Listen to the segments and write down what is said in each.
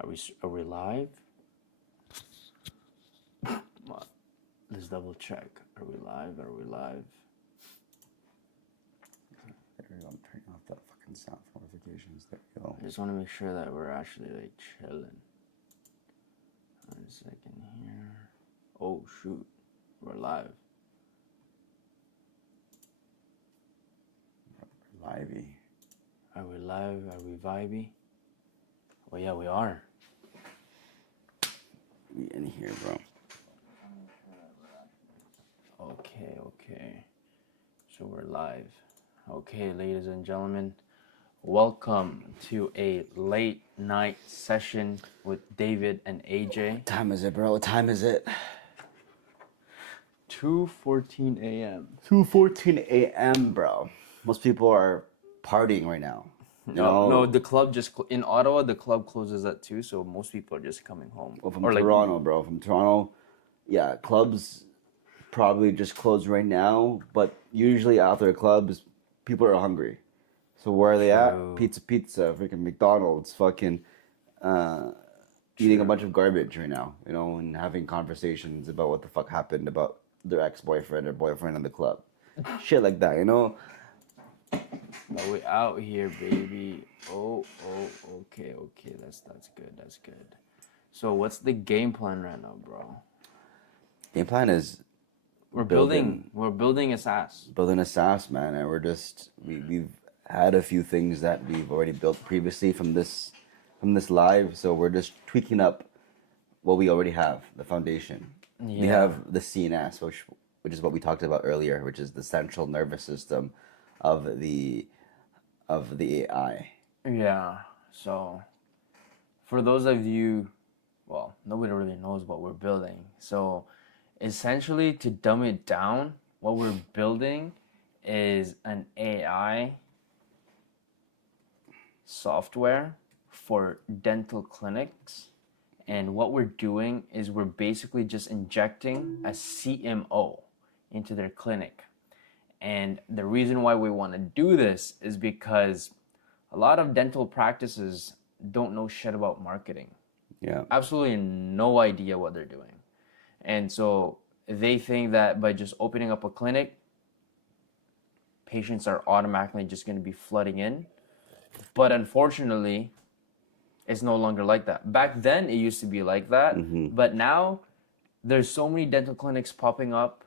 Are we live? Let's double check. Are we live? Are we live? There we go. I'm turning off that fucking sound notifications. There we go. I just want to make sure that we're actually like chilling. 1 second here. Oh shoot, we're live. Livey. Are we live? Are we vibey? Oh yeah, we are. We in here, bro. Okay. So we're live. Okay, ladies and gentlemen, welcome to a late night session with David and AJ. What time is it, bro? What time is it? 2:14 a.m. 2:14 a.m., bro. Most people are partying right now. No, the club in Ottawa, the club closes at 2, so most people are just coming home. Well, from Toronto, like, bro. From Toronto, yeah, clubs probably just closed right now, but usually after clubs, people are hungry. So where are they at? Pizza, freaking McDonald's, fucking eating a bunch of garbage right now, and having conversations about what the fuck happened about their ex-boyfriend or boyfriend in the club. Shit like that, But we out here, baby. Oh, okay. That's good. So what's the game plan right now, bro? Game plan is we're building a SaaS. Building a SaaS, man, and we've had a few things that we've already built previously from this live, so we're just tweaking up what we already have, the foundation. Yeah. We have the CNS, which is what we talked about earlier, which is the central nervous system of the AI. Yeah. So for those of you, well, nobody really knows what we're building. So essentially, to dumb it down, what we're building is an AI software for dental clinics. And what we're doing is we're basically just injecting a CMO into their clinic. And the reason why we want to do this is because a lot of dental practices don't know shit about marketing. Yeah. Absolutely no idea what they're doing. And so they think that by just opening up a clinic, patients are automatically just going to be flooding in. But unfortunately, it's no longer like that. Back then, it used to be like that. Mm-hmm. But now, there's so many dental clinics popping up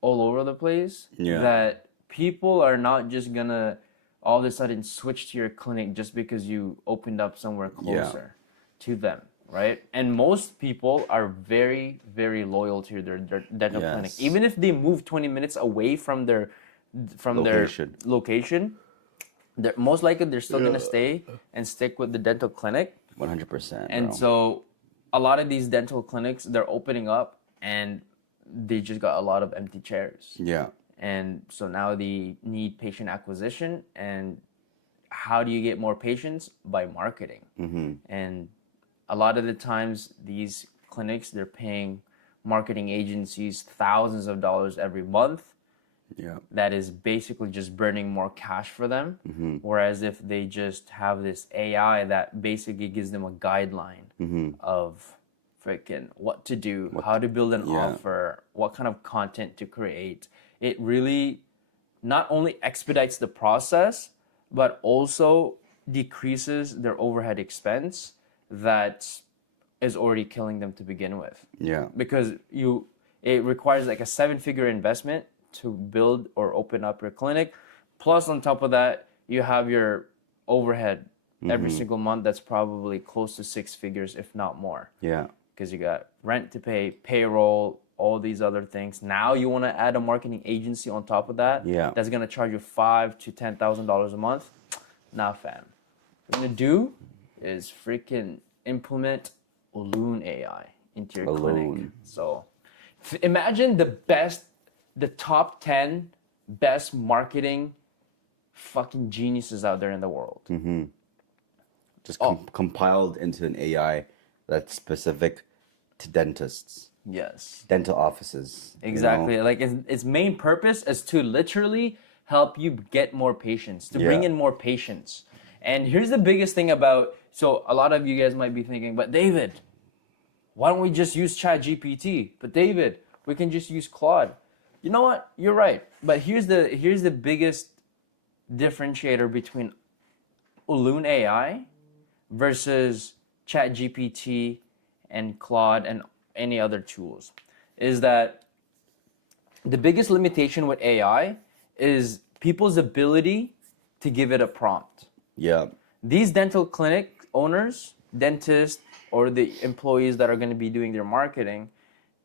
all over the place that people are not just going to all of a sudden switch to your clinic just because you opened up somewhere closer to them. Right? And most people are very, very loyal to their dental clinic. Even if they move 20 minutes away from their location, most likely they're still going to stay and stick with the dental clinic. 100%. And so a lot of these dental clinics, they're opening up and they just got a lot of empty chairs. Yeah. And so now they need patient acquisition. And how do you get more patients? By marketing. Mm-hmm. And a lot of the times, these clinics, they're paying marketing agencies thousands of dollars every month. Yeah. That is basically just burning more cash for them. Mm-hmm. Whereas if they just have this AI that basically gives them a guideline of freaking what to do, how to build an offer, what kind of content to create, it really not only expedites the process, but also decreases their overhead expense that is already killing them to begin with. Yeah. Because it requires like a 7-figure investment to build or open up your clinic. Plus on top of that, you have your overhead every single month that's probably close to 6 figures, if not more. Yeah. Because you got rent to pay, payroll, all these other things. Now you want to add a marketing agency on top of that. Yeah. That's going to charge you $5,000 to $10,000 a month. Nah, fam. What you're going to do is freaking implement Loon AI into your clinic. So imagine the top 10 best marketing fucking geniuses out there in the world. Mm-hmm. Just compiled into an AI that's specific to dentists. Yes. Dental offices. Exactly. Like its main purpose is to literally help you get more patients, to bring in more patients. And here's the biggest thing about So a lot of you guys might be thinking, but David, why don't we just use ChatGPT? But David, we can just use Claude. You know what? You're right. But here's the biggest differentiator between Ulun AI versus ChatGPT and Claude and any other tools is that the biggest limitation with AI is people's ability to give it a prompt. Yeah. These dental clinic owners, dentists, or the employees that are going to be doing their marketing,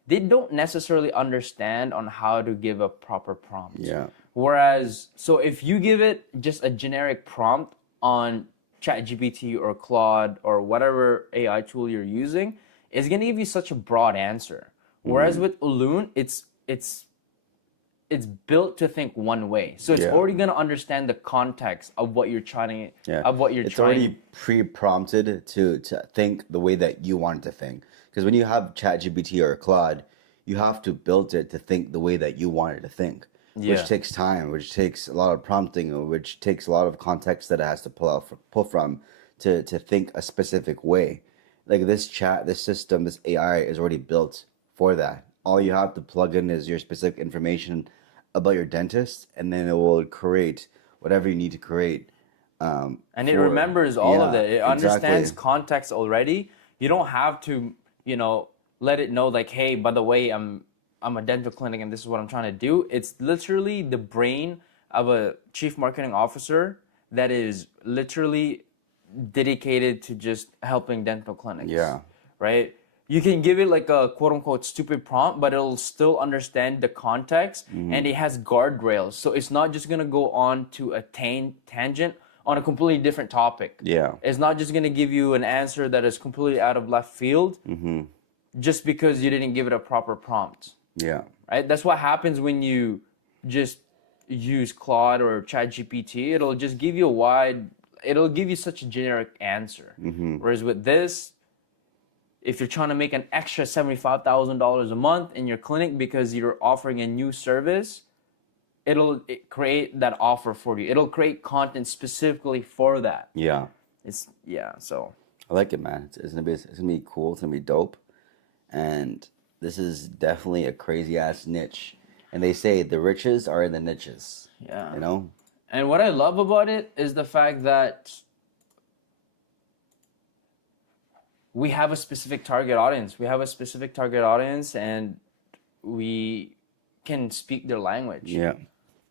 they don't necessarily understand on how to give a proper prompt. Yeah. Whereas, so if you give it just a generic prompt on ChatGPT or Claude or whatever AI tool you're using, it's going to give you such a broad answer. Whereas with Ulun, it's built to think one way. So it's already going to understand the context of what you're trying It's already pre-prompted to think the way that you want it to think. Because when you have ChatGPT or Claude, you have to build it to think the way that you want it to think. Which takes time, which takes a lot of prompting, which takes a lot of context that it has to pull from to think a specific way. Like this system, this AI is already built for that. All you have to plug in is your specific information about your dentist, and then it will create whatever you need to create. And it remembers all of it. It understands context already. You don't have to, let it know like, hey, by the way, I'm a dental clinic and this is what I'm trying to do. It's literally the brain of a chief marketing officer that is literally dedicated to just helping dental clinics. Yeah. Right? You can give it like a quote unquote stupid prompt, but it'll still understand the context and it has guardrails. So it's not just going to go on to a tangent on a completely different topic. Yeah. It's not just going to give you an answer that is completely out of left field just because you didn't give it a proper prompt. Yeah. Right? That's what happens when you just use Claude or ChatGPT. It'll just give you it'll give you such a generic answer. Whereas with this, if you're trying to make an extra $75,000 a month in your clinic because you're offering a new service, it'll create that offer for you. It'll create content specifically for that. Yeah. So I like it, man. It's gonna be cool. It's gonna be dope. And this is definitely a crazy ass niche. And they say the riches are in the niches. Yeah. And what I love about it is the fact that we have a specific target audience. And we can speak their language. Yeah.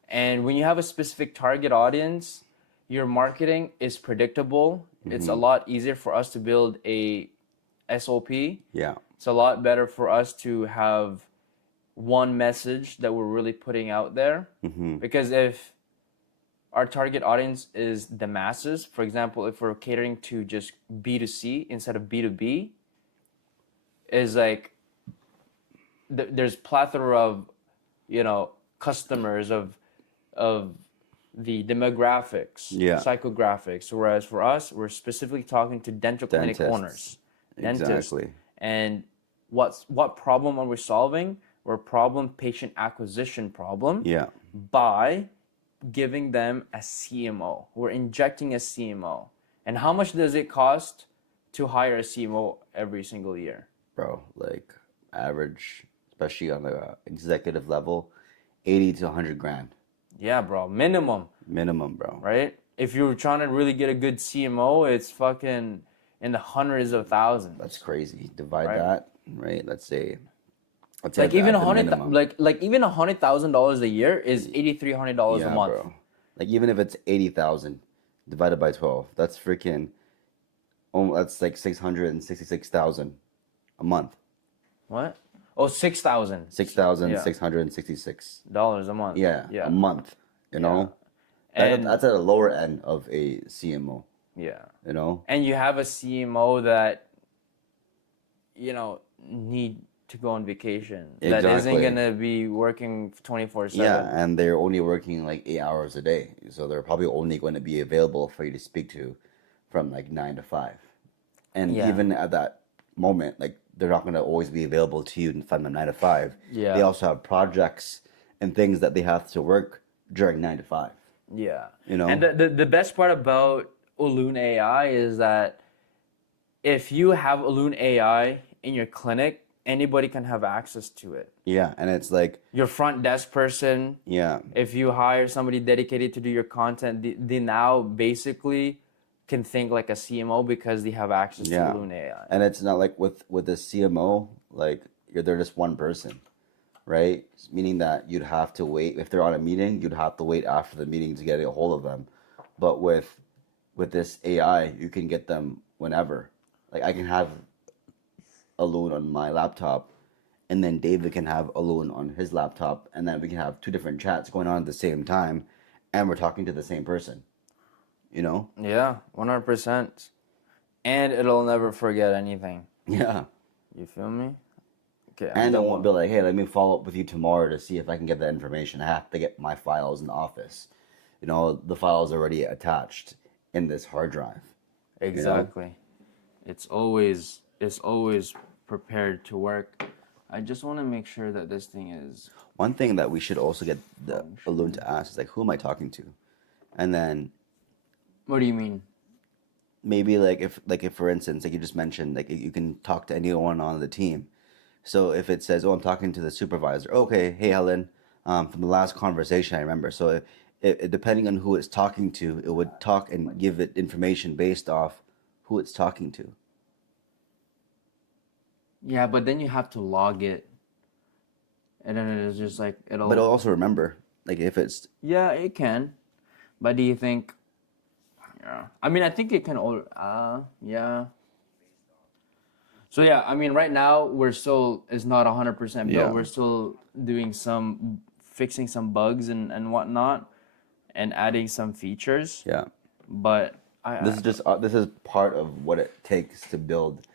And when you have a specific target audience, your marketing is predictable. It's a lot easier for us to build a SOP. Yeah. It's a lot better for us to have one message that we're really putting out there. Because if our target audience is the masses, for example, if we're catering to just B2C instead of B2B, is like there's plethora of customers of the demographics, psychographics, whereas for us we're specifically talking to dental clinic owners, exactly. And what problem are we solving? We're patient acquisition problem. Yeah. By giving them a CMO. We're injecting a CMO. And how much does it cost to hire a CMO every single year? Bro, like average, especially on the executive level, 80 to 100 grand. Yeah, bro. Minimum, bro. Right? If you're trying to really get a good CMO, it's fucking in the hundreds of thousands. That's crazy. Divide that, right? Let's say like even $100,000 a year is $8,300 a month. Bro. Like even if it's 80,000 divided by 12, that's freaking. That's like 666,000 a month. What? Oh, 6,000. $6,666 a month. Yeah, a month. And that's at the lower end of a CMO. Yeah. And you have a CMO that need to go on vacation. That isn't going to be working 24/7. Yeah, and they're only working like 8 hours a day. So they're probably only going to be available for you to speak to from like 9 to 5. And even at that moment, like they're not going to always be available to you from 9 to 5. Yeah. They also have projects and things that they have to work during 9 to 5. Yeah. And the best part about Ulun AI is that if you have a Loon AI in your clinic, anybody can have access to it. Yeah, and it's like Your front desk person, yeah, if you hire somebody dedicated to do your content, they now basically can think like a CMO because they have access yeah, to Loon AI. and it's not like with the CMO, like they're just one person, right? Meaning that you'd have to wait if they're on a meeting, you'd have to wait after the meeting to get a hold of them. But with this AI, you can get them whenever. Like I can have a loan on my laptop, and then David can have a loan on his laptop, and then we can have two different chats going on at the same time, and we're talking to the same person. You know? Yeah, 100%. And it'll never forget anything. Yeah. You feel me? Okay. And it won't be like, hey, let me follow up with you tomorrow to see if I can get that information. I have to get my files in the office. You know, the file's already attached in this hard drive. Exactly. You know? It's always prepared to work. I just want to make sure that this thing is. One thing that we should also get the balloon to ask is like, who am I talking to? And then. What do you mean? Maybe like if for instance, like you just mentioned, like you can talk to anyone on the team. So if it says, oh, I'm talking to the supervisor. Okay, hey Helen, from the last conversation I remember. So depending on who it's talking to, it would talk and give it information based off who it's talking to. Yeah, but then you have to log it. And then it's just like it'll. But it'll also remember, like if it's. Yeah, it can. But do you think? Yeah. I mean, I think it can. Yeah. So yeah, I mean, right now it's not 100% built. Yeah. We're still doing fixing some bugs and whatnot, and adding some features. Yeah. But this is part of what it takes to build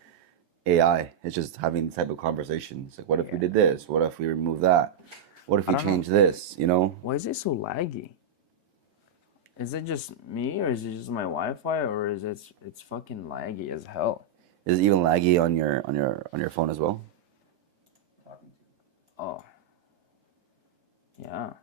AI. It's just having this type of conversations. Like, what if we did this? What if we remove that? What if we change this? You know? Why is it so laggy? Is it just me, or is it just my Wi-Fi, or is it's fucking laggy as hell? Is it even laggy on your phone as well? Oh. Yeah.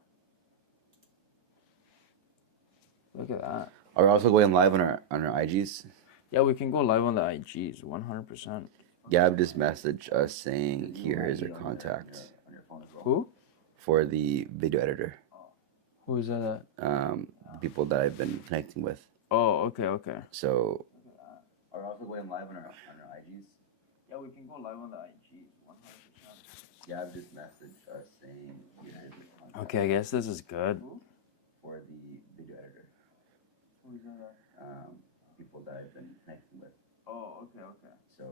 Look at that. Are we also going live on our IGs? Yeah, we can go live on the IGs, 100%. Gab just messaged us saying here is your contact. Who? For the video editor. Who is that? People that I've been connecting with. Oh, okay. So. Are we also going live on our IGs? Yeah, we can go live on the IGs, 100%. Gab just messaged us saying here is your contact. Okay, I guess this is good. For the video editor. Who is that? People that I've been connecting with. Oh, okay. So.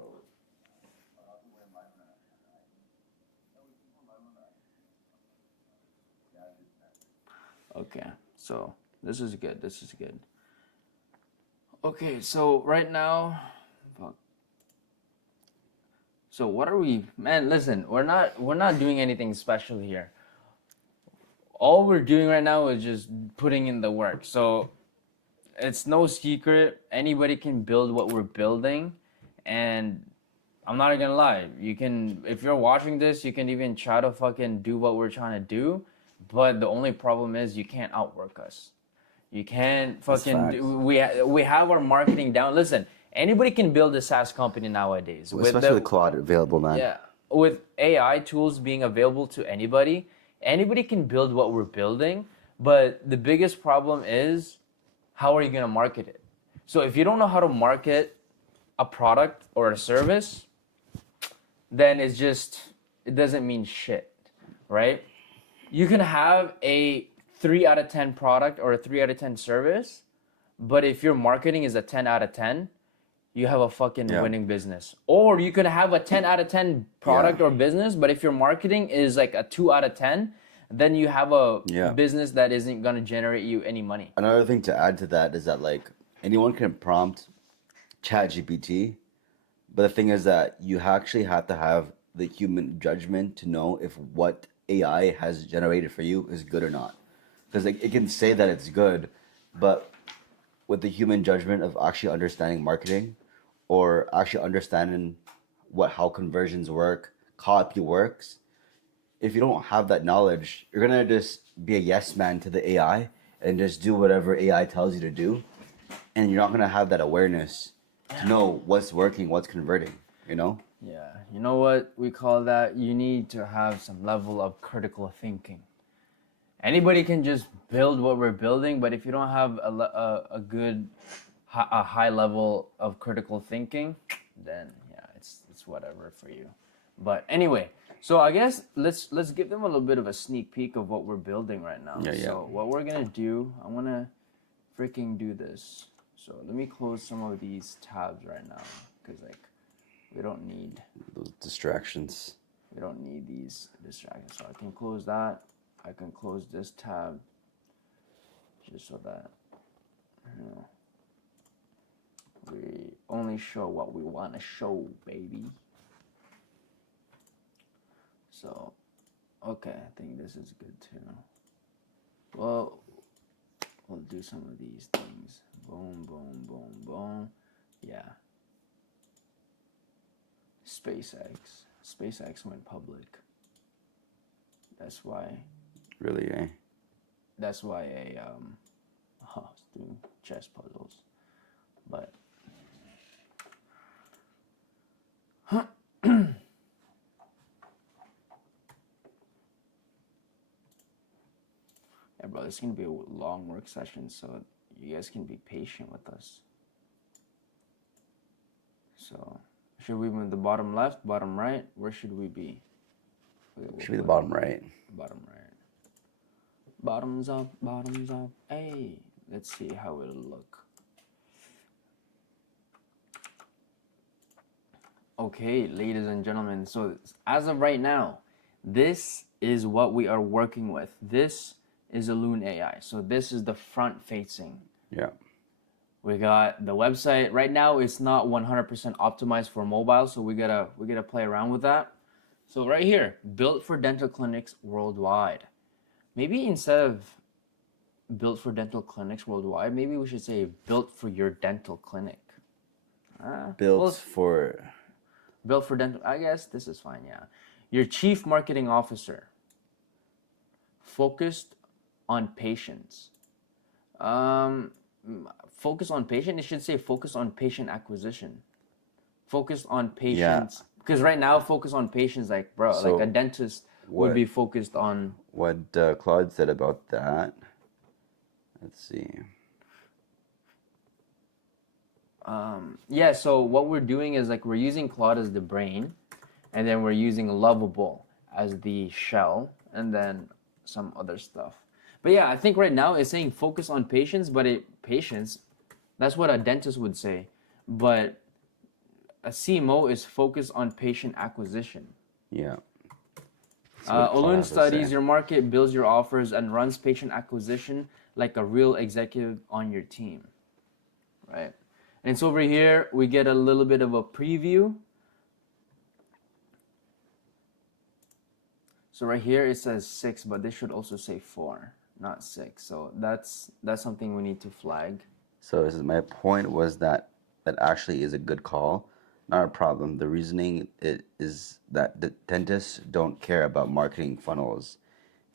Okay, so this is good. Okay, so right now, fuck. So what are we? Man, listen, we're not doing anything special here. All we're doing right now is just putting in the work. So it's no secret. Anybody can build what we're building, and I'm not gonna lie. You can, if you're watching this, you can even try to fucking do what we're trying to do. But the only problem is you can't outwork us. You can't fucking. We have our marketing down. Listen, anybody can build a SaaS company nowadays. Especially with Claude available, man. Yeah, with AI tools being available to anybody can build what we're building. But the biggest problem is, how are you gonna market it? So if you don't know how to market a product or a service, then it doesn't mean shit, right? You can have a 3 out of 10 product or a 3 out of 10 service, but if your marketing is a 10 out of 10, you have a fucking winning business. Or you could have a 10 out of 10 product or business, but if your marketing is like a 2 out of 10, then you have a business that isn't going to generate you any money. Another thing to add to that is that like anyone can prompt ChatGPT, but the thing is that you actually have to have the human judgment to know if what AI has generated for you is good or not. Because it can say that it's good, but with the human judgment of actually understanding marketing or actually understanding how conversions work, copy works, if you don't have that knowledge, you're gonna just be a yes man to the AI and just do whatever AI tells you to do, and you're not gonna have that awareness to know what's working, what's converting, you know? Yeah, you know what we call that? You need to have some level of critical thinking. Anybody can just build what we're building, but if you don't have a high level of critical thinking, then yeah, it's whatever for you. But anyway, so I guess let's give them a little bit of a sneak peek of what we're building right now. Yeah. So what we're gonna do, I wanna freaking do this. So let me close some of these tabs right now, because like we don't need Those distractions. we don't need these distractions. So I can close that. I can close this tab just so that we only show what we want to show, baby. So, okay, I think this is good too. Well, we'll do some of these things. Boom, boom, boom, boom. Yeah. SpaceX went public. That's why. Really, eh? That's why it's doing chess puzzles, but yeah, bro, it's gonna be a long work session, so you guys can be patient with us. So, should we be in the bottom left, bottom right? Where should we be? Should be the bottom right. Bottom right. Bottoms up, bottoms up. Hey, let's see how it'll look. Okay, ladies and gentlemen. So as of right now, this is what we are working with. This is a Loon AI. So this is the front facing. Yeah. We got the website. Right now, it's not 100% optimized for mobile, so we gotta play around with that. So right here, built for dental clinics worldwide. Maybe instead of built for dental clinics worldwide, maybe we should say built for your dental clinic. Built for dental. I guess this is fine. Yeah, your chief marketing officer. Focused on patients. Focus on patient. It should say focus on patient acquisition. Focus on patients. Yeah. Because right now, focus on patients, like, bro, so like a dentist would be focused on. What Claude said about that. Let's see. Yeah, so what we're doing is like we're using Claude as the brain, and then we're using Lovable as the shell, and then some other stuff. But yeah, I think right now it's saying focus on patients, but patients, that's what a dentist would say. But a CMO is focused on patient acquisition. Yeah. Olun studies your market, builds your offers, and runs patient acquisition like a real executive on your team. Right? And so over here, we get a little bit of a preview. So right here, it says 6, but this should also say 4, not 6. So that's something we need to flag. So my point was that actually is a good call. Not a problem. The reasoning is that the dentists don't care about marketing funnels,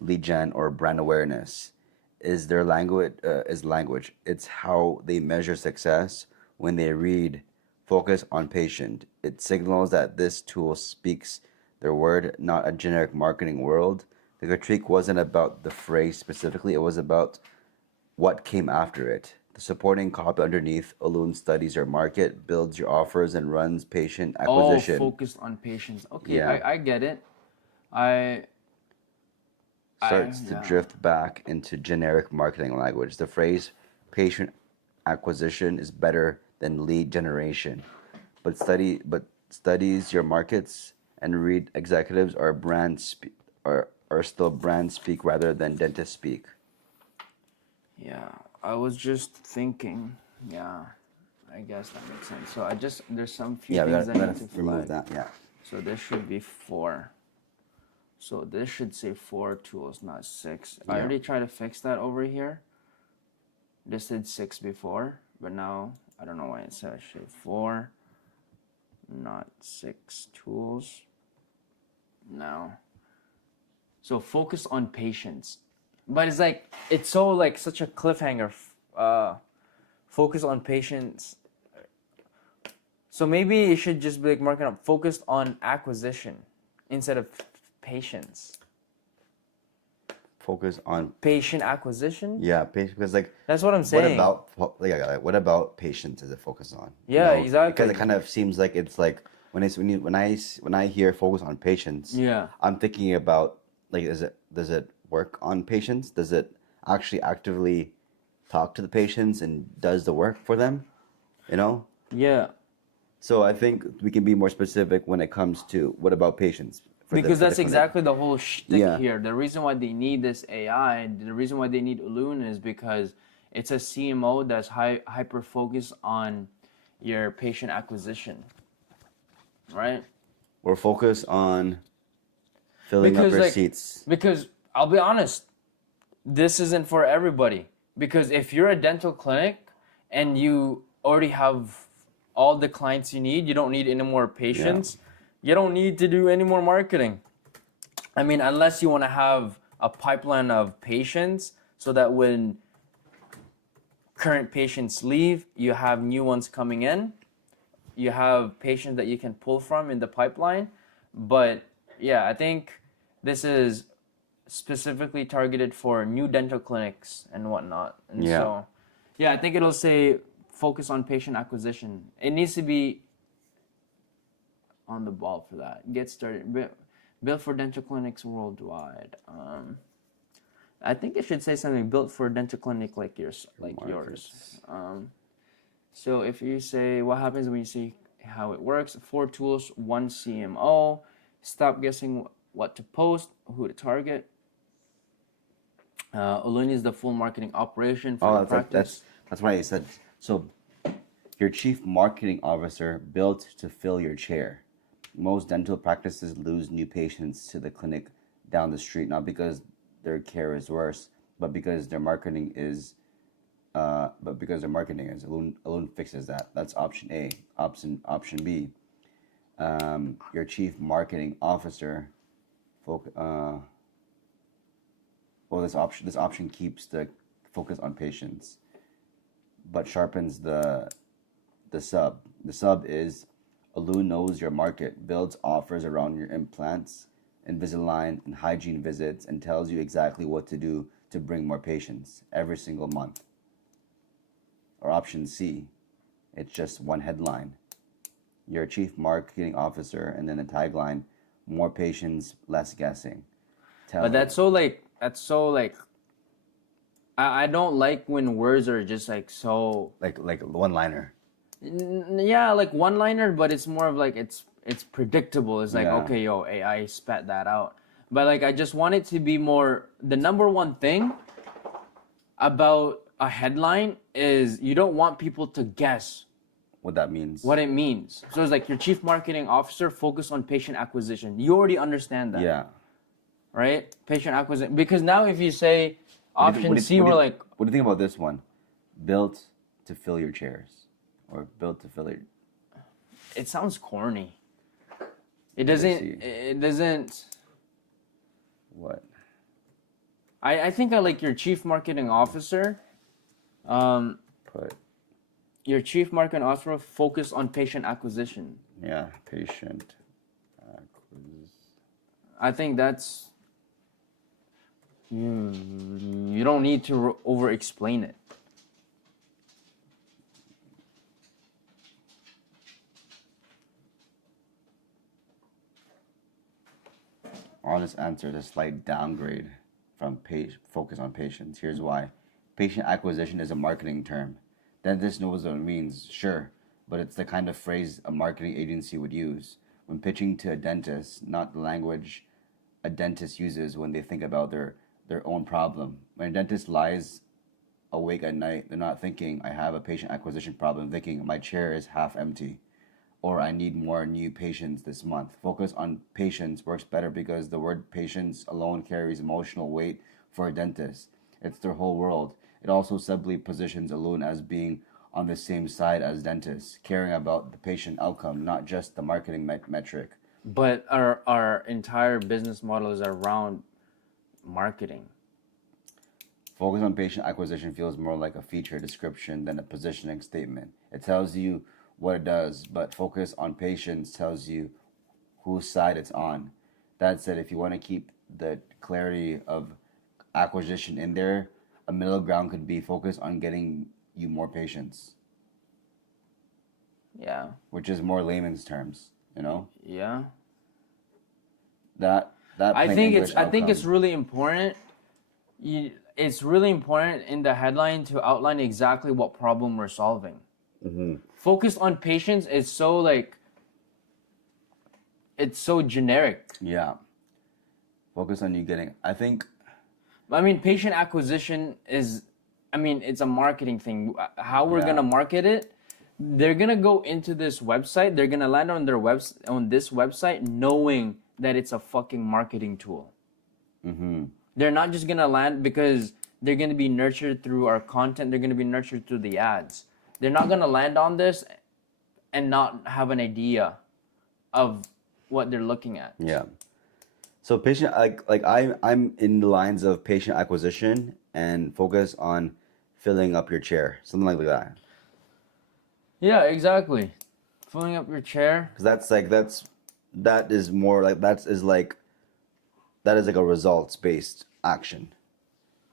lead gen, or brand awareness. Is their language? It's how they measure success when they read "focus on patient." It signals that this tool speaks their word, not a generic marketing world. The critique wasn't about the phrase specifically; it was about what came after it. The supporting copy underneath, Olun studies your market, builds your offers, and runs patient acquisition. Oh, focused on patients. Okay, yeah. I get it. Starts to drift back into generic marketing language. The phrase patient acquisition is better than lead generation. But studies your markets and read executives are still brand speak rather than dentist speak. Yeah. I was just thinking, yeah, I guess that makes sense. So there's some few things I need to remove that, yeah. So this should be 4. So this should say 4 tools, not 6. Yeah. I already tried to fix that over here. This said 6 before, but now I don't know why it says 4, not 6 tools. Now, so focus on patients. But it's like, it's so like such a cliffhanger. Focus on patients. So maybe it should just be like marketing focused on acquisition instead of patients. Focus on Patient acquisition? because like That's what I'm saying. What about patients is it focused on? Yeah, exactly. Because it kind of seems like it's like when I hear focus on patients, Yeah. I'm thinking about like does it work on patients? Does it actually actively talk to the patients and does the work for them? You know? Yeah. So I think we can be more specific when it comes to what about patients? Because that's clinic. exactly the whole shtick Yeah. here. The reason why they need this AI, the reason why they need Ulun is because it's a CMO that's hyper focused on your patient acquisition, right? We're focused on filling up your seats. Because I'll be honest, this isn't for everybody. Because if you're a dental clinic and you already have all the clients you need, you don't need any more patients. You don't need to do any more marketing. I mean, unless you want to have a pipeline of patients so that when current patients leave, you have new ones coming in. You have patients that you can pull from in the pipeline. But yeah, I think this is specifically targeted for new dental clinics and whatnot. And so, yeah, I think it'll say focus on patient acquisition. It needs to be on the ball for that. Get started. Built for dental clinics worldwide. I think it should say something built for a dental clinic like yours. So if you say what happens when you see how it works, 4 tools, 1 CMO. Stop guessing what to post, who to target. Ulun is the full marketing operation for practice. That's why I said. So, your chief marketing officer built to fill your chair. Most dental practices lose new patients to the clinic down the street, not because their care is worse, but because their marketing is. Ulun fixes that. That's option A. Option B. Your chief marketing officer. This option keeps the focus on patients, but sharpens the sub. The sub is Ulun knows your market, builds offers around your implants, Invisalign, and hygiene visits, and tells you exactly what to do to bring more patients every single month. Or option C, it's just one headline. Your chief marketing officer, and then a tagline, more patients, less guessing. But that's so like I don't like when words are just like so like one liner. Yeah, like one liner, but it's more of like it's predictable. It's like okay, yo, AI spat that out. But like I just want it to be more. The number one thing about a headline is you don't want people to guess what that means. What it means. So it's like your chief marketing officer focus on patient acquisition. You already understand that. Yeah. Right? Patient acquisition. Because now if you say option C, we're like... What do you think about this one? Built to fill your chairs. Or built to fill your... It sounds corny. It doesn't... What? I think I like your chief marketing officer. Your chief marketing officer focus on patient acquisition. Yeah, patient acquisition. I think that's... You don't need to over-explain it. Honest answer is a slight downgrade from focus on patients. Here's why. Patient acquisition is a marketing term. Dentist knows what it means, sure, but it's the kind of phrase a marketing agency would use when pitching to a dentist, not the language a dentist uses when they think about their own problem. When a dentist lies awake at night, they're not thinking, I have a patient acquisition problem, thinking my chair is half empty, or I need more new patients this month. Focus on patients works better because the word patients alone carries emotional weight for a dentist. It's their whole world. It also subtly positions Ulun as being on the same side as dentists, caring about the patient outcome, not just the marketing metric. But our entire business model is around marketing. Focus on patient acquisition feels more like a feature description than a positioning statement. It tells you what it does, but focus on patience tells you whose side it's on. That said, if you want to keep the clarity of acquisition in there, a middle ground could be focused on getting you more patience, Yeah. which is more layman's terms, you know? Yeah. That I plain think English it's outcome. really important. It's really important in the headline to outline exactly what problem we're solving. Focus on patients is so like it's so generic. Yeah. Focus on you getting. I think. I mean, patient acquisition is, I mean, it's a marketing thing. How we're Yeah. gonna market it, they're gonna go into this website. They're gonna land on this website, knowing that it's a fucking marketing tool. They're not just gonna land because they're gonna be nurtured through our content. They're gonna be nurtured through the ads. They're not gonna land on this and not have an idea of what they're looking at. Yeah. So patient I'm in the lines of patient acquisition and focus on filling up your chair, something like that. Yeah, exactly. Filling up your chair. Because that is more like that is like a results based action.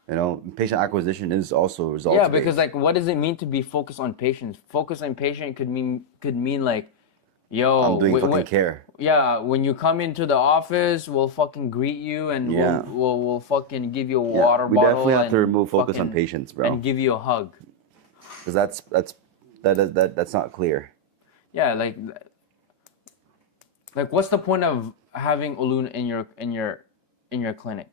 You know, patient acquisition is also results. Yeah, because like, what does it mean to be focused on patients? Focus on patient could mean like, yo, I'm doing fucking care. Yeah, when you come into the office, we'll fucking greet you and Yeah. we'll fucking give you a Yeah, water we bottle. definitely have to and remove focus on fucking- patients, bro. And give you a hug. Because that's not clear. Yeah, like what's the point of having Olun in your clinic?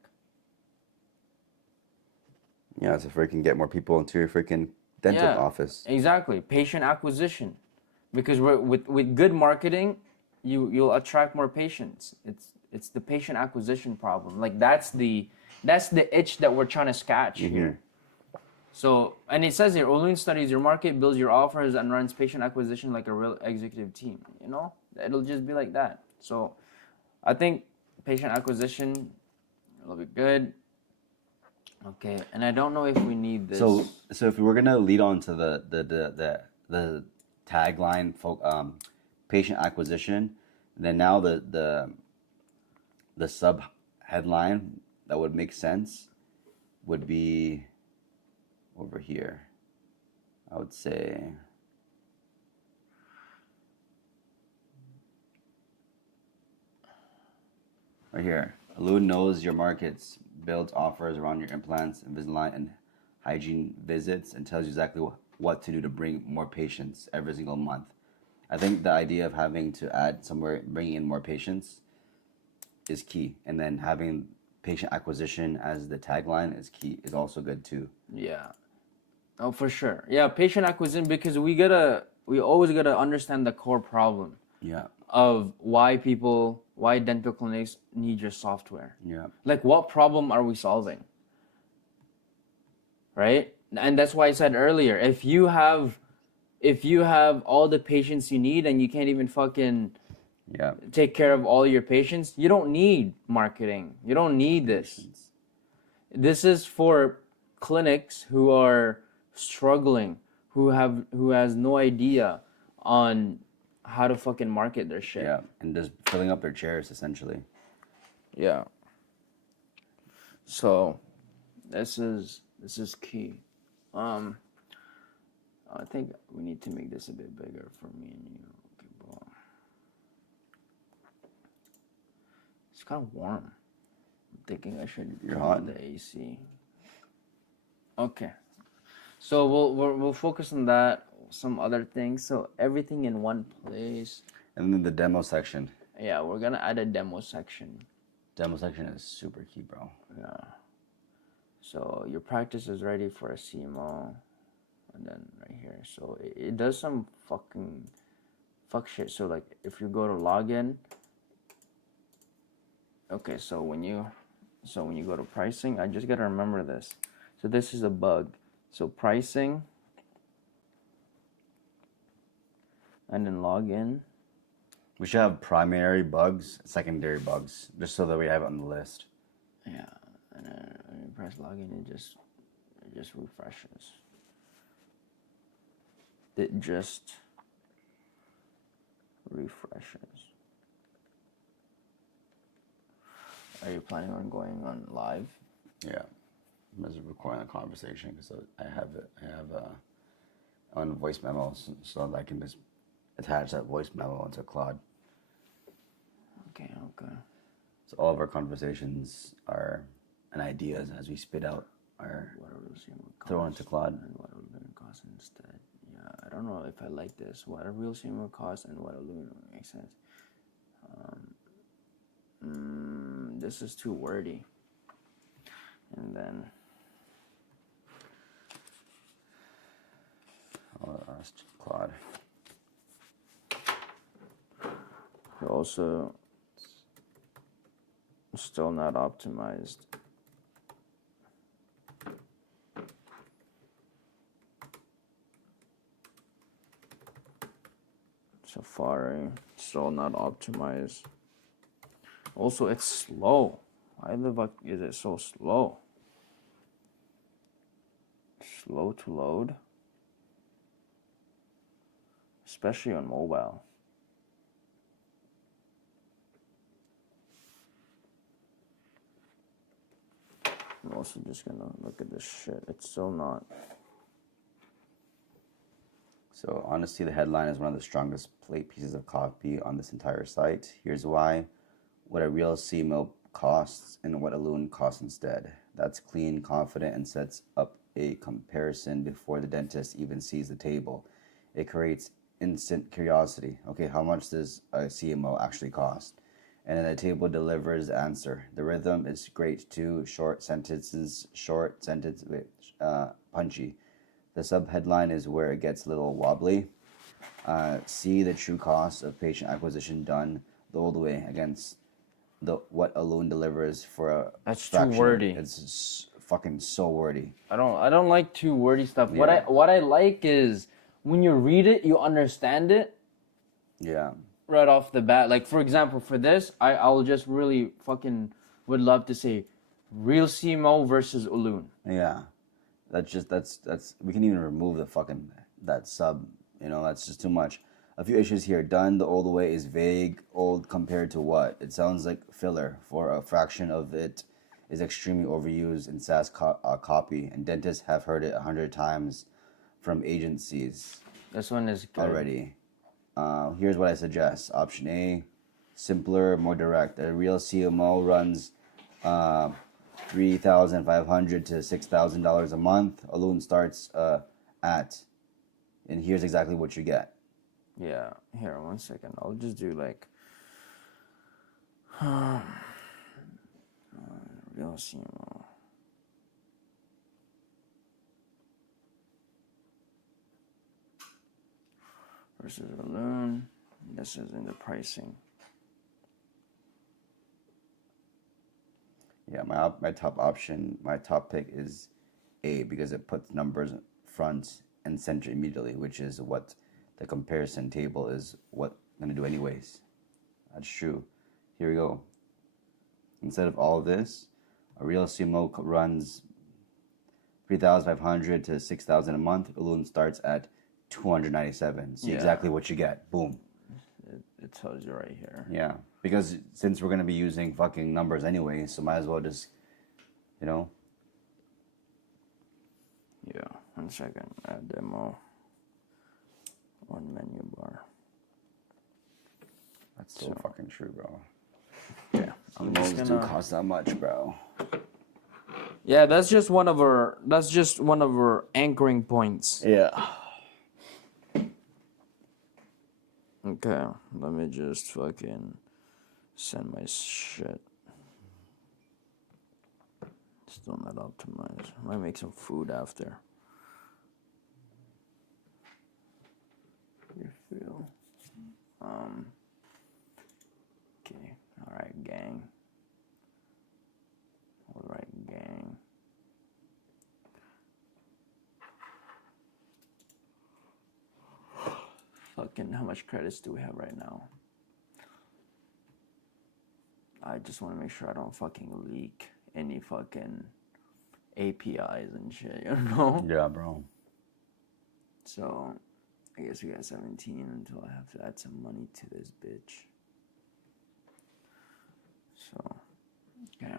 Yeah, so freaking get more people into your freaking dental office. Exactly. Patient acquisition. Because with good marketing, you'll attract more patients. It's the patient acquisition problem. Like that's the itch that we're trying to scratch here. So, and it says here, Olun studies your market, builds your offers, and runs patient acquisition like a real executive team. You know, it'll just be like that. So, I think patient acquisition will be good. Okay, and I don't know if we need this. So if we were gonna lead on to the tagline, patient acquisition, then now the sub headline that would make sense would be over here. I would say right here. Olun knows your markets, builds offers around your implants, Invisalign, and hygiene visits, and tells you exactly what to do to bring more patients every single month. I think the idea of having to add somewhere, bringing in more patients is key. And then having patient acquisition as the tagline is key, is also good too. Yeah. Oh, for sure. Yeah, patient acquisition, because we always gotta understand the core problem. Yeah. Of why dental clinics need your software. Yeah. Like, what problem are we solving? Right? And that's why I said earlier, if you have all the patients you need and you can't even fucking take care of all your patients, you don't need marketing. You don't need this. This is for clinics who are struggling, who has no idea on how to fucking market their shit. Yeah, and just filling up their chairs essentially. Yeah. So, this is key. I think we need to make this a bit bigger for me and you. Okay, boom. It's kind of warm. I'm thinking I should turn on the AC. Okay. So we'll focus on that. Some other things. So everything in one place. And then the demo section. Yeah, we're gonna add a demo section. Demo section is super key, bro. Yeah. So your practice is ready for a CMO. And then right here. So it does some fucking fuck shit. So like if you go to login. Okay, so when you go to pricing, I just gotta remember this. So this is a bug. So pricing. And then log in. We should have primary bugs, secondary bugs, just so that we have it on the list. Yeah, and then when you press login, it just refreshes. It just refreshes. Are you planning on going on live? Yeah, I'm just recording a conversation because I have on voice memos, so that I can just attach that voice memo into Claude. Okay. So all of our conversations are and ideas as we spit out are What a real CMO cost thrown into Claude. and what a balloon cost instead. Yeah, I don't know if I like this. What a real CMO cost and what a balloon makes sense. This is too wordy. And then I'll ask Claude. also still not optimized. Safari still not optimized. Also, it's slow. Why the fuck is it so slow? Slow to load, especially on mobile. I'm also just gonna look at this shit. It's still not. So honestly, the headline is one of the strongest pieces of copy on this entire site. Here's why. What a real CMO costs and what a loon costs instead. That's clean, confident, and sets up a comparison before the dentist even sees the table. It creates instant curiosity. Okay, how much does a CMO actually cost? And then the table delivers the answer. The rhythm is great too. Punchy. The subheadline is where it gets a little wobbly. See the true cost of patient acquisition done the old way against what a loan delivers for a That's fraction. too wordy. It's fucking so wordy. I don't like too wordy stuff. Yeah. What I like is when you read it, you understand it Yeah. right off the bat. Like for example, for this, I'll just really fucking would love to say real CMO versus Ulun. Yeah. That's we can even remove the fucking that sub, that's just too much. A few issues here. Done the old way is vague. Old compared to what? It sounds like filler. For a fraction of it is extremely overused in SaaS copy, and dentists have heard it 100 times from agencies This one is good. already. Here's what I suggest. Option A, simpler, more direct. A real CMO runs $3,500 to $6,000 a month. A loan starts at, and here's exactly what you get. Yeah. Here, 1 second. I'll just do like real CMO. Versus balloon. This is in the pricing. Yeah, my top option, my top pick is A because it puts numbers front and center immediately, which is what the comparison table is what I'm gonna do anyways. That's true. Here we go. Instead of all of this, a real CMO runs $3,500 to $6,000 a month. A loan starts at $297. See exactly what you get. Boom. It tells you right here. Yeah, because since we're gonna be using fucking numbers anyway, so might as well just, Yeah, 1 second. Add demo. One menu bar. That's so fucking true, bro. Yeah, I'm just Those do cost that much, bro. Yeah, that's just one of our anchoring points. Yeah. Okay, let me just fucking send my shit. Still not optimized. Might make some food after. Refill. Okay. Alright, gang. Alright, gang. Fucking, how much credits do we have right now? I just want to make sure I don't fucking leak any fucking APIs and shit, you know? Yeah, bro. So, I guess we got 17 until I have to add some money to this bitch. So, yeah.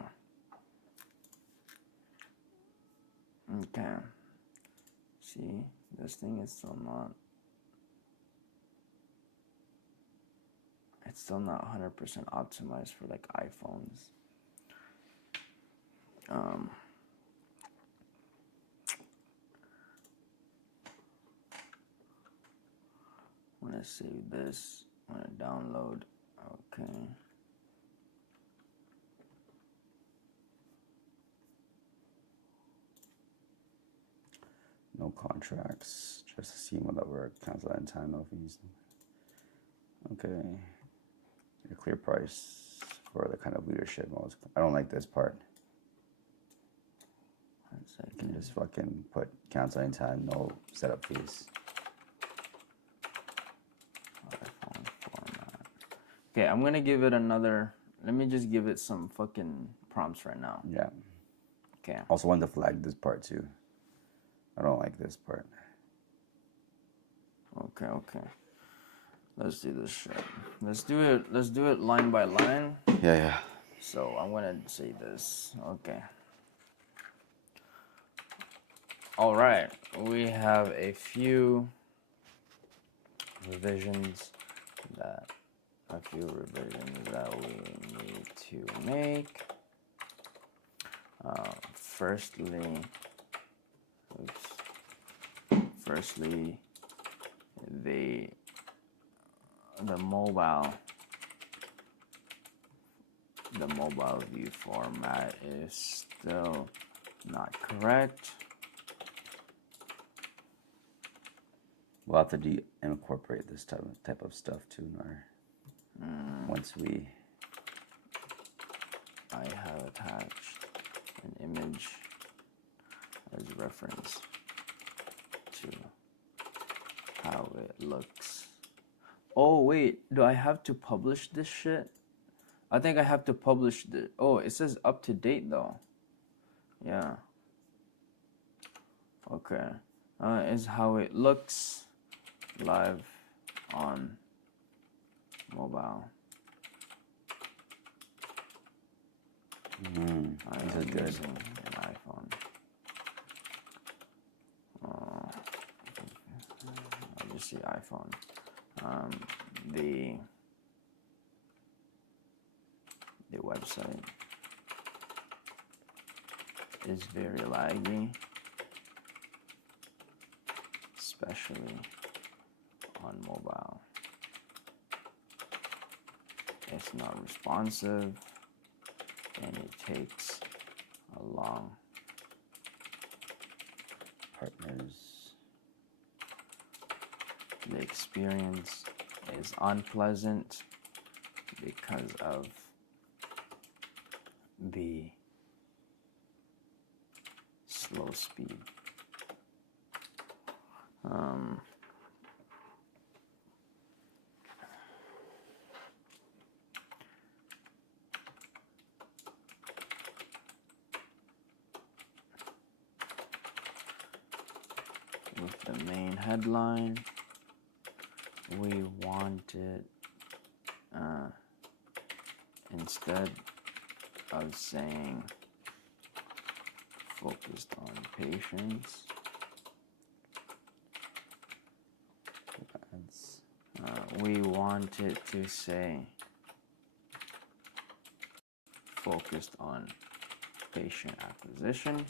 Okay. See, this thing is still not. It's still not 100% optimized for like iPhones. When I save this, when I download, okay. No contracts. Just assume that we're cancel in time, no fees. Okay. A clear price for the kind of leadership modes. I don't like this part. You can just fucking put cancel in time, no setup fees. iPhone format. Okay, I'm gonna give it another. Let me just give it some fucking prompts right now. Yeah. Okay. Also want to flag this part too. I don't like this part. Okay. Let's do this shit. Let's do it line by line. Yeah. So I'm gonna say this. Okay. All right. We have a few revisions that we need to make. Firstly, the mobile view format is still not correct. We'll have to incorporate this type of stuff too in our once we. I have attached an image as reference to how it looks. Oh wait, do I have to publish this shit? I think I have to publish the. Oh, it says up to date though. Yeah. Okay. Is how it looks live on mobile. These are good. Using an iPhone. I'll just see iPhone. The website is very laggy, especially on mobile. It's not responsive and it takes a long. Partners. The experience is unpleasant because of the slow speed. With the main headline, we want it instead of saying focused on patients, we want it to say focused on patient acquisition.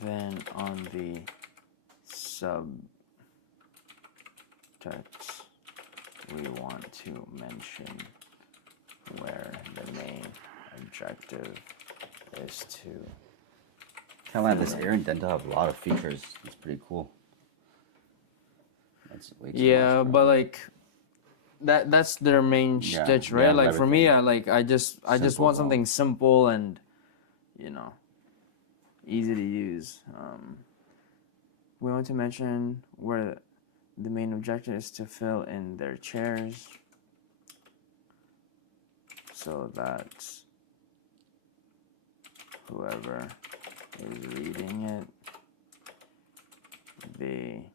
Then on the subtext, we want to mention where the main objective is to. Kind of like this Air Indenta have a lot of features. It's pretty cool. That's way too much, but like that's their main stitch, right? yeah, Like for me, I just Simple, want something simple and easy to use. We want to mention where the main objective is to fill in their chairs so that whoever is reading it, they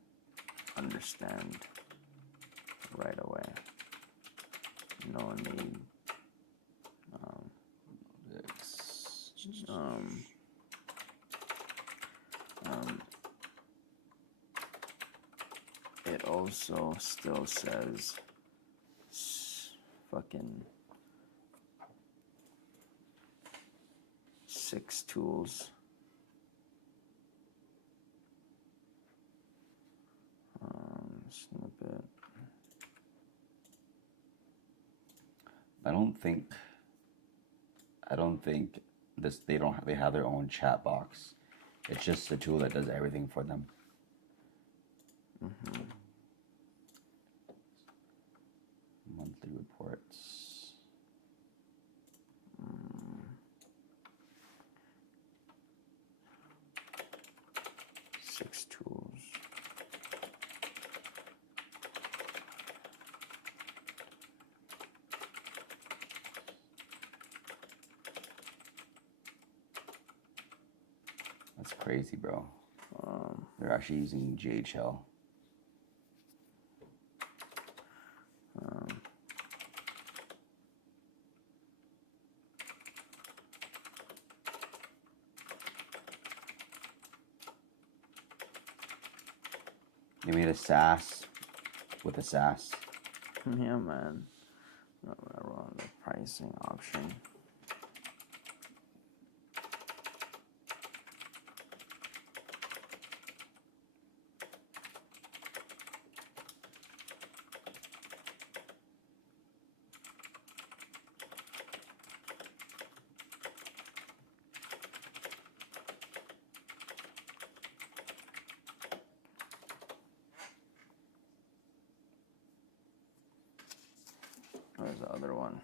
understand right away. No need. It also still says fucking 6 tools. Snippet. I don't think they have their own chat box. It's just a tool that does everything for them. Monthly reports. 6 tools. That's crazy, bro. They're actually using GHL. They made a SaaS with a SaaS. Yeah, man. We're on the pricing option. Where's the other one?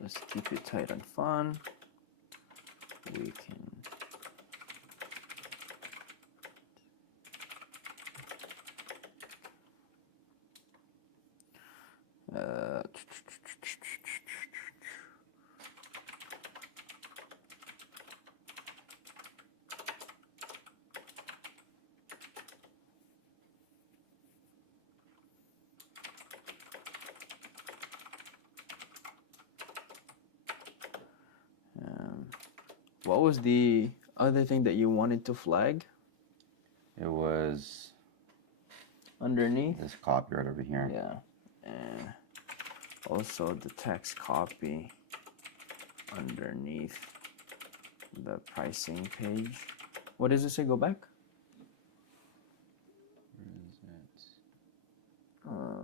Let's keep it tight and fun. We can what was the other thing that you wanted to flag? It was Underneath? this copy right over here. Yeah. And also the text copy underneath the pricing page. What does it say? Go back? Where is it?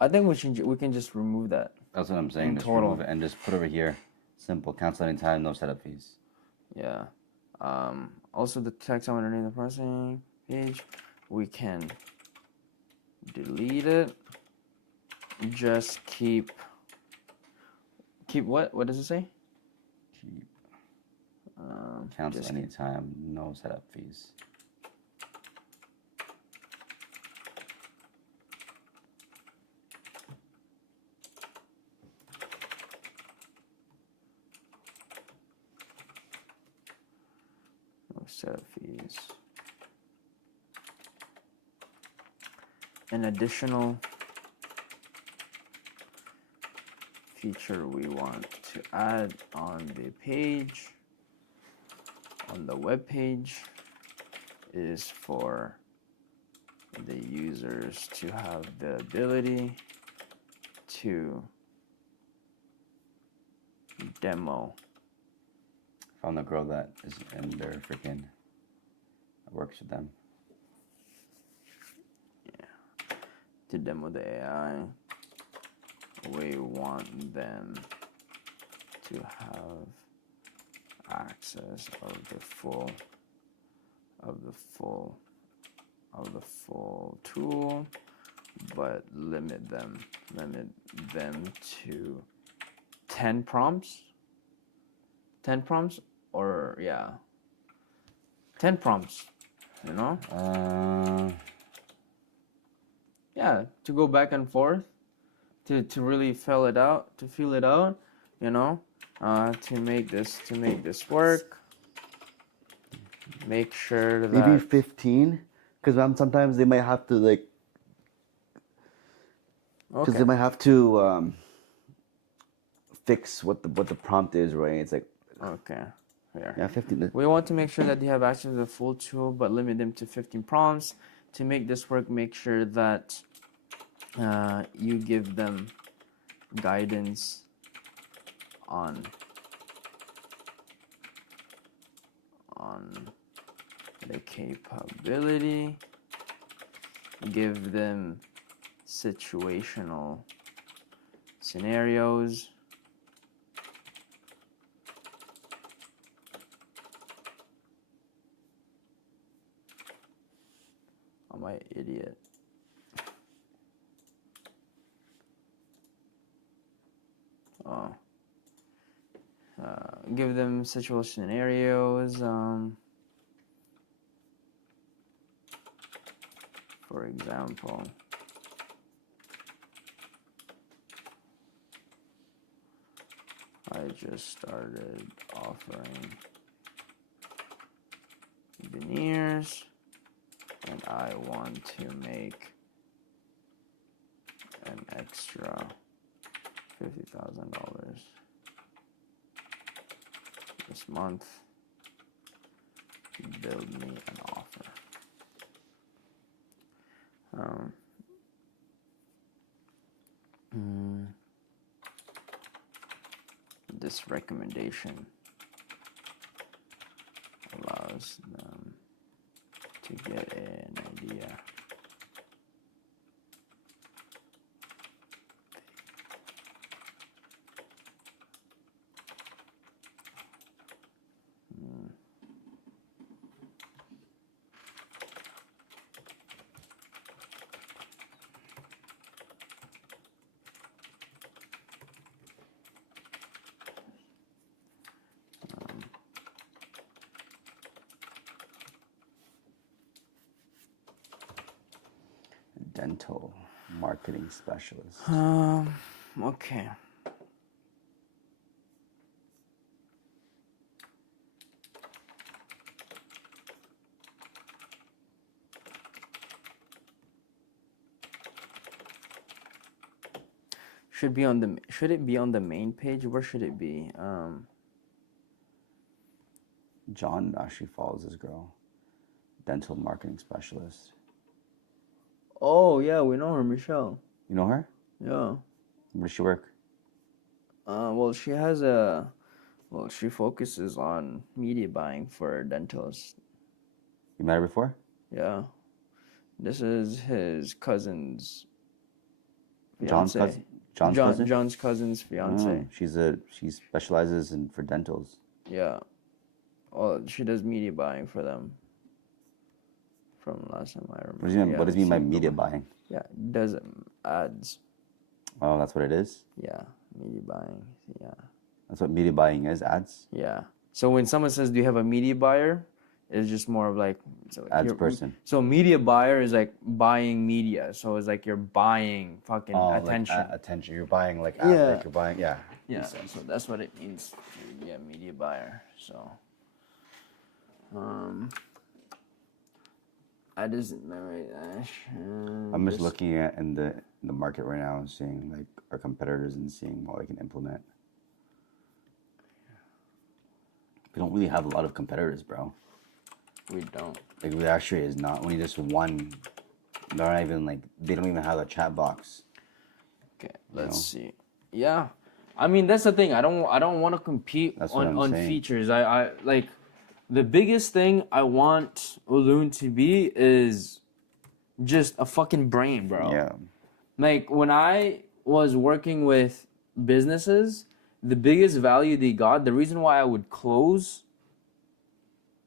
I think we can just remove that. That's what I'm saying. In Just total. remove it and just put over here. Simple. Cancel anytime, no setup fees. Yeah. Also the text underneath the pricing page, we can delete it. Just keep what? What does it say? Keep. Cancel anytime, no setup fees. No setup fees. An additional feature we want to add on the page, on the web page, is for the users to have the ability to demo. Found the girl that is in their freaking works with them. To demo the AI. We want them to have access of the full tool, but limit them to 10 prompts 10 prompts or 10 prompts, you know? Yeah, to go back and forth, to really feel it out, you know, to make this work. Make sure that maybe 15, because sometimes they might have to like, because okay. they might have to fix what the prompt is, right? It's like, Okay. Here. yeah, 15. We want to make sure that they have access to the full tool, but limit them to 15 prompts. To make this work, make sure that you give them guidance on the capability. Give them situational scenarios. Am I an idiot? Oh. Give them situational scenarios. For example, I just started offering veneers and I want to make an extra $50,000 this month. Build me an offer. This recommendation allows them to get an idea. Dental marketing specialist. Okay. Should it be on the main page? Where should it be? John actually follows this girl. Dental marketing specialist. Oh yeah, we know her, Michelle. You know her? Yeah. Where does she work? Well, she focuses on media buying for dentals. You met her before? Yeah. This is his cousin's John's fiance. cousin? John's cousin? John's cousin's fiance. She specializes for dentals. Yeah. Well, she does media buying for them. From last time I remember. What does he mean by media buying? Yeah, does ads. Oh, that's what it is? Yeah, media buying. Yeah. That's what media buying is, ads? Yeah. So when someone says, "Do you have a media buyer?" It's just more of like ads person. So media buyer is like buying media. So it's like you're buying fucking attention. Like, attention. You're buying like ads. Like you're buying. Yeah. Yeah. So that's what it means. Yeah, media buyer. So. I just I'm just looking at in the market right now and seeing like our competitors and seeing what we can implement. We don't really have a lot of competitors, bro. We don't. Like we actually is not. We just one. They're not even like they don't even have a chat box. Okay, let's see. Yeah, I mean that's the thing. I don't want to compete on features. I like. The biggest thing I want Ulun to be is just a fucking brain, bro. Yeah. Like, when I was working with businesses, the biggest value they got, the reason why I would close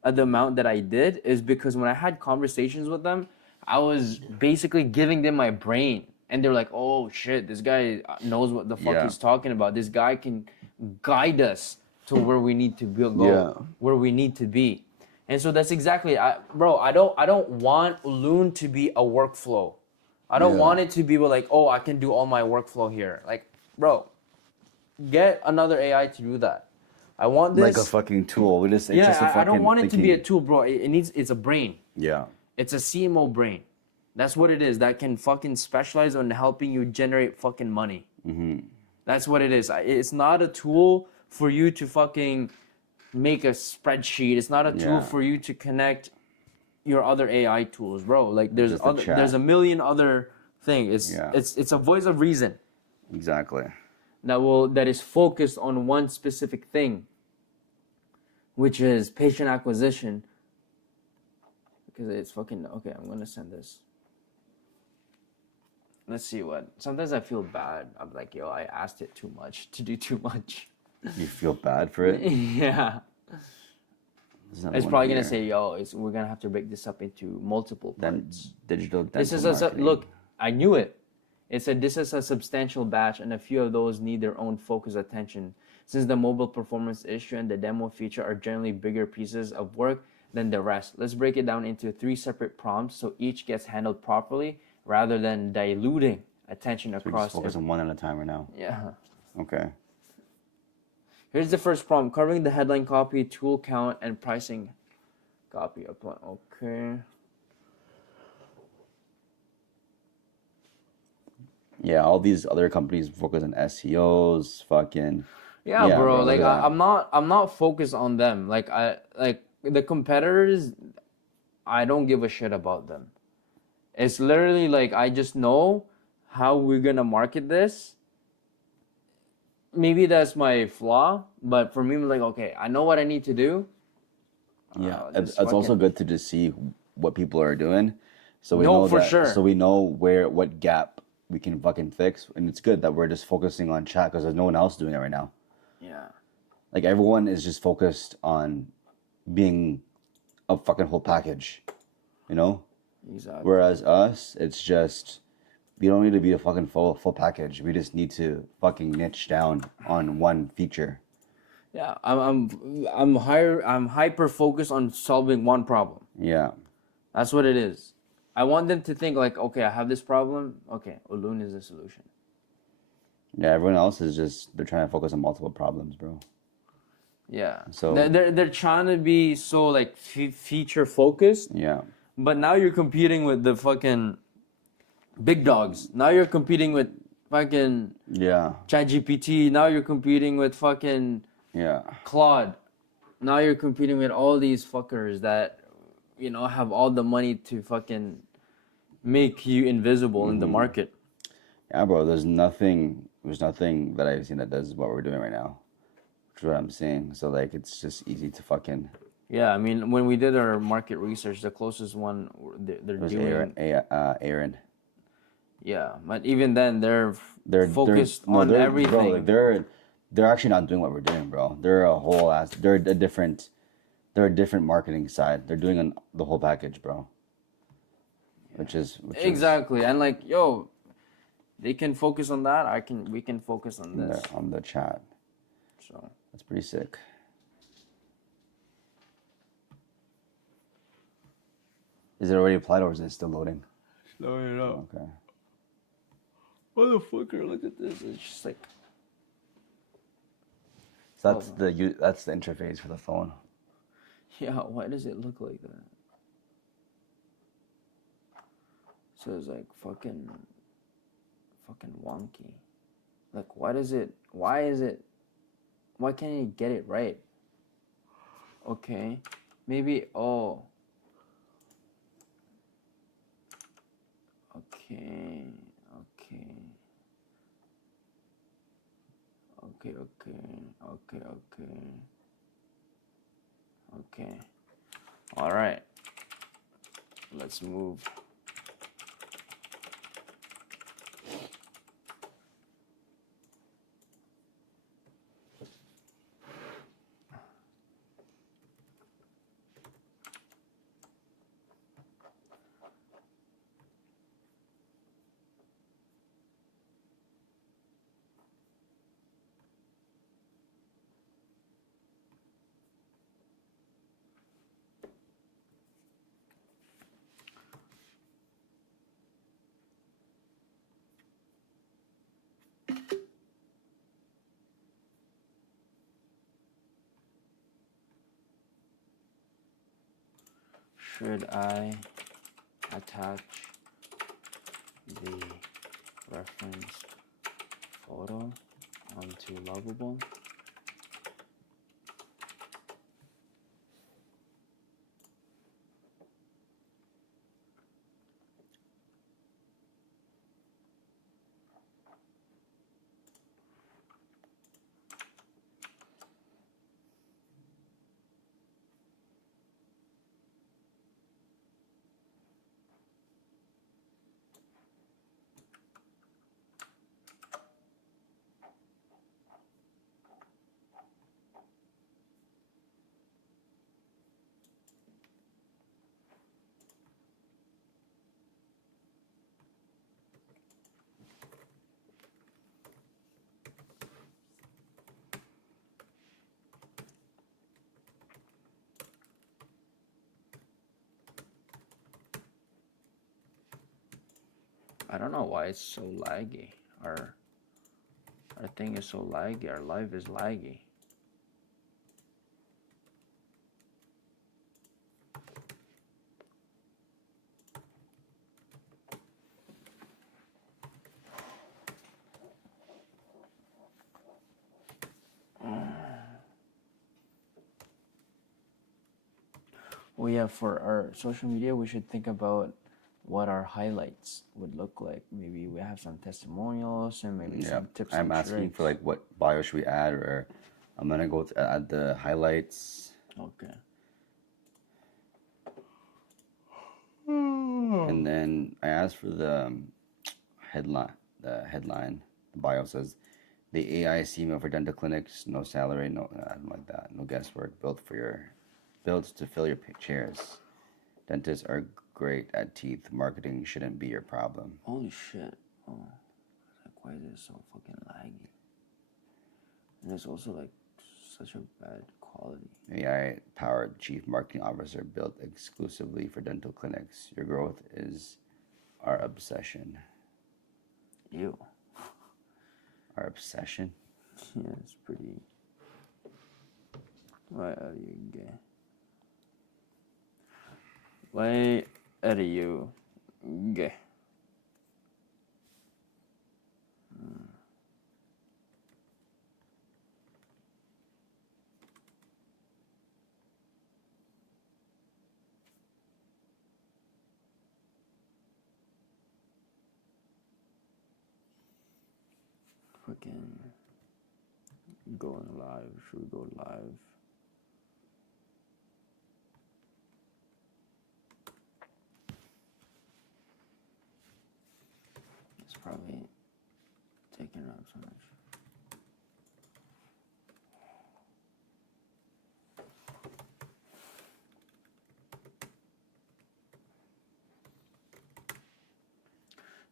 at the amount that I did is because when I had conversations with them, I was basically giving them my brain. And they're like, oh, shit, this guy knows what the fuck he's talking about. This guy can guide us to where we need to go, Yeah. where we need to be. And so that's exactly, I don't want Loon to be a workflow. I don't Yeah. want it to be like, oh, I can do all my workflow here. Like, bro, get another AI to do that. I want this. Like a fucking tool. It's just a fucking I don't want it to be a thinking. tool, bro. It's a brain. Yeah. It's a CMO brain. That's what it is. That can fucking specialize on helping you generate fucking money. That's what it is. It's not a tool for you to fucking make a spreadsheet. It's not a tool Yeah. for you to connect your other AI tools, bro. Like there's Just a chat. there's a million other things. Yeah. It's a voice of reason Exactly. that is focused on one specific thing, which is patient acquisition. Because it's fucking okay. I'm gonna send this. Let's see what. Sometimes I feel bad. I'm like, yo, I asked it too much to do too much. You feel bad for it? Yeah. There's another It's one probably gonna here. say, yo, we're gonna have to break this up into multiple Then parts. digital This is dental marketing. look. I knew it. It said this is a substantial batch, and a few of those need their own focused attention. Since the mobile performance issue and the demo feature are generally bigger pieces of work than the rest, let's break it down into 3 separate prompts so each gets handled properly rather than diluting attention We across. just focus on one at a time right now. Yeah. Okay. Here's the first prompt: covering the headline copy, tool count, and pricing. Copy apply. Okay. Yeah, all these other companies focus on SEOs, fucking. Yeah, Yeah, bro. bro, Like look at that. I'm not focused on them. Like the competitors, I don't give a shit about them. It's literally like I just know how we're gonna market this. Maybe that's my flaw, but for me, I'm like, okay, I know what I need to do. Yeah, Just it's also fucking- good to just see what people are doing, so we No, know for that. sure. So we know what gap we can fucking fix, and it's good that we're just focusing on chat because there's no one else doing it right now. Yeah. Like everyone is just focused on being a fucking whole package, you know. Exactly. Whereas us, it's just we don't need to be a fucking full package. We just need to fucking niche down on one feature. Yeah, I'm hyper focused on solving one problem. Yeah. That's what it is. I want them to think like, okay, I have this problem. Okay, Ulun is the solution. Yeah, everyone else is just they're trying to focus on multiple problems, bro. Yeah. So- they're trying to be so like feature focused, Yeah. but now you're competing with the fucking big dogs. Now you're competing with fucking Yeah. ChatGPT. Now you're competing with fucking Yeah. Claude. Now you're competing with all these fuckers that, you know, have all the money to fucking make you invisible in the market. Yeah, bro, there's nothing that I've seen that does what we're doing right now. Which is what I'm saying. So like it's just easy to fucking Yeah, I mean, when we did our market research, the closest one they're it was doing. Aaron. Yeah, but even then, they're They're focused no, on they're- everything. Bro, like they're actually not doing what we're doing, bro. They're a different marketing side. They're doing the whole package, bro. Which is Exactly, and like, yo, they can focus on that. We can focus on this. on the chat. So That's pretty sick. Is it already applied or is it still loading? loading up. Okay. Motherfucker, look at this. It's just like, So that's the interface for the phone. yeah, why does it look like that? So it's like fucking wonky. Like, why can't you get it right? Okay, maybe, oh. Okay. All right. Let's move. Should I attach the reference photo onto Lovable? I don't know why it's so laggy. Our thing is so laggy. Our live is laggy. Oh yeah, for our social media, we should think about what our highlights would look like. Maybe we have some testimonials and maybe some tips I'm and asking tricks. for like what bio should we add, or I'm gonna go add the highlights. Okay. And then I asked for the headline. The bio says, "The AI CMO for dental clinics, no salary, no, I don't like that. No guesswork. Built to fill your chairs. Dentists are great at teeth. Marketing shouldn't be your problem." Holy shit. Oh, like why is it so fucking laggy? And it's also like such a bad quality. AI-powered chief marketing officer built exclusively for dental clinics. Your growth is our obsession. Ew. Our obsession? Yeah, it's pretty. Why are you gay? Why are you gay? Fucking going live. Should we go live? It's probably taking up so much.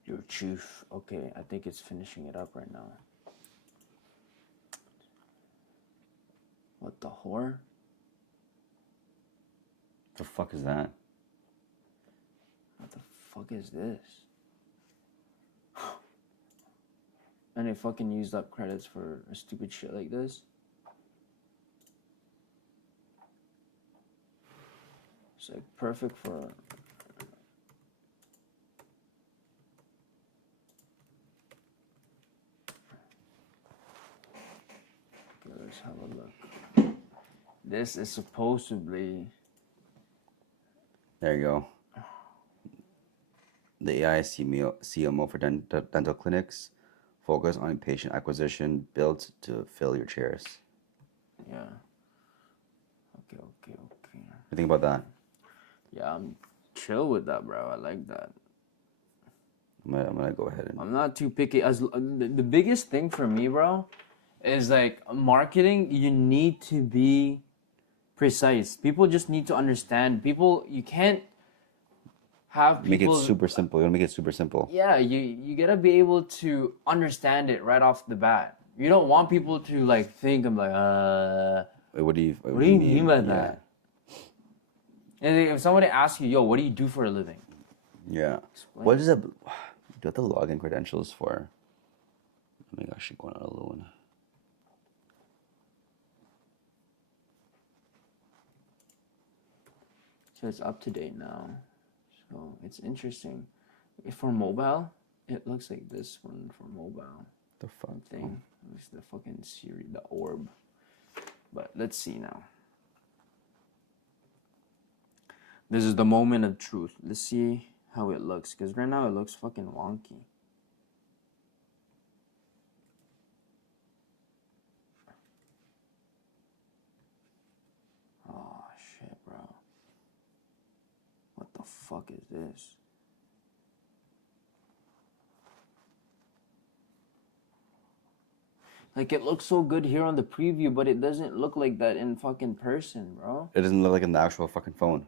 Your chief. Okay, I think it's finishing it up right now. What the whore? The fuck is that? What the fuck is this? And they fucking used up credits for a stupid shit like this. It's like perfect for. Okay, let's have a look. This is supposedly. There you go. The AI CMO for dental clinics, focus on patient acquisition, built to fill your chairs. Yeah. Okay. What do you think about that? Yeah, I'm chill with that, bro. I like that. I'm gonna go ahead and. I'm not too picky. As the biggest thing for me, bro, is like marketing. You need to be precise. People just need to understand. You can't have people Make it super simple. You want to make it super simple. Yeah, you gotta be able to understand it right off the bat. You don't want people to like think I'm like Wait, what do you mean by that? And if somebody asks you, yo, what do you do for a living? Yeah. What is it? Do you have the login credentials for? Let me actually go on a little one. So it's up to date now. So it's interesting. For mobile, it looks like this one for mobile. The fuck Thing. It's the fucking Siri, the orb. But let's see now. This is the moment of truth. Let's see how it looks. Because right now it looks fucking wonky. Oh, shit, bro. What the fuck is this? Like, it looks so good here on the preview, but it doesn't look like that in fucking person, bro. It doesn't look like an actual fucking phone.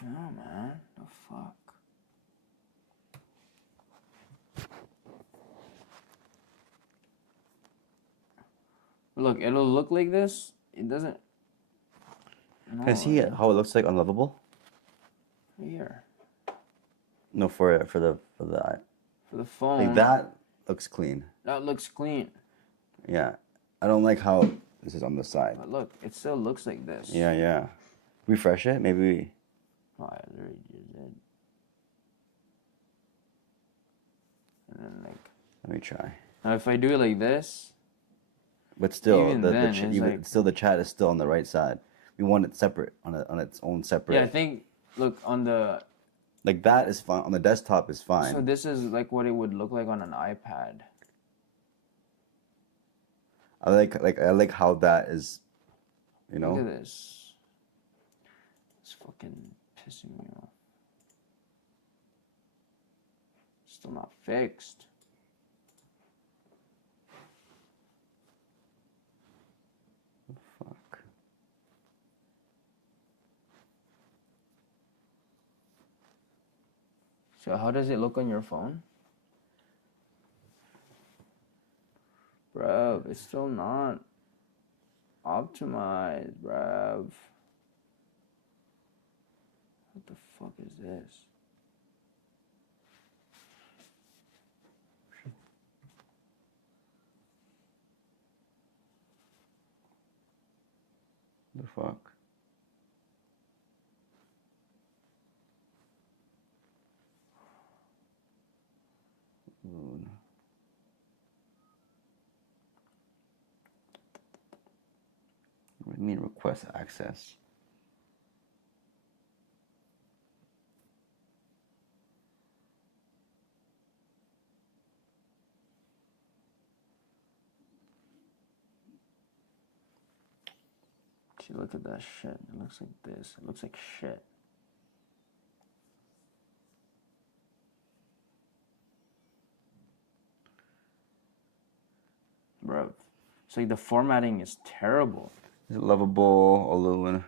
No, man. The fuck? Look, it'll look like this. It doesn't. No, Can I see how it looks like unlovable? Here. No, for the For the phone. like that looks clean. That looks clean. Yeah, I don't like how this is on the side. But look, it still looks like this. Yeah, yeah. Refresh it, maybe. Oh, I already did. And then like. Let me try. Now if I do it like this. But still, Even then, it's like- still the chat is still on the right side. We want it separate on its own separate. Yeah, I think. Look on the. Like that is fine. On the desktop is fine. So this is like what it would look like on an iPad. I like how that is, you know. Look at this. It's fucking pissing me off. Still not fixed. Fuck. So how does it look on your phone? Bruv, it's still not optimized, bruv. What the fuck is this? The fuck. Ooh. What do you mean request access? See, look at that shit. It looks like this. It looks like shit. Bro, it's like the formatting is terrible. Is it lovable, Alune?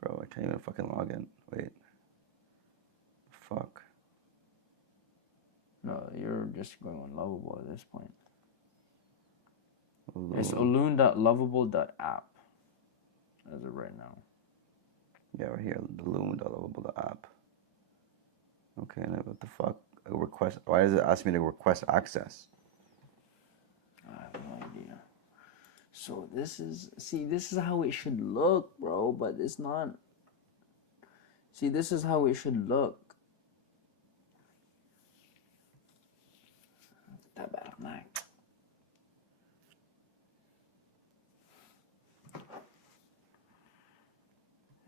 Bro, I can't even fucking log in. Wait. Fuck. No, you're just going on lovable at this point. Alune. It's alune.lovable.app as of right now. Yeah, right here. Alune.lovable.app. Okay, now what the fuck? A request. Why does it ask me to request access? I have no idea. So this is how it should look, bro, but it's not. See, this is how it should look. That bad, man.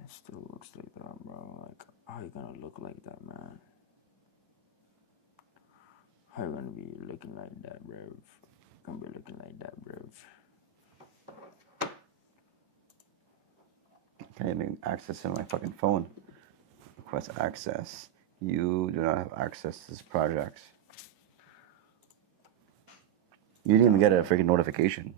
It still looks like that, bro. Like, how you gonna look like that, man? How you gonna be looking like that, bro? Gonna be looking like that, bro. Can't even access it on my fucking phone. Request access. You do not have access to this project. You didn't even get a freaking notification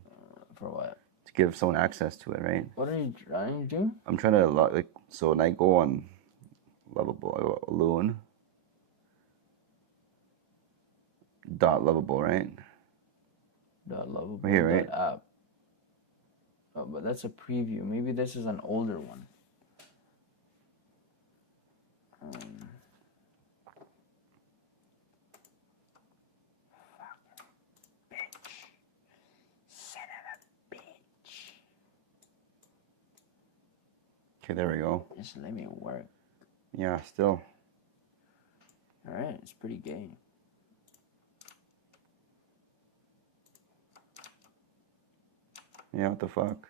For what? to give someone access to it, right? What are you trying to do? I'm trying to like so when I go on Lovable, I go Alune dot Lovable, right? Dot lovable. Right here, right? App. Oh, but that's a preview. Maybe this is an older one. Okay, there we go. Just let me work. Yeah, still. Alright, it's pretty gay. Yeah, what the fuck?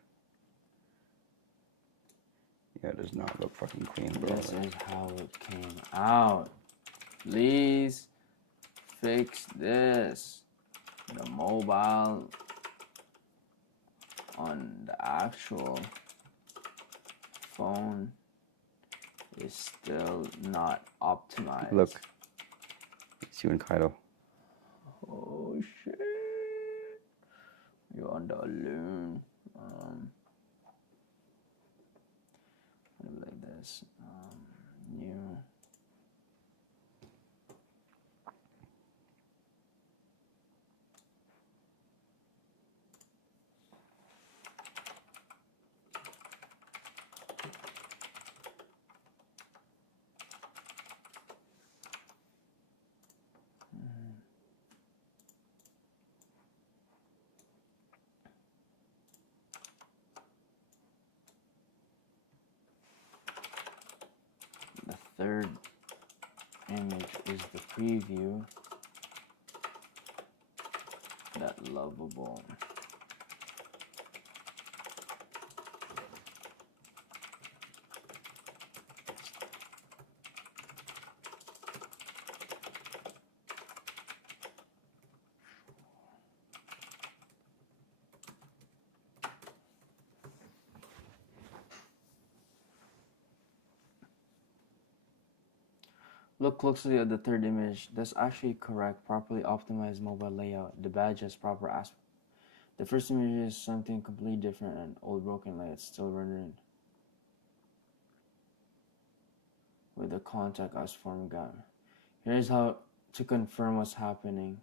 Yeah, it does not look fucking clean, bro. This is how it came out. Please fix this. The mobile on the actual phone is still not optimized. Look. It's you and Kaido. Oh shit. You're on the balloon. Like this. New. The third image is the preview. That lovable. Look closely at the third image. That's actually correct. Properly optimized mobile layout. The badge has proper aspect. The first image is something completely different and old broken layout still rendered with the contact as form gap. Here's how to confirm what's happening.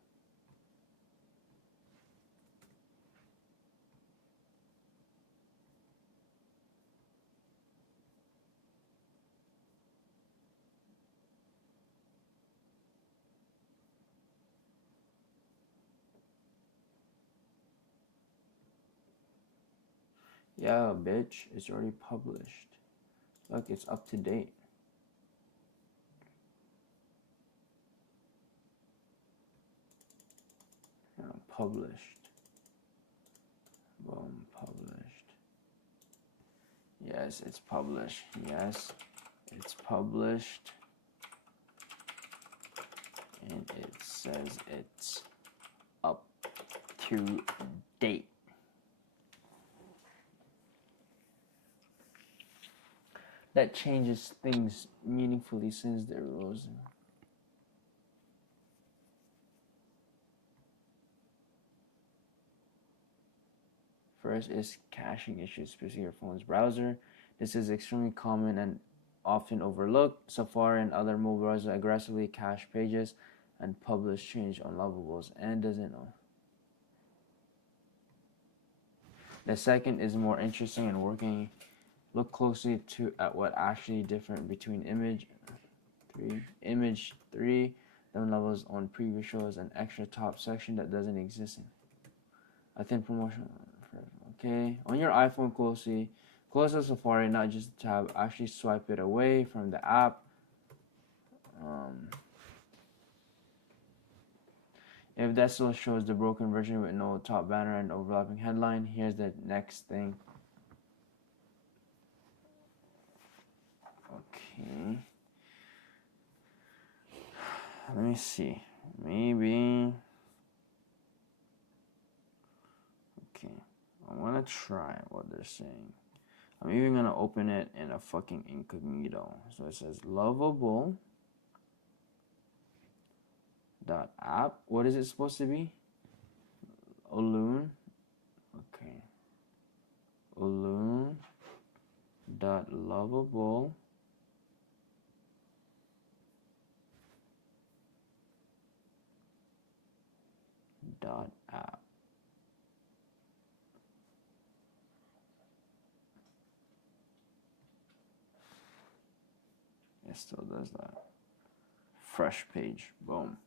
Yeah, bitch, it's already published. Look, it's up to date. Yeah, published. Boom, published. Yes, it's published. Yes, it's published. And it says it's up to date. That changes things meaningfully since there was. First is caching issues, especially your phone's browser. This is extremely common and often overlooked. Safari and other mobile browsers aggressively cache pages and publish change unlovables and doesn't know. The second is more interesting and working. Look closely at what actually different between image 3. Them levels on previous shows an extra top section that doesn't exist in. I think promotion. Okay, on your iPhone closely, close the Safari, not just the tab. Actually swipe it away from the app. If that still shows the broken version with no top banner and overlapping headline, here's the next thing. Okay. Let me see. Maybe. Okay. I'm gonna try what they're saying. I'm even gonna open it in a fucking incognito. So it says lovable dot app. What is it supposed to be? Oloon. Okay. Oloon dot lovable dot app. It still does that. Fresh page. Boom.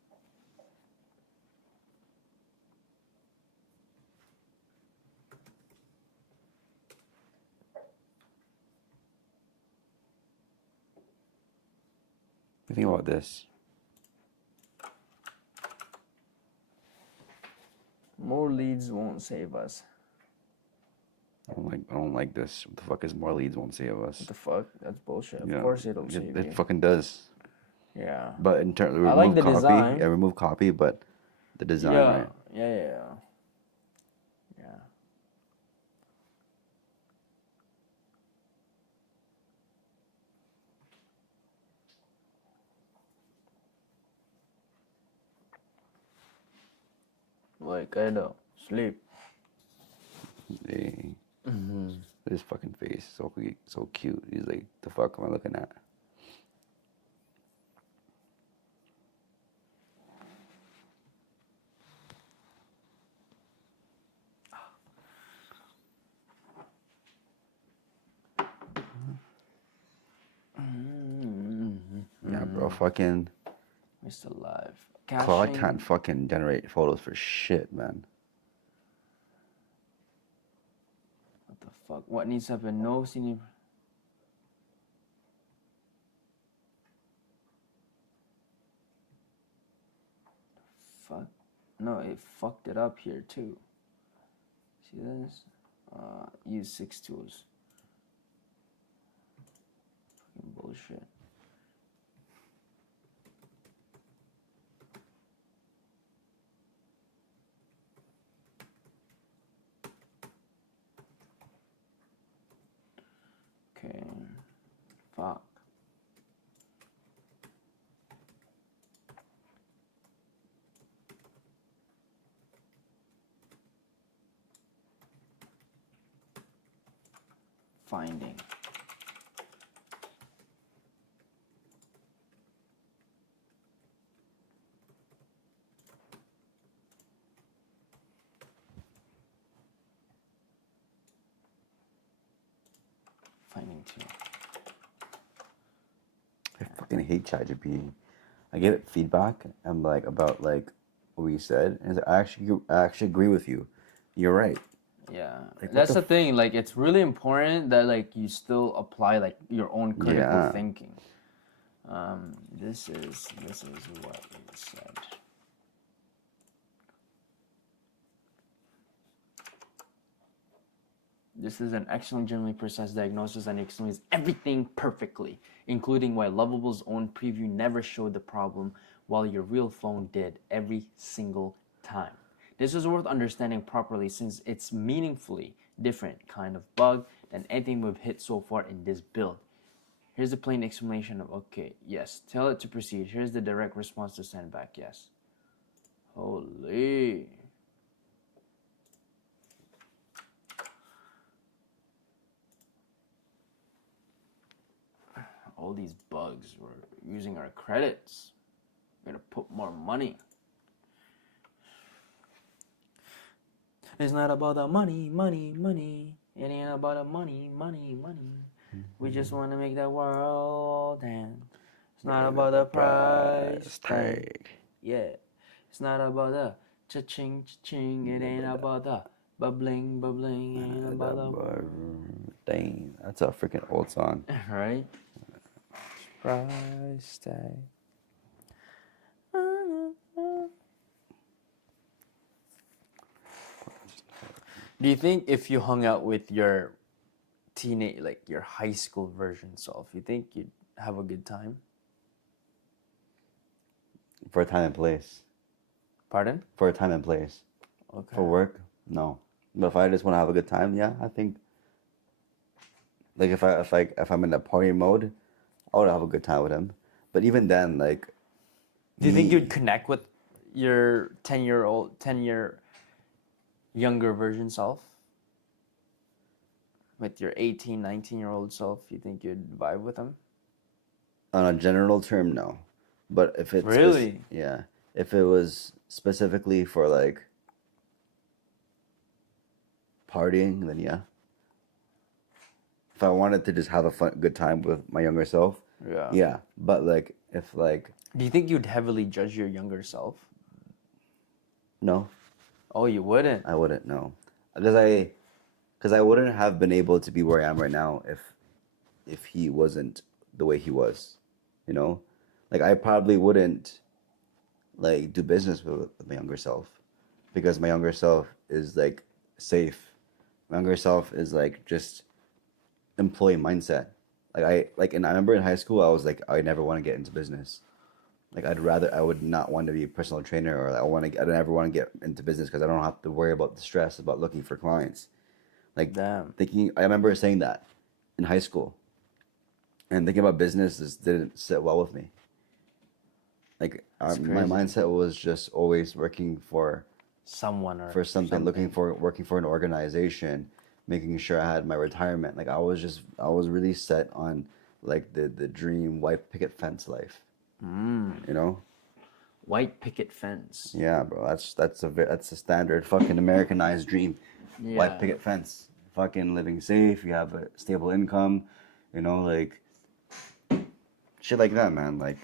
Think about this. More leads won't save us. I don't like this. What the fuck is more leads won't save us? What the fuck? That's bullshit. Of Yeah, course it'll save you. It fucking does. Yeah. But in terms of I like the design. Yeah, remove copy, but the design, Yeah. right? Yeah. Like, I know. Sleep. Hey. His fucking face, so cute. He's like, the fuck am I looking at? Yeah, bro, fucking. We're still alive. Claude can't fucking generate photos for shit, man. What the fuck? What needs to happen? No senior. Fuck. No, it fucked it up here too. See this? Use 6 tools. Fucking bullshit. Okay. Fuck. Finding. Finding 2. I fucking hate ChatGPT. I give it feedback. I'm like about like what we said, and I actually agree with you. You're right. Yeah, Like, that's the thing. Like, it's really important that like you still apply like your own critical thinking. This is what it said. This is an excellent, generally precise diagnosis and explains everything perfectly, including why Lovable's own preview never showed the problem, while your real phone did every single time. This is worth understanding properly since it's meaningfully different kind of bug than anything we've hit so far in this build. Here's the plain explanation of okay, yes. Tell it to proceed. Here's the direct response to send back, yes. Holy. All these bugs, we're using our credits. We're gonna put more money. It's not about the money. It ain't about the money. We just want to make the world dance. It's not about the price tag. Yeah. It's not about the cha-ching, cha-ching. It ain't about the bubbling. Ain't about the... Dang, that's a freaking old song. Right? Price tag. Do you think if you hung out with your teenage, like your high school version self, you think you'd have a good time? For a time and place. Pardon? For a time and place. Okay. For work, no. But if I just want to have a good time, yeah, I think. Like if I'm in a party mode, I would have a good time with him. But even then, like. Do you think you'd connect with your 10-year younger version self? With your 18, 19-year-old self, you think you'd vibe with him? On a general term, no. But if it's really, yeah, if it was specifically for like partying, then yeah. If I wanted to just have a good time with my younger self, yeah. But like, if like, do you think you'd heavily judge your younger self? No. Oh, you wouldn't? I wouldn't. No, because I wouldn't have been able to be where I am right now if he wasn't the way he was, you know. Like I probably wouldn't like do business with my younger self because my younger self is like safe. My younger self is like just employee mindset. And I remember in high school I was like I never want to get into business. Like I would not want to be a personal trainer or I don't ever want to get into business because I don't have to worry about the stress about looking for clients. Like Damn. I remember saying that in high school, and thinking about business just didn't sit well with me. Like my crazy. mindset was just always working Someone or for something, working for an organization, making sure I had my retirement. Like I was really set on like the dream white picket fence life. You know? White picket fence. Yeah, bro. That's a standard fucking Americanized dream. Yeah. White picket fence. Fucking living safe. You have a stable income. You know, like shit like that, man. Like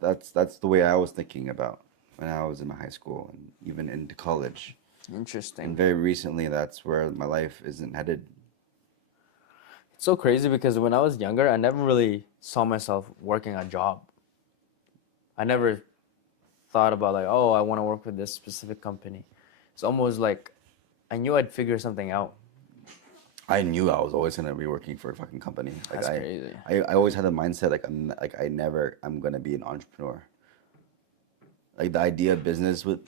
that's the way I was thinking about when I was in high school and even into college. Interesting. And very recently, that's where my life isn't headed. It's so crazy because when I was younger, I never really saw myself working a job. I never thought about like, oh, I want to work with this specific company. It's almost like I knew I'd figure something out. I knew I was always gonna be working for a fucking company. Like That's crazy. I always had a mindset like I'm gonna be an entrepreneur. Like the idea of business with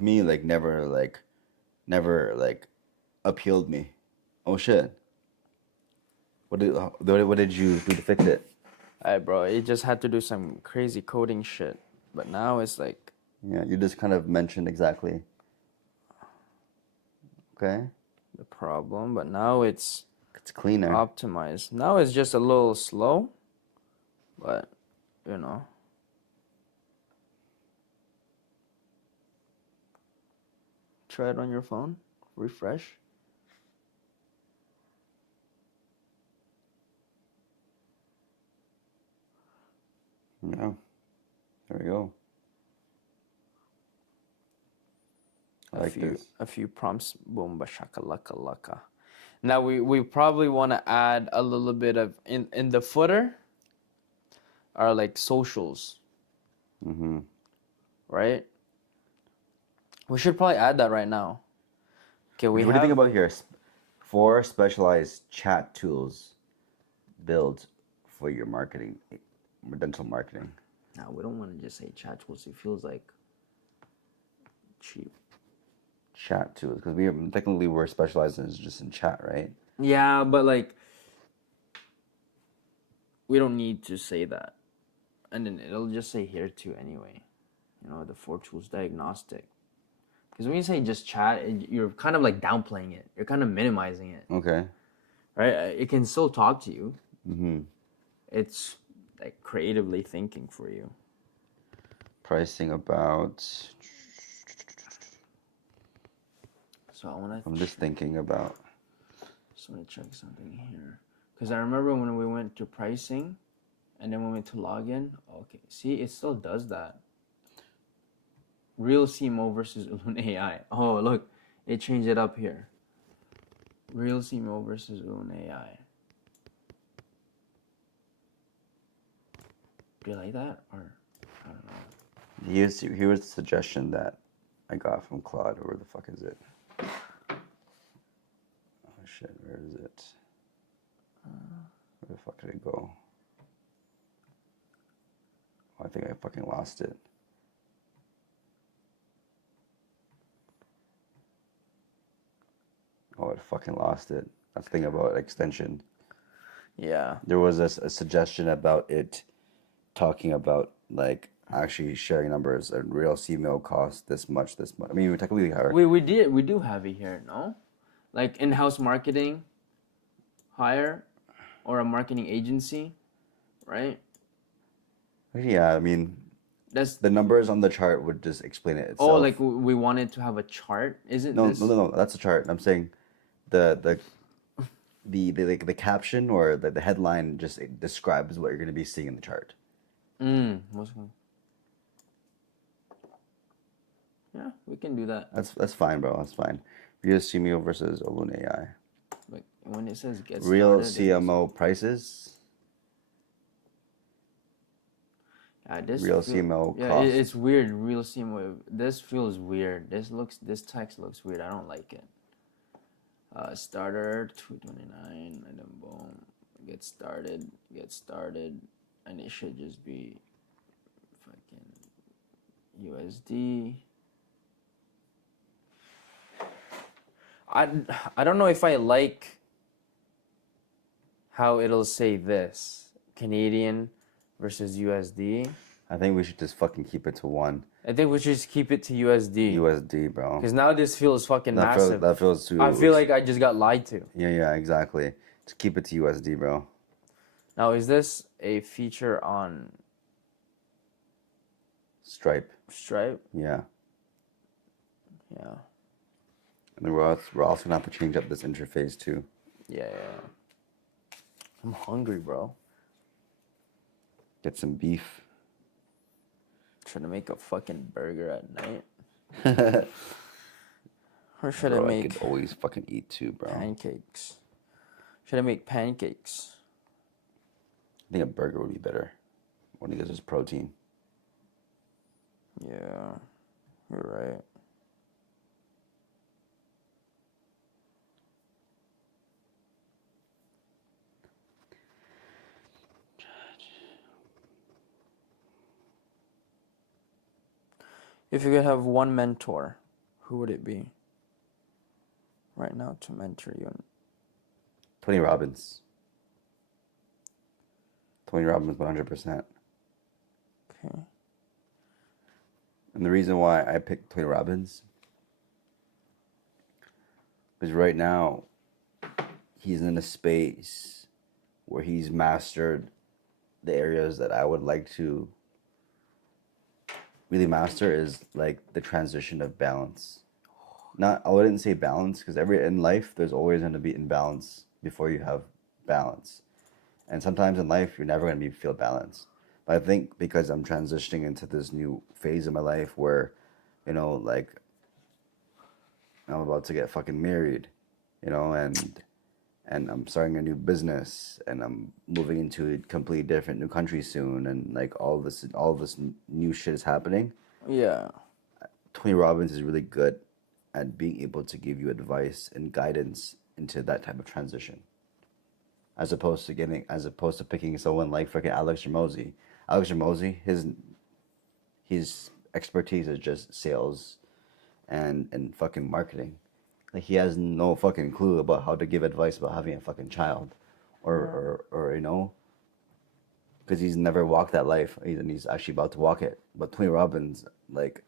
me never appealed me. Oh shit. What did you do to fix it? Bro, it just had to do some crazy coding shit. But now it's like... Yeah, you just kind of mentioned exactly. Okay. The problem, but now it's cleaner. Optimized. Now it's just a little slow, but you know. Try it on your phone. Refresh. Yeah. There we go. A few prompts. Boom, bashaka laka laka. Now we probably want to add a little bit of in the footer are like socials. Mm-hmm. Right? We should probably add that right now. Okay, what do you think about here? 4 specialized chat tools built for your marketing, dental marketing. No, we don't want to just say chat tools. It feels like cheap. Chat tools, because we're specialized just in chat, right? Yeah, but like we don't need to say that, and then it'll just say here too anyway. You know, the 4 tools diagnostic. Because when you say just chat, you're kind of like downplaying it. You're kind of minimizing it. Okay. Right? It can still talk to you. Mm-hmm. It's like creatively thinking for you. Pricing about. So I'm just thinking about. Just want to check something here. Because I remember when we went to pricing, and then we went to login. Okay, see, it still does that. Real CMO versus Ulun AI. Oh, look, it changed it up here. Real CMO versus Ulun AI. Do you like that? Or, I don't know. Here's the suggestion that I got from Claude. Where the fuck is it? Oh shit, where is it? Where the fuck did it go? Oh, I think I fucking lost it. Oh, I fucking lost it. That's the thing about extension. Yeah. There was a suggestion about it talking about like actually sharing numbers. A real CMO costs this much, this much. I mean, we technically have. We do have it here, no? Like in-house marketing, hire, or a marketing agency, right? Yeah, I mean, that's the numbers on the chart would just explain it itself. Oh, like we wanted to have a chart? Is it? No, that's a chart. I'm saying the caption or the headline just describes what you're going to be seeing in the chart. Yeah, we can do that. That's fine, bro. That's fine. Real CMO versus Ulun AI. Like when it says get real started, CMO prices. This Real CMO yeah, cost. it's weird. Real CMO. This feels weird. This text looks weird. I don't like it. Starter 229, and then boom, get started, and it should just be fucking USD. I don't know if I like how it'll say this Canadian versus USD. I think we should just fucking keep it to one. I think we should just keep it to USD. USD, bro. Because now this feels fucking massive. That feels too. I feel like I just got lied to. Yeah, exactly. Just keep it to USD, bro. Now, is this a feature on Stripe? Yeah. And then we're also gonna have to change up this interface too. Yeah. I'm hungry, bro. Get some beef. Should I make a fucking burger at night? Or should I make... I could always fucking eat too, bro. Pancakes. Should I make pancakes? I think a burger would be better. Only because there's protein. Yeah. You're right. If you could have one mentor, who would it be? Right now to mentor you. Tony Robbins. Tony Robbins, 100%. Okay. And the reason why I picked Tony Robbins is right now he's in a space where he's mastered the areas that I would like to really master, is like the transition of balance. I wouldn't say balance, because in life there's always going to be imbalance before you have balance, and sometimes in life you're never going to feel balanced. But I think because I'm transitioning into this new phase of my life where, like I'm about to get fucking married, and I'm starting a new business, and I'm moving into a completely different new country soon, and like all this new shit is happening. Yeah. Tony Robbins is really good at being able to give you advice and guidance into that type of transition, as opposed to picking someone like fucking Alex Ramosi. Alex Ramosi, his expertise is just sales and fucking marketing. Like, he has no fucking clue about how to give advice about having a fucking child, or because he's never walked that life, and he's actually about to walk it. But Tony Robbins, like,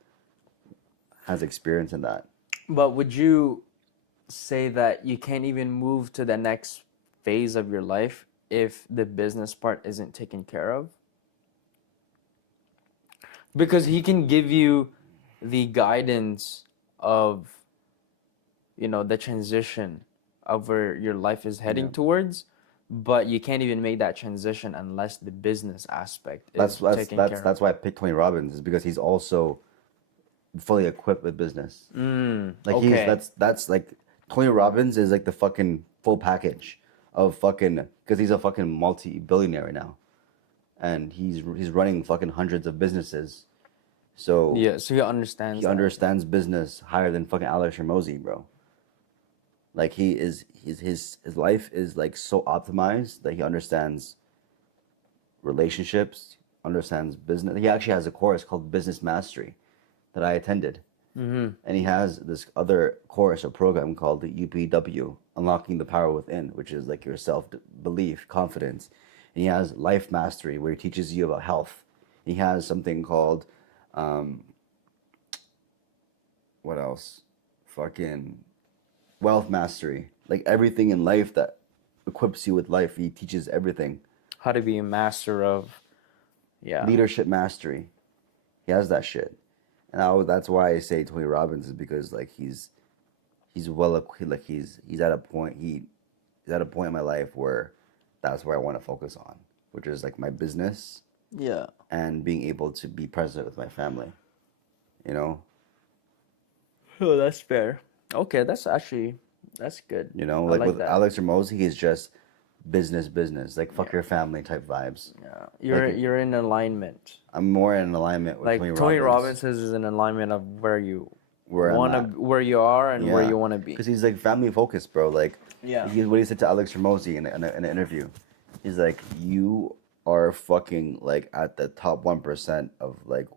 has experience in that. But would you say that you can't even move to the next phase of your life if the business part isn't taken care of? Because he can give you the guidance of, the transition of where your life is heading towards, but you can't even make that transition unless the business aspect is taken care of. That's why I picked Tony Robbins, is because he's also fully equipped with business. That's like, Tony Robbins is like the fucking full package of fucking, because he's a fucking multi-billionaire now, and he's running fucking hundreds of businesses. So yeah, so he understands. He understands business higher than fucking Alex Ramosi, bro. Like, his life is like so optimized that he understands relationships, understands business. He actually has a course called Business Mastery that I attended. Mm-hmm. And he has this other course or program called the UPW, Unlocking the Power Within, which is like your self-belief, confidence. And he has Life Mastery, where he teaches you about health. He has something called, what else? Fucking Wealth Mastery. Like, everything in life that equips you with life, he teaches everything. How to be a master of, Leadership Mastery. He has that shit. And that's why I say Tony Robbins, is because like he's well equipped. Like, he's at a point in my life where that's where I want to focus on, which is like my business. Yeah. And being able to be present with my family. Oh, that's fair. Okay, that's good. Like with that. Alex Ramosi, he's just business, like fuck your family type vibes. Yeah, Like, you're in alignment. I'm more in alignment with Like Tony Robbins. is in alignment of where you Where I'm at. where you are and where Yeah, you want to be. because he's like family focused, bro. Like, Yeah. what he said to Alex Ramosi in an interview, he's like, you are fucking like at the top 1% of like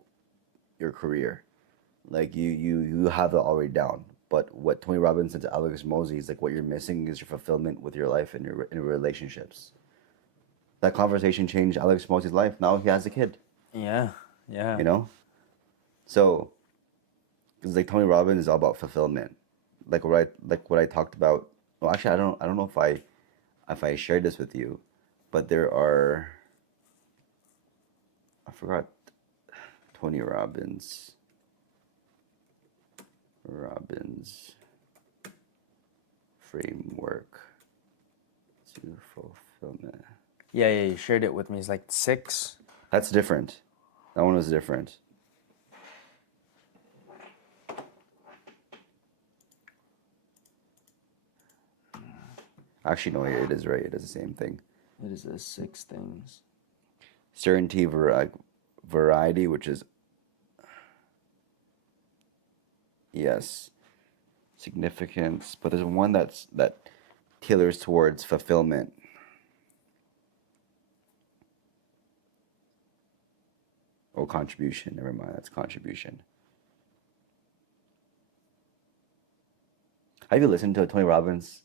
your career, like you have it already down. But what Tony Robbins said to Alex Ramosi is like, what you're missing is your fulfillment with your life and your in relationships. That conversation changed Alex Ramosi's life. Now he has a kid. Yeah, yeah. You know, so. Because like Tony Robbins is all about fulfillment, like what I talked about. Well, actually, I don't know if I shared this with you, but there are. I forgot. Tony Robbins framework to fulfillment. Yeah, yeah. You shared it with me. It's like 6. That's different. That one was different. Actually, no, it is right. It is the same thing. It is the 6 things. Certainty, variety, which is yes, significance. But there's one that tailors towards fulfillment. Oh, contribution. Never mind. That's contribution. Have you listened to Tony Robbins?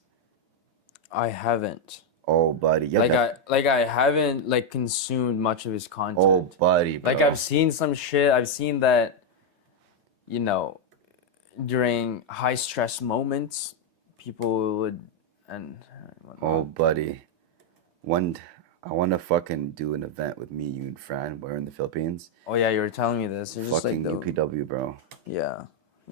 I haven't. Oh, buddy. Yeah, I haven't like consumed much of his content. Oh, buddy, bro. Like I've seen some shit. I've seen that, you know, during high stress moments, people would and whatnot. Oh, buddy. I want to fucking do an event with me, you, and Fran. We're in the Philippines. Oh yeah, you were telling me this. You're Fucking just like UPW, bro. Yeah,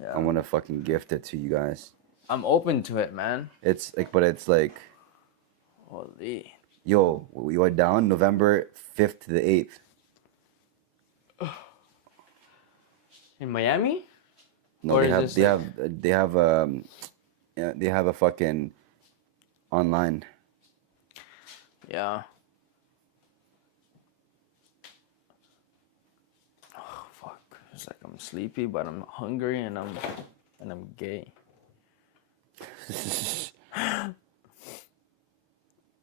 yeah. I want to fucking gift it to you guys. I'm open to it, man. It's like, but it's like, holy. yo, we went down November 5th to the 8th. In Miami? No, Or they is have this they have a fucking online. Yeah. Oh fuck. It's like I'm sleepy, but I'm hungry and I'm gay.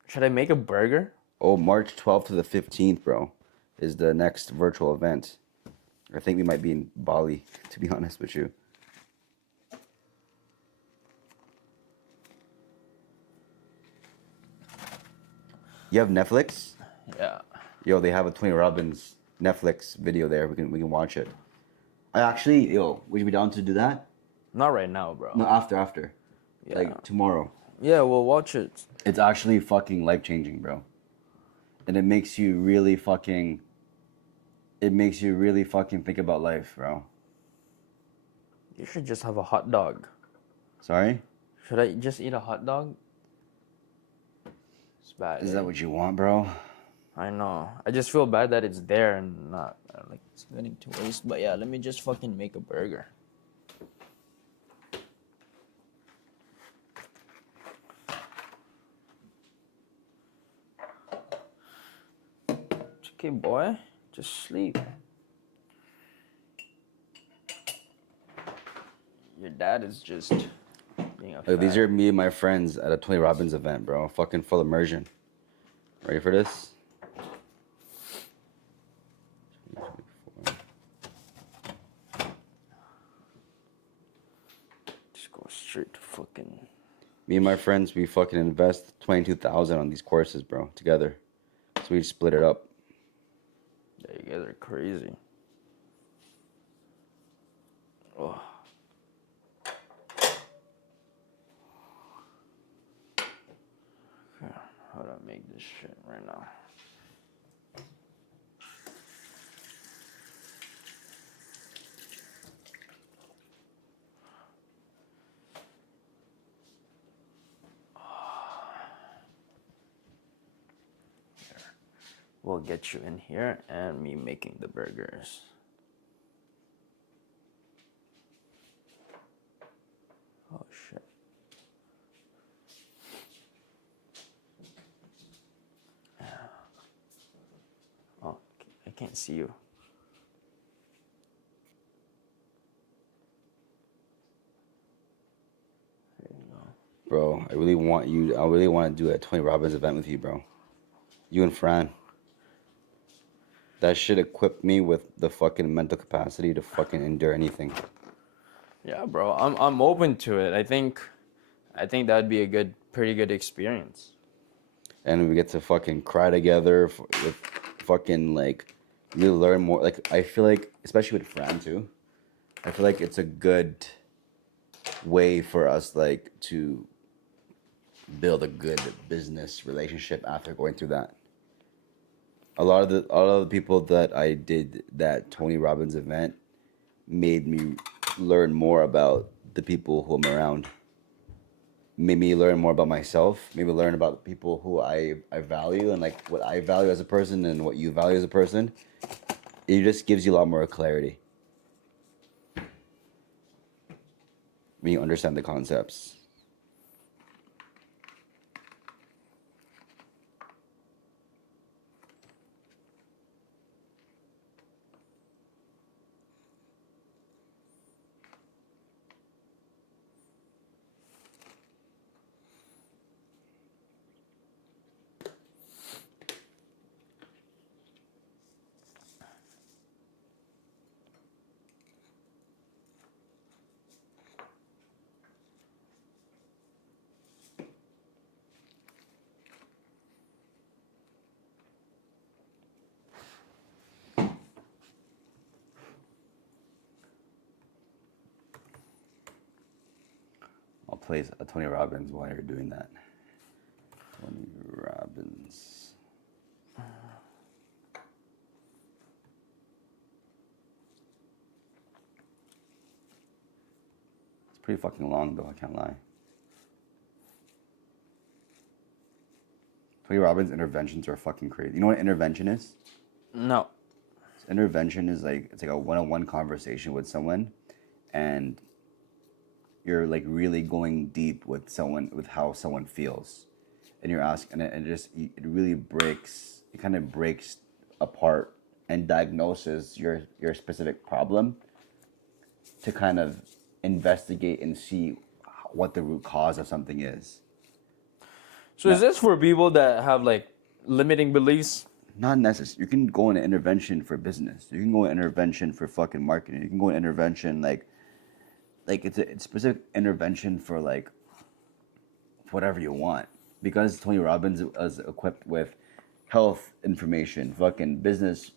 Should I make a burger? Oh, March 12th to the 15th, bro, is the next virtual event. I think we might be in Bali, to be honest with you. You have Netflix? Yeah. Yo, they have a Tony Robbins Netflix video there. We can watch it. I actually, would you be down to do that? Not right now, bro. No, after. Yeah. Like tomorrow. Yeah, we'll watch it. It's actually fucking life-changing, bro. And it makes you really fucking think about life, bro. You should just have a hot dog. Sorry? Should I just eat a hot dog? It's bad. Is that what you want, bro? I know. I just feel bad that it's there and not like it's getting to waste. But yeah, let me just fucking make a burger. It's okay, boy. Just sleep. Your dad is just being a Look, these fat- are me and my friends at a Tony Robbins event, bro. Fucking full immersion. Ready for this? Just go straight to fucking. Me and my friends, we fucking invest 22,000 on these courses, bro, together. So we split it up. Yeah, you guys are crazy. Oh. Okay, how do I make this shit right now? We'll get you in here and me making the burgers. Oh shit. can't see you. There you go. Bro, I really want to do a Tony Robbins event with you, bro. You and Fran. That should equip me with the fucking mental capacity to fucking endure anything. Yeah, bro. I'm open to it. I think that'd be a pretty good experience. And we get to fucking cry together with fucking like really learn more. Like I feel like, especially with Fran too, I feel like it's a good way for us like to build a good business relationship after going through that. A lot of the people that I did that Tony Robbins event made me learn more about the people who I'm around. Made me learn more about myself. Made me learn about the people who I value and like what I value as a person and what you value as a person. It just gives you a lot more clarity when you understand the concepts. I'll play a Tony Robbins while you're doing that. Tony Robbins. It's pretty fucking long though, I can't lie. Tony Robbins interventions are fucking crazy. You know what intervention is? No. Intervention is like, it's like a one-on-one conversation with someone, and you're like really going deep with someone, with how someone feels, and you're asking, and it really breaks, it kind of breaks apart and diagnoses your specific problem to kind of investigate and see what the root cause of something is. So is this for people that have like limiting beliefs? Not necessary. You can go in an intervention for business. You can go in intervention for fucking marketing. You can go in intervention like it's a specific intervention for like whatever you want. Because Tony Robbins is equipped with health information, fucking business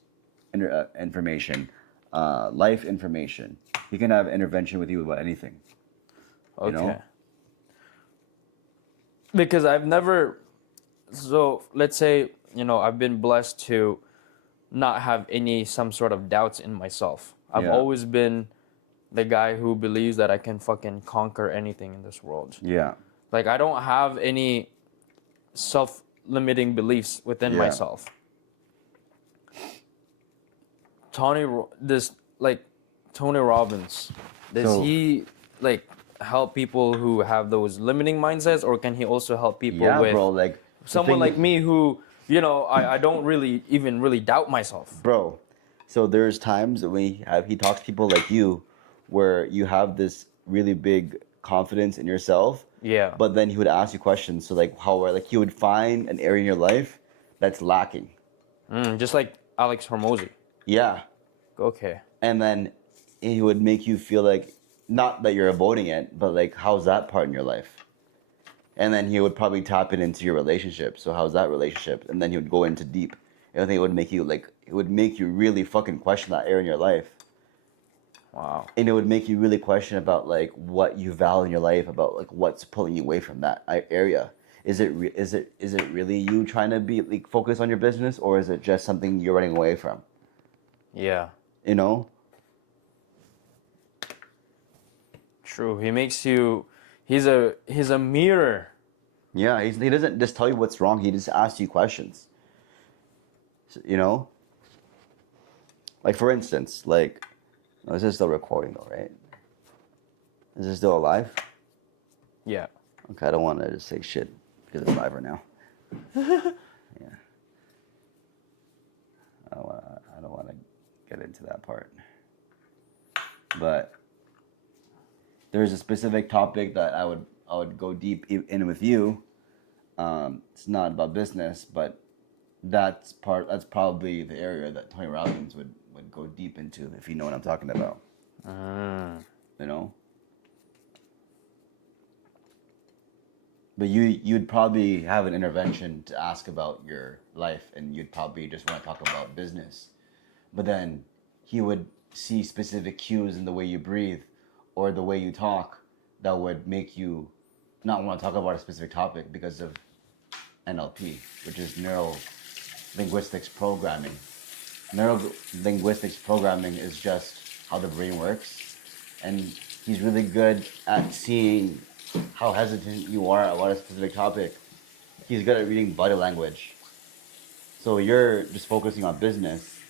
information, life information. He can have intervention with you about anything. Okay. You know? Because I've never, so let's say, I've been blessed to not have some sort of doubts in myself. I've always been the guy who believes that I can fucking conquer anything in this world. Yeah. Like I don't have any self-limiting beliefs within myself. Tony Robbins, does he like help people who have those limiting mindsets, or can he also help people with bro, like someone like me who, I don't really doubt myself. Bro, so there's times when he talks to people like you where you have this really big confidence in yourself. Yeah. But then he would ask you questions. So like he would find an area in your life that's lacking. Just like Alex Hormozy. Yeah. Okay. And then he would make you feel like, not that you're avoiding it, but like, how's that part in your life? And then he would probably tap it into your relationship. So how's that relationship? And then he would go into deep. And I think it would make you really fucking question that area in your life. Wow. And it would make you really question about like what you value in your life, about like what's pulling you away from that area. Is it really you trying to be like focused on your business, or is it just something you're running away from? Yeah. You know? True. He makes you. He's a mirror. Yeah, he doesn't just tell you what's wrong. He just asks you questions. You know? Like for instance, like, this is still recording though, right? Is this still alive? Yeah. Okay, I don't want to just say shit because it's live right now. Yeah. I don't want to get into that part. But there's a specific topic that I would go deep in with you. It's not about business, but that's probably the area that Tony Robbins would go deep into, if you know what I'm talking about. You know? But you'd probably have an intervention to ask about your life, and you'd probably just want to talk about business. But then he would see specific cues in the way you breathe or the way you talk that would make you not want to talk about a specific topic because of NLP, which is neuro linguistics programming. Neuro linguistics programming is just how the brain works, and he's really good at seeing how hesitant you are about a specific topic. He's good at reading body language. So you're just focusing on business,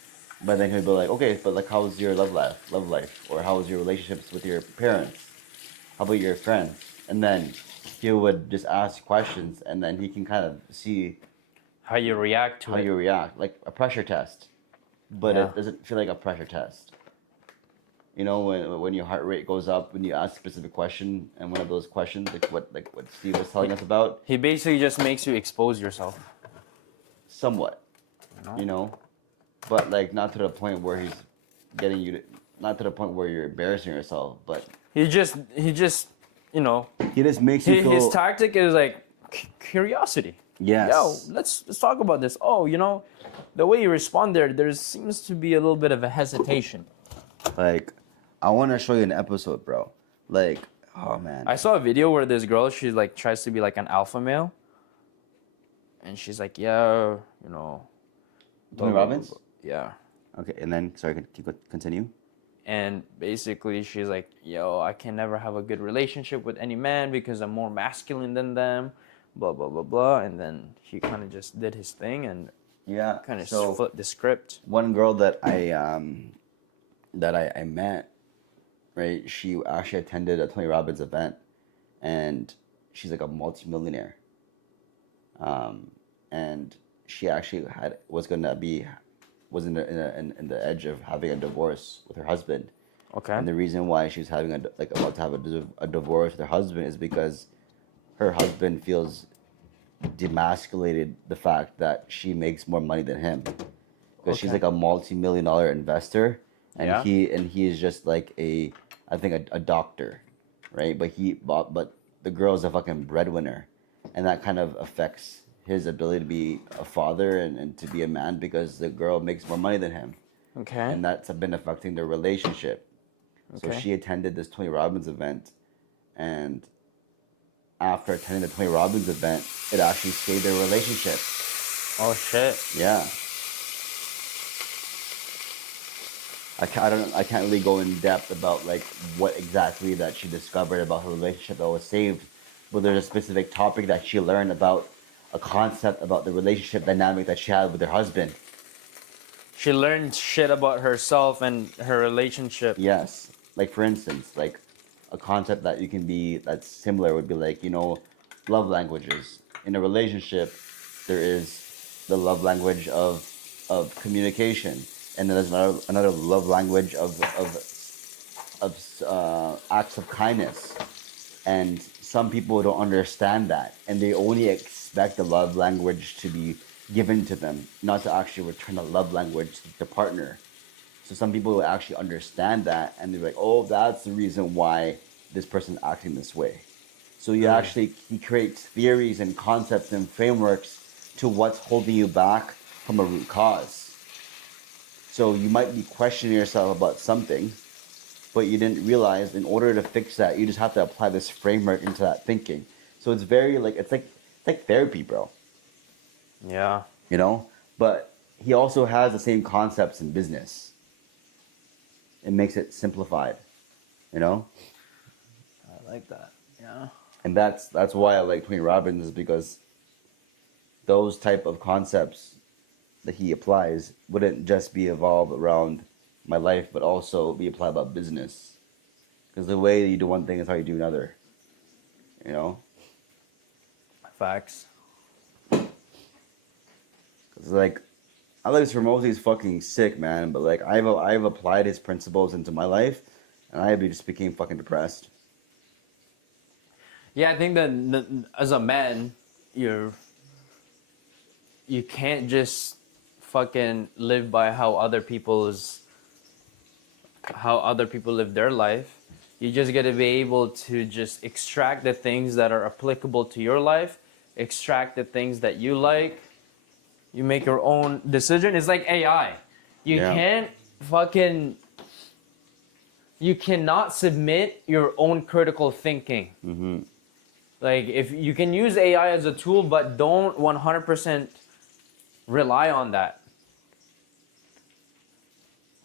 but then he'll be like, okay, but like, how's your love life, or how's your relationships with your parents? How about your friends? And then he would just ask questions, and then he can kind of see how you react to how it. you react, like a pressure test, but Yeah. it doesn't feel like a pressure test. You know, when your heart rate goes up when you ask a specific question, and one of those questions, like what Steve was telling us about, He basically just makes you expose yourself. somewhat, you know, but like not to the point where he's getting you to, not to the point where you're embarrassing yourself, but He just, you know, he just makes you feel. his tactic is like curiosity. Yes. Yo, let's talk about this. Oh, you know, the way you respond there seems to be a little bit of a hesitation. Like, I want to show you an episode, bro. Like, oh man. I saw a video where this girl, she like tries to be like an alpha male, and she's like, yeah, you know. Tony Robbins? Yeah. Okay, and then sorry, continue. And basically, she's like, yo, I can never have a good relationship with any man because I'm more masculine than them, blah, blah, blah, blah. And then he kind of just did his thing and Yeah. kind of so flipped the script. one girl that I met, right? She actually attended a Tony Robbins event, and she's like a multimillionaire. And she actually was in the edge of having a divorce with her husband. Okay. And the reason why she's about to have a divorce with her husband is because her husband feels demasculated the fact that she makes more money than him. Because she's Okay. like a multi-million-dollar investor, and Yeah. he is just like a doctor, right? But the girl's a fucking breadwinner, and that kind of affects his ability to be a father and to be a man because the girl makes more money than him. Okay. And that's been affecting their relationship. So Okay. she attended this Tony Robbins event, and after attending the Tony Robbins event, it actually saved their relationship. Oh, shit. Yeah. I can't really go in depth about like what exactly that she discovered about her relationship that was saved, but there's a specific topic that she learned about, a concept about the relationship dynamic that she had with her husband. She learned shit about herself and her relationship. Yes. Like for instance, like a concept that that's similar would be like, you know, love languages. In a relationship, there is the love language of communication, and then there's another love language of acts of kindness. And some people don't understand that, and they only expect the love language to be given to them, not to actually return the love language to the partner. So some people will actually understand that, and they're like, oh, that's the reason why this person's acting this way. So he creates theories and concepts and frameworks to what's holding you back from a root cause. So you might be questioning yourself about something, but you didn't realize in order to fix that, you just have to apply this framework into that thinking. So it's very it's like therapy, bro. Yeah. You know? But he also has the same concepts in business. It makes it simplified, you know? I like that. Yeah. And that's why I like Tony Robbins, is because those type of concepts that he applies wouldn't just be evolved around my life, but also be applied about business. Because the way you do one thing is how you do another. You know? Facts. Because like Alex Hormozy is fucking sick, man. But like I've applied his principles into my life, and I just became fucking depressed. Yeah, I think that as a man, you can't just fucking live by how other people live their life. You just got to be able to just extract the things that are applicable to your life, extract the things that you like. You make your own decision. It's like AI. You Yeah. can't fucking you cannot submit your own critical thinking. Mm-hmm. Like, if you can use AI as a tool, but don't 100% rely on that.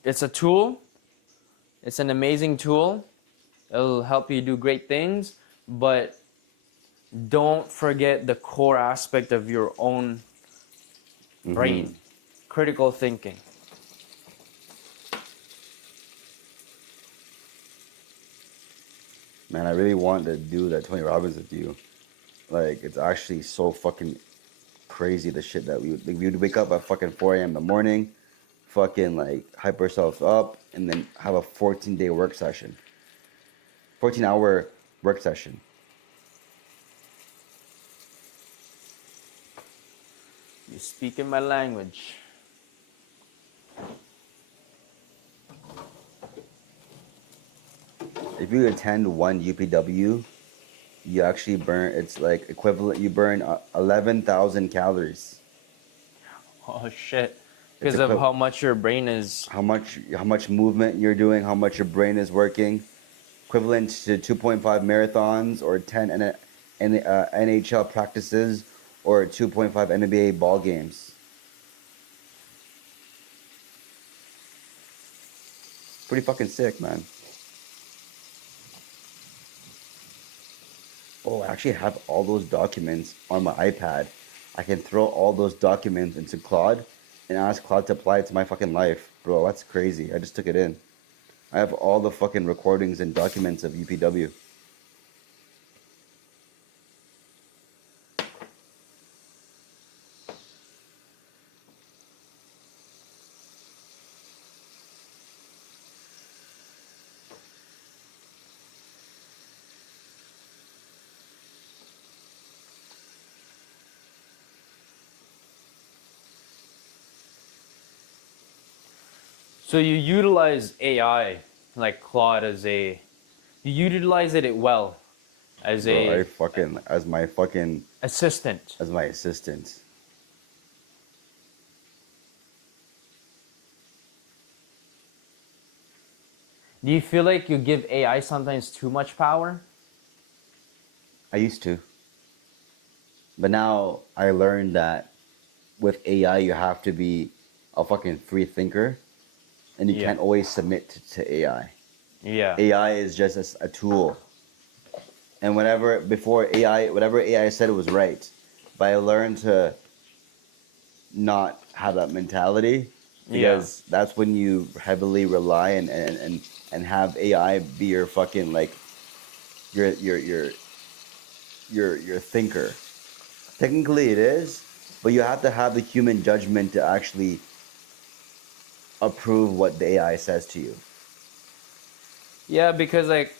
It's a tool. It's an amazing tool. It'll help you do great things, but don't forget the core aspect of your own brain, critical thinking. Man, I really want to do that Tony Robbins with you. Like, it's actually so fucking crazy the shit that we would wake up at fucking 4 a.m. in the morning, fucking like hype ourselves up, and then have a 14-day work session. 14-hour work session. You're speaking my language. If you attend one UPW, you actually burn, it's like equivalent, you burn 11,000 calories. Oh shit. Because of how much your brain is. How much movement you're doing, how much your brain is working. Equivalent to 2.5 marathons or 10 NHL practices or 2.5 NBA ball games. Pretty fucking sick, man. Oh, I actually have all those documents on my iPad. I can throw all those documents into Claude and ask Claude to apply it to my fucking life. Bro, that's crazy. I just took it in. I have all the fucking recordings and documents of UPW. So you utilize AI, like Claude, you utilize it well as Bro, as my assistant. As my assistant. Do you feel like you give AI sometimes too much power? I used to. But now I learned that with AI you have to be a fucking free thinker and you can't always submit to AI. Yeah. AI is just a tool. And whatever AI said was right. But I learned to not have that mentality because that's when you heavily rely and have AI be your fucking like your thinker. Technically it is, but you have to have the human judgment to actually approve what the AI says to you. Yeah, because like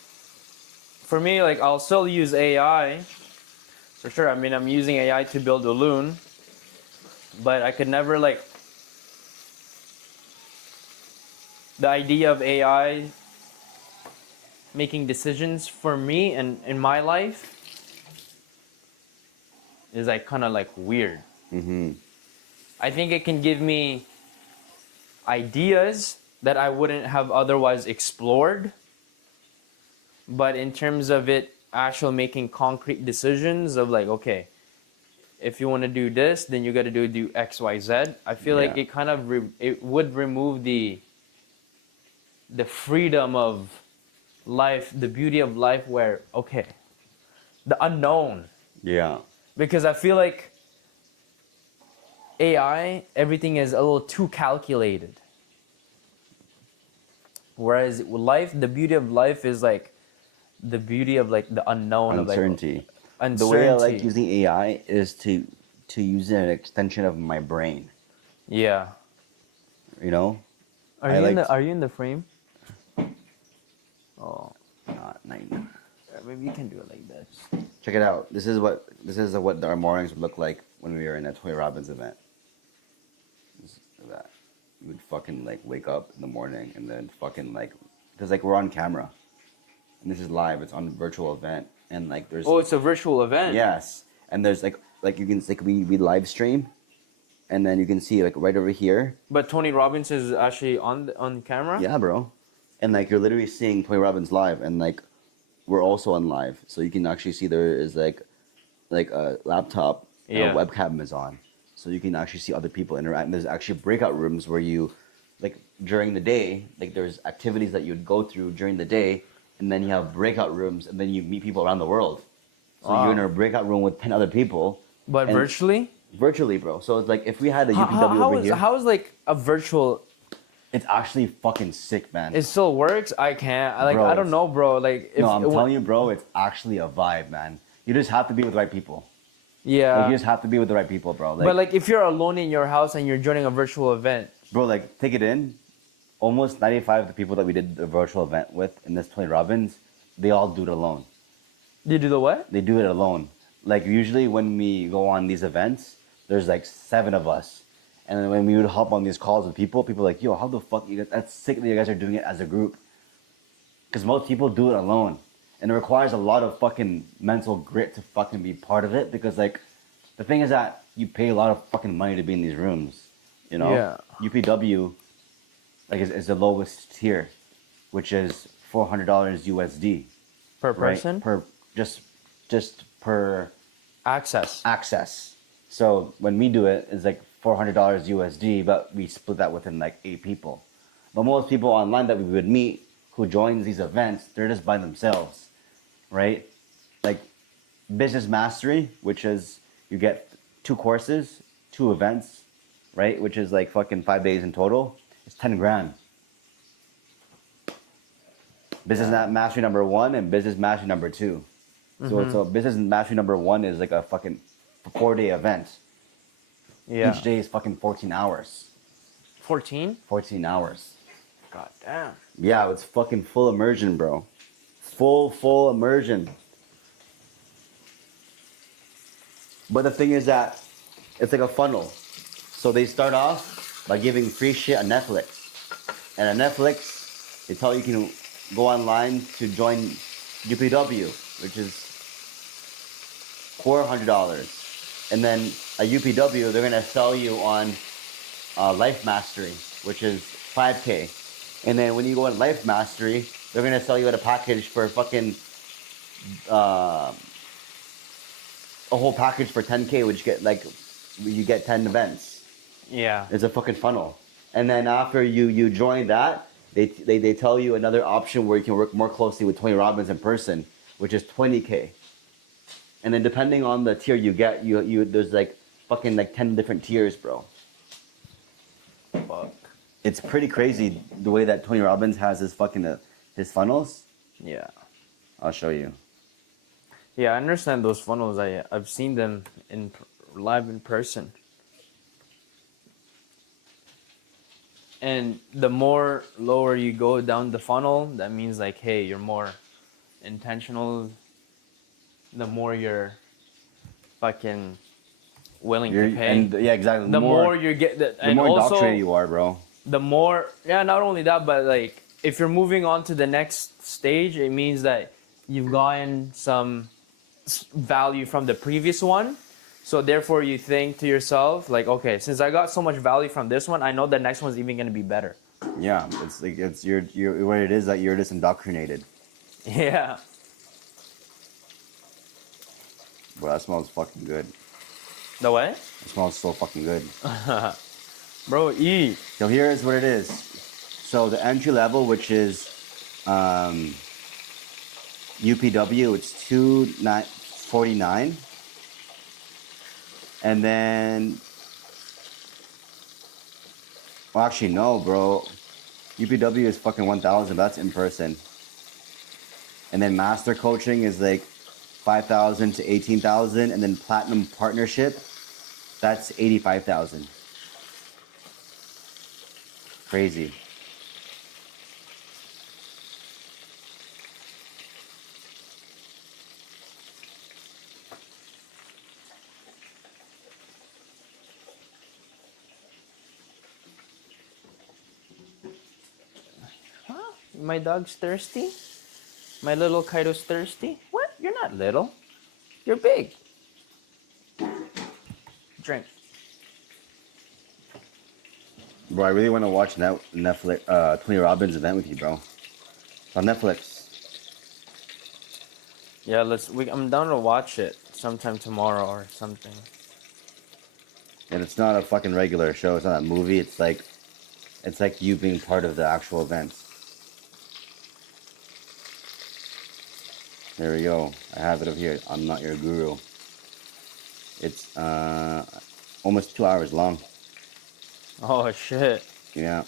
for me, like I'll still use AI for sure. I mean, I'm using AI to build a loon, but I could never like the idea of AI making decisions for me and in my life is like kind of like weird. I think it can give me ideas that I wouldn't have otherwise explored. But in terms of it actually making concrete decisions of like, okay, if you want to do this, then you got to do X, Y, Z. I feel like it kind of it would remove the freedom of life, the beauty of life where, okay, the unknown. Yeah. Because I feel like AI, everything is a little too calculated. Whereas life, the beauty of life is like the beauty of like the unknown. Uncertainty. Of like, uncertainty. The way I like using AI is to use it as an extension of my brain. Yeah. you know. Are I you liked- Are you in the frame? Oh, Not 9. maybe you can do it like this. Check it out. This is what our mornings would look like when we were in a Tony Robbins event. Just like that. We would fucking like wake up in the morning and then fucking like, because like we're on camera, and this is live. It's on a virtual event, and like there's Oh, it's a virtual event. yes, and there's like you can like we live stream, and then you can see like right over here. But Tony Robbins is actually on camera. Yeah, bro, and like you're literally seeing Tony Robbins live, and like we're also on live, so you can actually see there is like a laptop and Yeah. a webcam is on, so you can actually see other people interact. And there's actually breakout rooms where you, like during the day, like there's activities that you'd go through during the day, and then you have breakout rooms, and then you meet people around the world. So Wow. you're in a breakout room with 10 other people. But and- virtually. Virtually, bro. So it's like if we had a UPW over here, How is like a virtual? it's actually fucking sick, man. It still works. I can't. Like Bro, I don't know, bro. Like if no, I'm telling you, bro, it's actually a vibe, man. You just have to be with the right people. Yeah. Like, you just have to be with the right people, bro. Like, but like if you're alone in your house and you're joining a virtual event. bro, like take it in. Almost 95 of the people that we did the virtual event with in this Tony Robbins, they all do it alone. You do the what? They do it alone. Like usually when we go on these events, there's like 7 of us. And then when we would hop on these calls with people are like, yo, how the fuck you guys, that's sick that you guys are doing it as a group. Because most people do it alone. And it requires a lot of fucking mental grit to fucking be part of it. Because like, the thing is that you pay a lot of fucking money to be in these rooms. You know? Yeah. UPW like is the lowest tier, which is $400 USD. Per Right? person? Per just per Access. So when we do it, it's like $400 USD, but we split that within like 8 people. But most people online that we would meet who joins these events, they're just by themselves, right? Like business mastery, which is you get 2 courses, 2 events, right? Which is like fucking 5 days in total. It's 10 grand. Business mastery number 1 and business mastery number 2. So it's a business mastery number 1 is like a fucking 4-day event. Yeah. Each day is fucking 14 hours. 14? 14 hours. God damn. Yeah, it's fucking full immersion, bro. Full immersion. But the thing is that it's like a funnel. So they start off by giving free shit on Netflix. And on Netflix, they tell you can go online to join UPW, which is $400. And then at UPW, they're gonna sell you on Life Mastery, which is $5K. And then when you go on Life Mastery, they're gonna sell you at a package for fucking a whole package for $10K, which you get 10 events. Yeah. It's a fucking funnel. And then after you join that, they tell you another option where you can work more closely with Tony Robbins in person, which is $20K. And then depending on the tier you get, you there's like fucking like 10 different tiers, bro. Fuck. It's pretty crazy the way that Tony Robbins has his fucking his funnels. Yeah. I'll show you. Yeah, I understand those funnels. I've seen them live in person. And the more lower you go down the funnel, that means like, hey, you're more intentional. The more you're fucking willing to pay. And yeah, exactly. The more you get, the and more also indoctrinated you are, bro. the more, yeah, not only that, but like if you're moving on to the next stage, it means that you've gotten some value from the previous one. So therefore you think to yourself like, okay, since I got so much value from this one, I know the next one's even going to be better. Yeah, it's like you're what it is that you're just indoctrinated. Yeah. Bro, that smells fucking good. The way? It smells so fucking good. Bro, eat. So here is what it is. So the entry level, which is UPW, it's $249. And then, well, actually no, bro. UPW is fucking 1,000. That's in person. And then master coaching is like 5,000 to 18,000, and then platinum partnership, that's 85,000. Crazy. Huh? My dog's thirsty? My little Kaido's thirsty? What? You're not little. You're big. Drink. Bro, I really want to watch Netflix, Tony Robbins event with you, bro. It's on Netflix. Yeah, I'm down to watch it sometime tomorrow or something. And it's not a fucking regular show. It's not a movie. It's like you being part of the actual event. There we go. I have it over here. I'm not your guru. It's almost 2 hours long. Oh shit. Yeah.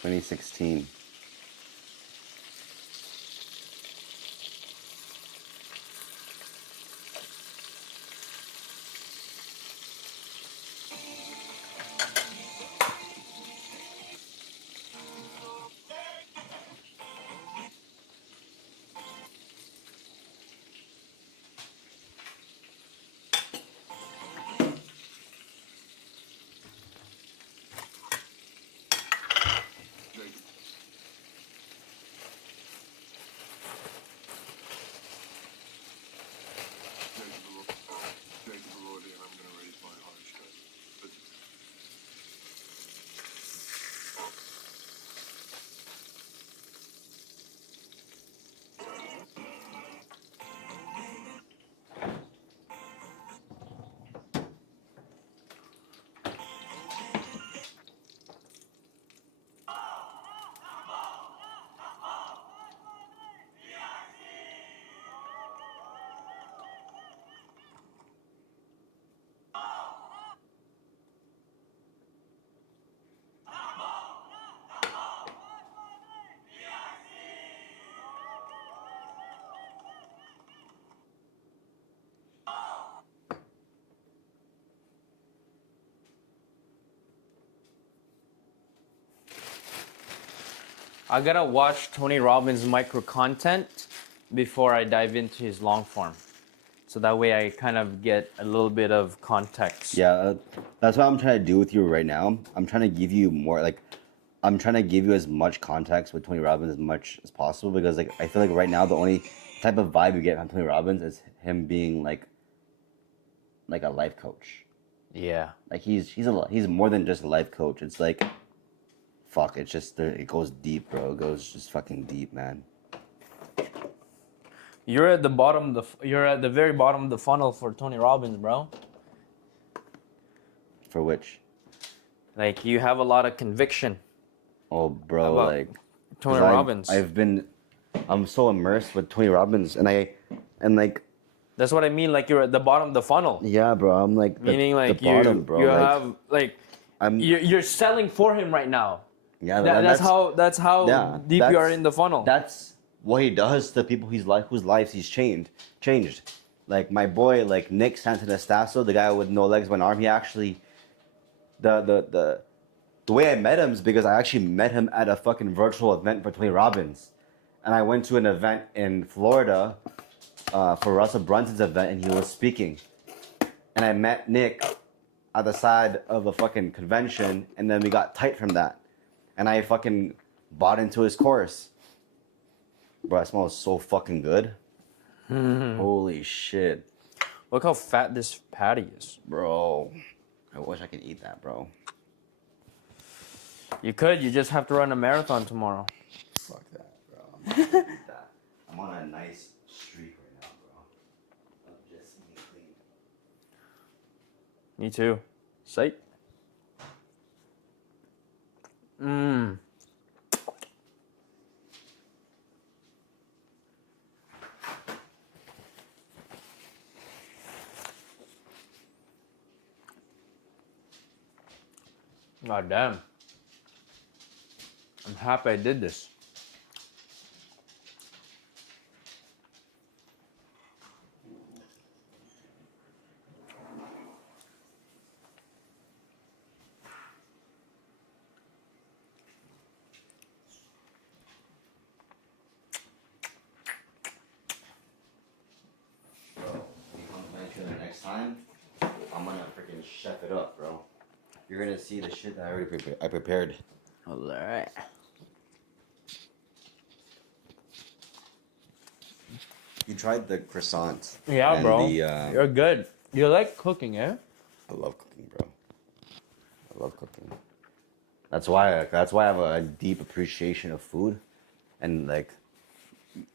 (2016). I gotta watch Tony Robbins' micro content before I dive into his long form. So that way I kind of get a little bit of context. Yeah, that's what I'm trying to do with you right now. I'm trying to give you more, like, I'm trying to give you as much context with Tony Robbins as much as possible, because like I feel like right now the only type of vibe you get from Tony Robbins is him being like a life coach. Yeah. Like he's more than just a life coach. It's like, fuck, it's just it goes deep, bro. It goes just fucking deep, man. You're at the very bottom of the funnel for Tony Robbins, bro. For which? Like you have a lot of conviction. Oh, bro, About like Tony Robbins. I'm so immersed with Tony Robbins, and like. That's what I mean. Like you're at the bottom of the funnel. Yeah, bro. I'm like meaning like the bottom, bro. You like, have like you're selling for him right now. Yeah, that's how deep you are in the funnel. That's what he does to people whose lives he's changed. Like my boy, like Nick Santanestasso, the guy with no legs, one arm. He actually, the way I met him is because I actually met him at a fucking virtual event for Tony Robbins, and I went to an event in Florida for Russell Brunson's event, and he was speaking, and I met Nick at the side of a fucking convention, and then we got tight from that, and I fucking bought into his course. Bro, it smells so fucking good. Holy shit. Look how fat this patty is. Bro, I wish I could eat that, bro. You could. You just have to run a marathon tomorrow. Fuck that, bro. I'm not gonna eat that. I'm on a nice streak right now, bro. Of just eating clean. Me too. Sight. God damn. I'm happy I did this. time, I'm gonna freaking chef it up, bro. You're gonna see the shit that I prepared. All right. You tried the croissant. Yeah, and bro. The, You're good. You like cooking, eh? I love cooking, bro. I love cooking. That's why I have a deep appreciation of food, and like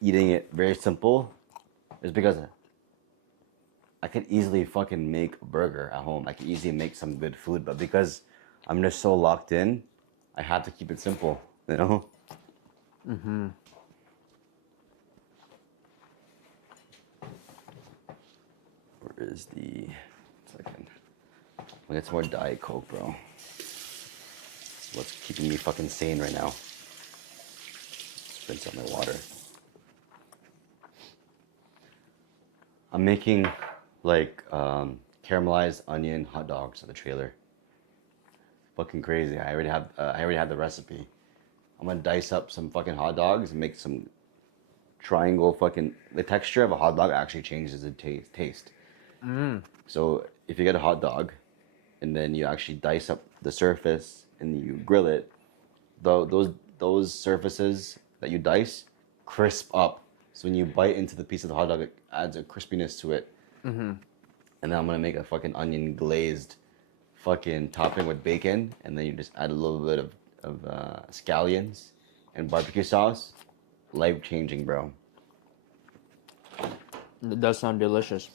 eating it very simple, is because I could easily fucking make a burger at home. I could easily make some good food, but because I'm just so locked in, I have to keep it simple, you know? Mm-hmm. Where is the second? I'll get some more Diet Coke, bro. That's what's keeping me fucking sane right now. Let's rinse out my water. I'm making like caramelized onion hot dogs at the trailer. Fucking crazy. I already have the recipe. I'm gonna dice up some fucking hot dogs and make some triangle fucking. The texture of a hot dog actually changes the taste. So if you get a hot dog, and then you actually dice up the surface and you grill it, those surfaces that you dice crisp up. So when you bite into the piece of the hot dog, it adds a crispiness to it. And then I'm gonna make a fucking onion glazed fucking topping with bacon, and then you just add a little bit of scallions and barbecue sauce. Life changing, bro. It does sound delicious.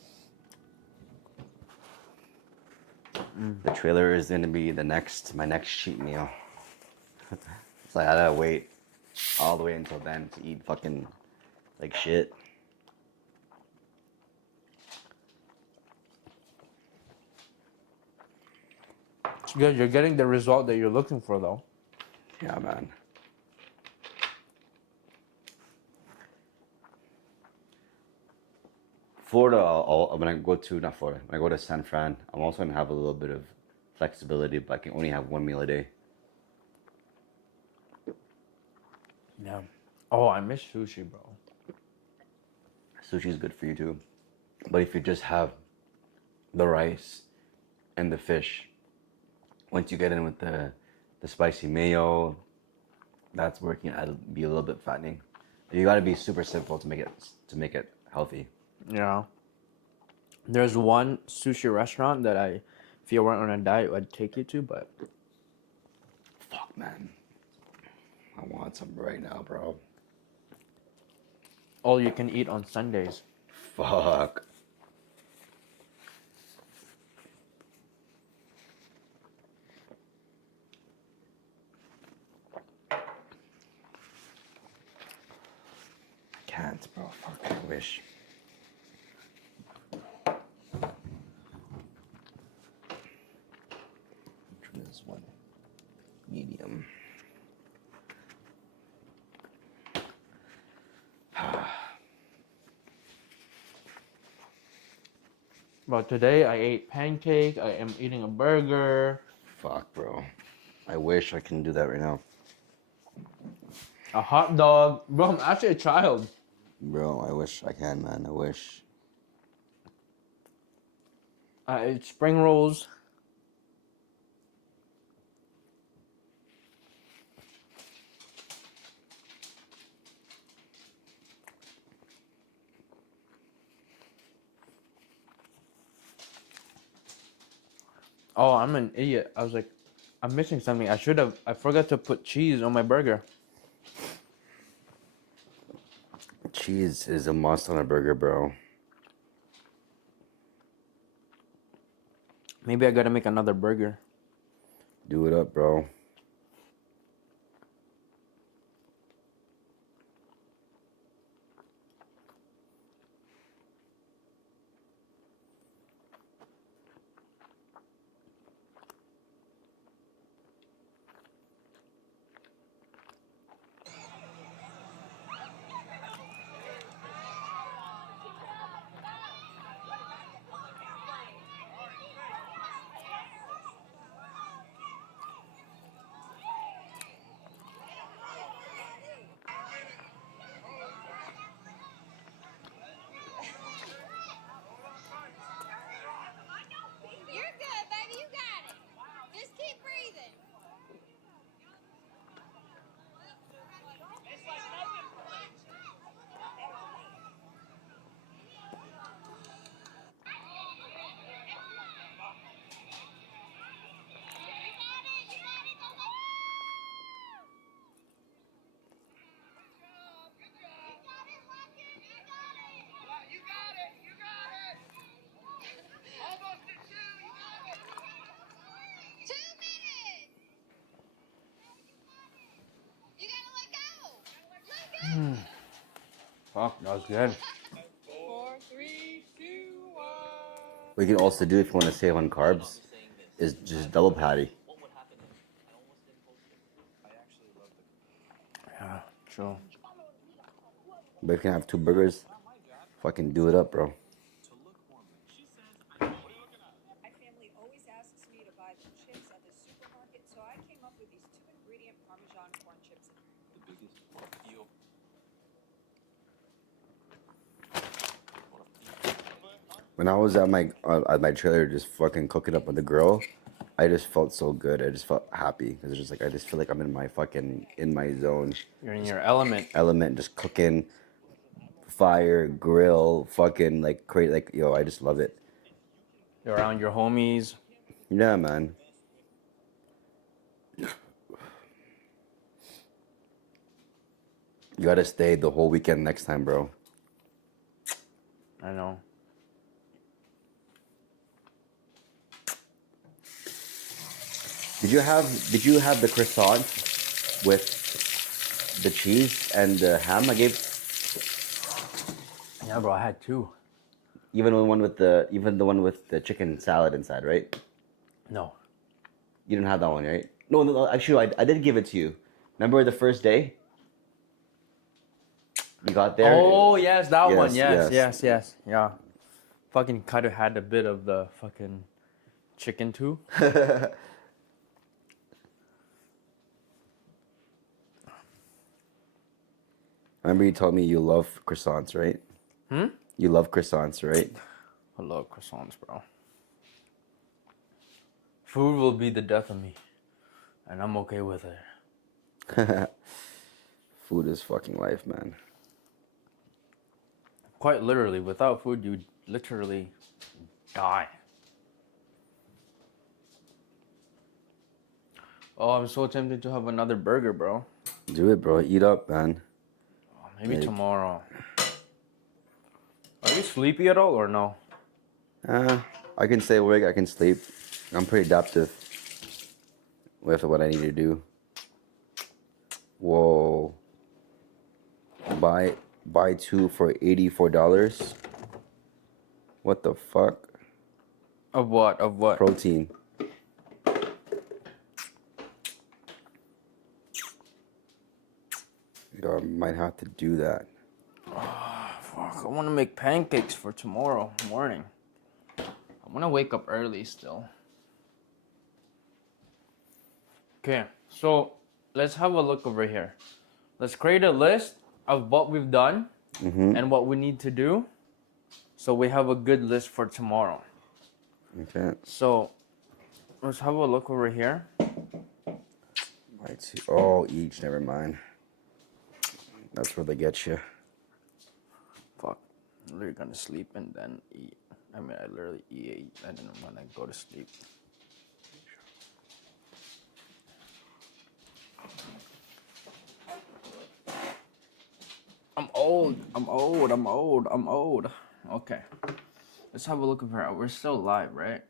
The trailer is gonna be my next cheat meal. So I gotta wait all the way until then to eat fucking like shit. It's good. You're getting the result that you're looking for, though. Yeah, man. Florida, when I go to, not Florida, when I go to San Fran, I'm also gonna have a little bit of flexibility, but I can only have one meal a day. Yeah. Oh, I miss sushi, bro. Sushi is good for you too. But if you just have the rice and the fish, once you get in with the spicy mayo, that's where it can be a little bit fattening. You gotta be super simple to make it healthy. Yeah. There's one sushi restaurant that if you weren't on a diet, I'd take you to, but Fuck, man. I want some right now, bro. all you can eat on Sundays. Fuck. I can't, bro. Fuck, I wish. Try this one. Medium. But today I ate pancake. I am eating a burger. Fuck, bro. I wish I can do that right now. A hot dog. Bro, I'm actually a child. Bro, I wish I can, man. I wish. I ate spring rolls. Oh, I'm an idiot. I was like, I'm missing something. I forgot to put cheese on my burger. Cheese is a must on a burger, bro. Maybe I gotta make another burger. Do it up, bro. Fuck, that was good. 4, 3, 2, 1. What you can also do if you want to save on carbs is just double patty. Yeah, true. But if you can have 2 burgers, fucking do it up, bro. My family always asks me to buy the chips at the supermarket, so I came up with these 2-ingredient Parmesan corn chips. When I was at my trailer just fucking cooking up on the grill, I just felt so good. I just felt happy because it's just like I just feel like I'm in my zone. You're in your element. Just cooking, fire, grill, fucking like crazy. Like yo, I just love it. You're around your homies. Yeah, man. You gotta stay the whole weekend next time, bro. I know. Did you have the croissant with the cheese and the ham I gave? Yeah, bro, I had 2. Even the one with the chicken salad inside, right? No. You didn't have that one, right? No, actually, I did give it to you. Remember the first day? You got there? Oh, yes, that one. Yes. Yes. Yeah. Fucking kind of had a bit of the fucking chicken too. Remember you told me you love croissants, right? You love croissants, right? I love croissants, bro. Food will be the death of me. And I'm okay with it. Food is fucking life, man. Quite literally, without food, you'd literally die. Oh, I'm so tempted to have another burger, bro. Do it, bro. Eat up, man. Oh, maybe tomorrow. Are you sleepy at all or no? I can stay awake. I can sleep. I'm pretty adaptive with what I need to do. Whoa. Buy 2 for $84. What the fuck? Of what? Of what? Protein. I might have to do that. Fuck, I want to make pancakes for tomorrow morning. I'm gonna wake up early still. Okay, so let's have a look over here. Let's create a list of what we've done and what we need to do, so we have a good list for tomorrow. Okay. So let's have a look over here. Buy 2. Oh, each. Never mind. That's where they get you. Fuck, I'm literally gonna sleep and then eat. I mean, I literally eat and then I'm gonna go to sleep. I'm old. Okay. Let's have a look over here. We're still live, right?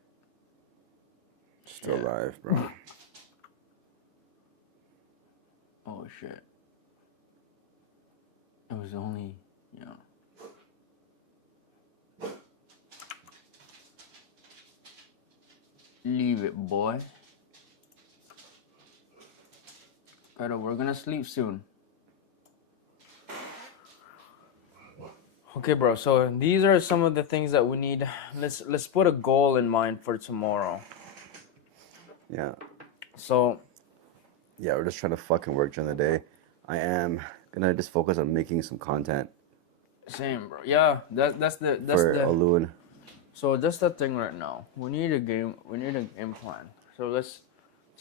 Still alive, bro. Oh shit. It was only, Leave it, boy. Pero we're gonna sleep soon. Okay, bro. So these are some of the things that we need. Let's put a goal in mind for tomorrow. Yeah. So. Yeah, we're just trying to fucking work during the day. I am gonna just focus on making some content. Same, bro. Yeah, that's the Alun. So that's the thing right now. We need a game plan. So let's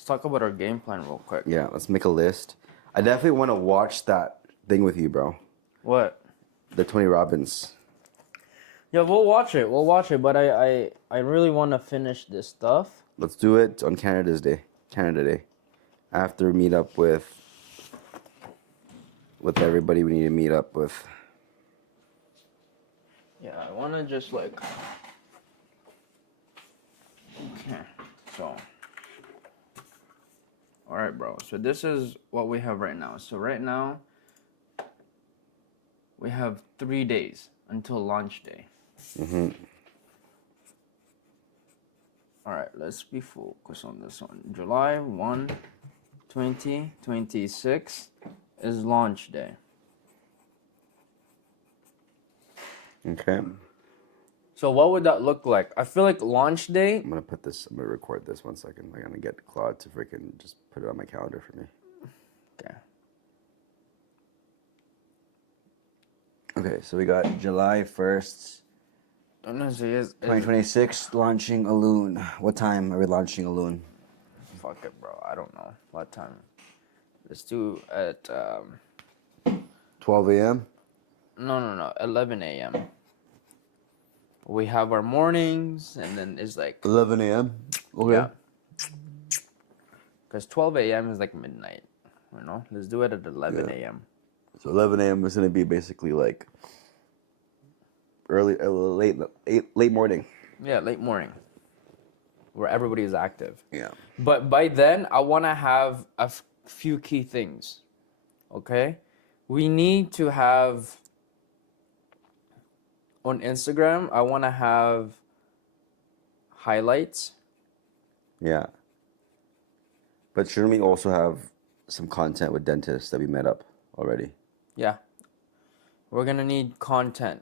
talk about our game plan real quick. Yeah, let's make a list. I definitely want to watch that thing with you, bro. What? The Tony Robbins. Yeah, we'll watch it. But I really want to finish this stuff. Let's do it on Canada Day. After meet up with everybody we need to meet up with. Yeah, I want to just like. Okay, so. All right, bro. So this is what we have right now. So right now, we have 3 days until launch day. All right, let's be focused on this one. July 1, 2026 is launch day. Okay. So what would that look like? I feel like launch day. I'm gonna record this 1 second. I'm gonna get Claude to freaking just put it on my calendar for me. Okay. Okay, so we got July 1st, Don't know if it is. 2026, launching Alloon. What time are we launching Alloon? Fuck it, bro. I don't know what time. Let's do at 12 a.m.? no 11 a.m. We have our mornings, and then it's like 11 a.m.? Okay. yeah. Because 12 a.m. is like midnight. You know, let's do it at 11 a.m. So 11 a.m. is going to be basically like late morning. Yeah, late morning, where everybody is active. Yeah. But by then, I want to have a few key things. Okay, we need to have on Instagram. I want to have highlights. Yeah. But shouldn't we also have some content with dentists that we met up already? Yeah, we're gonna need content.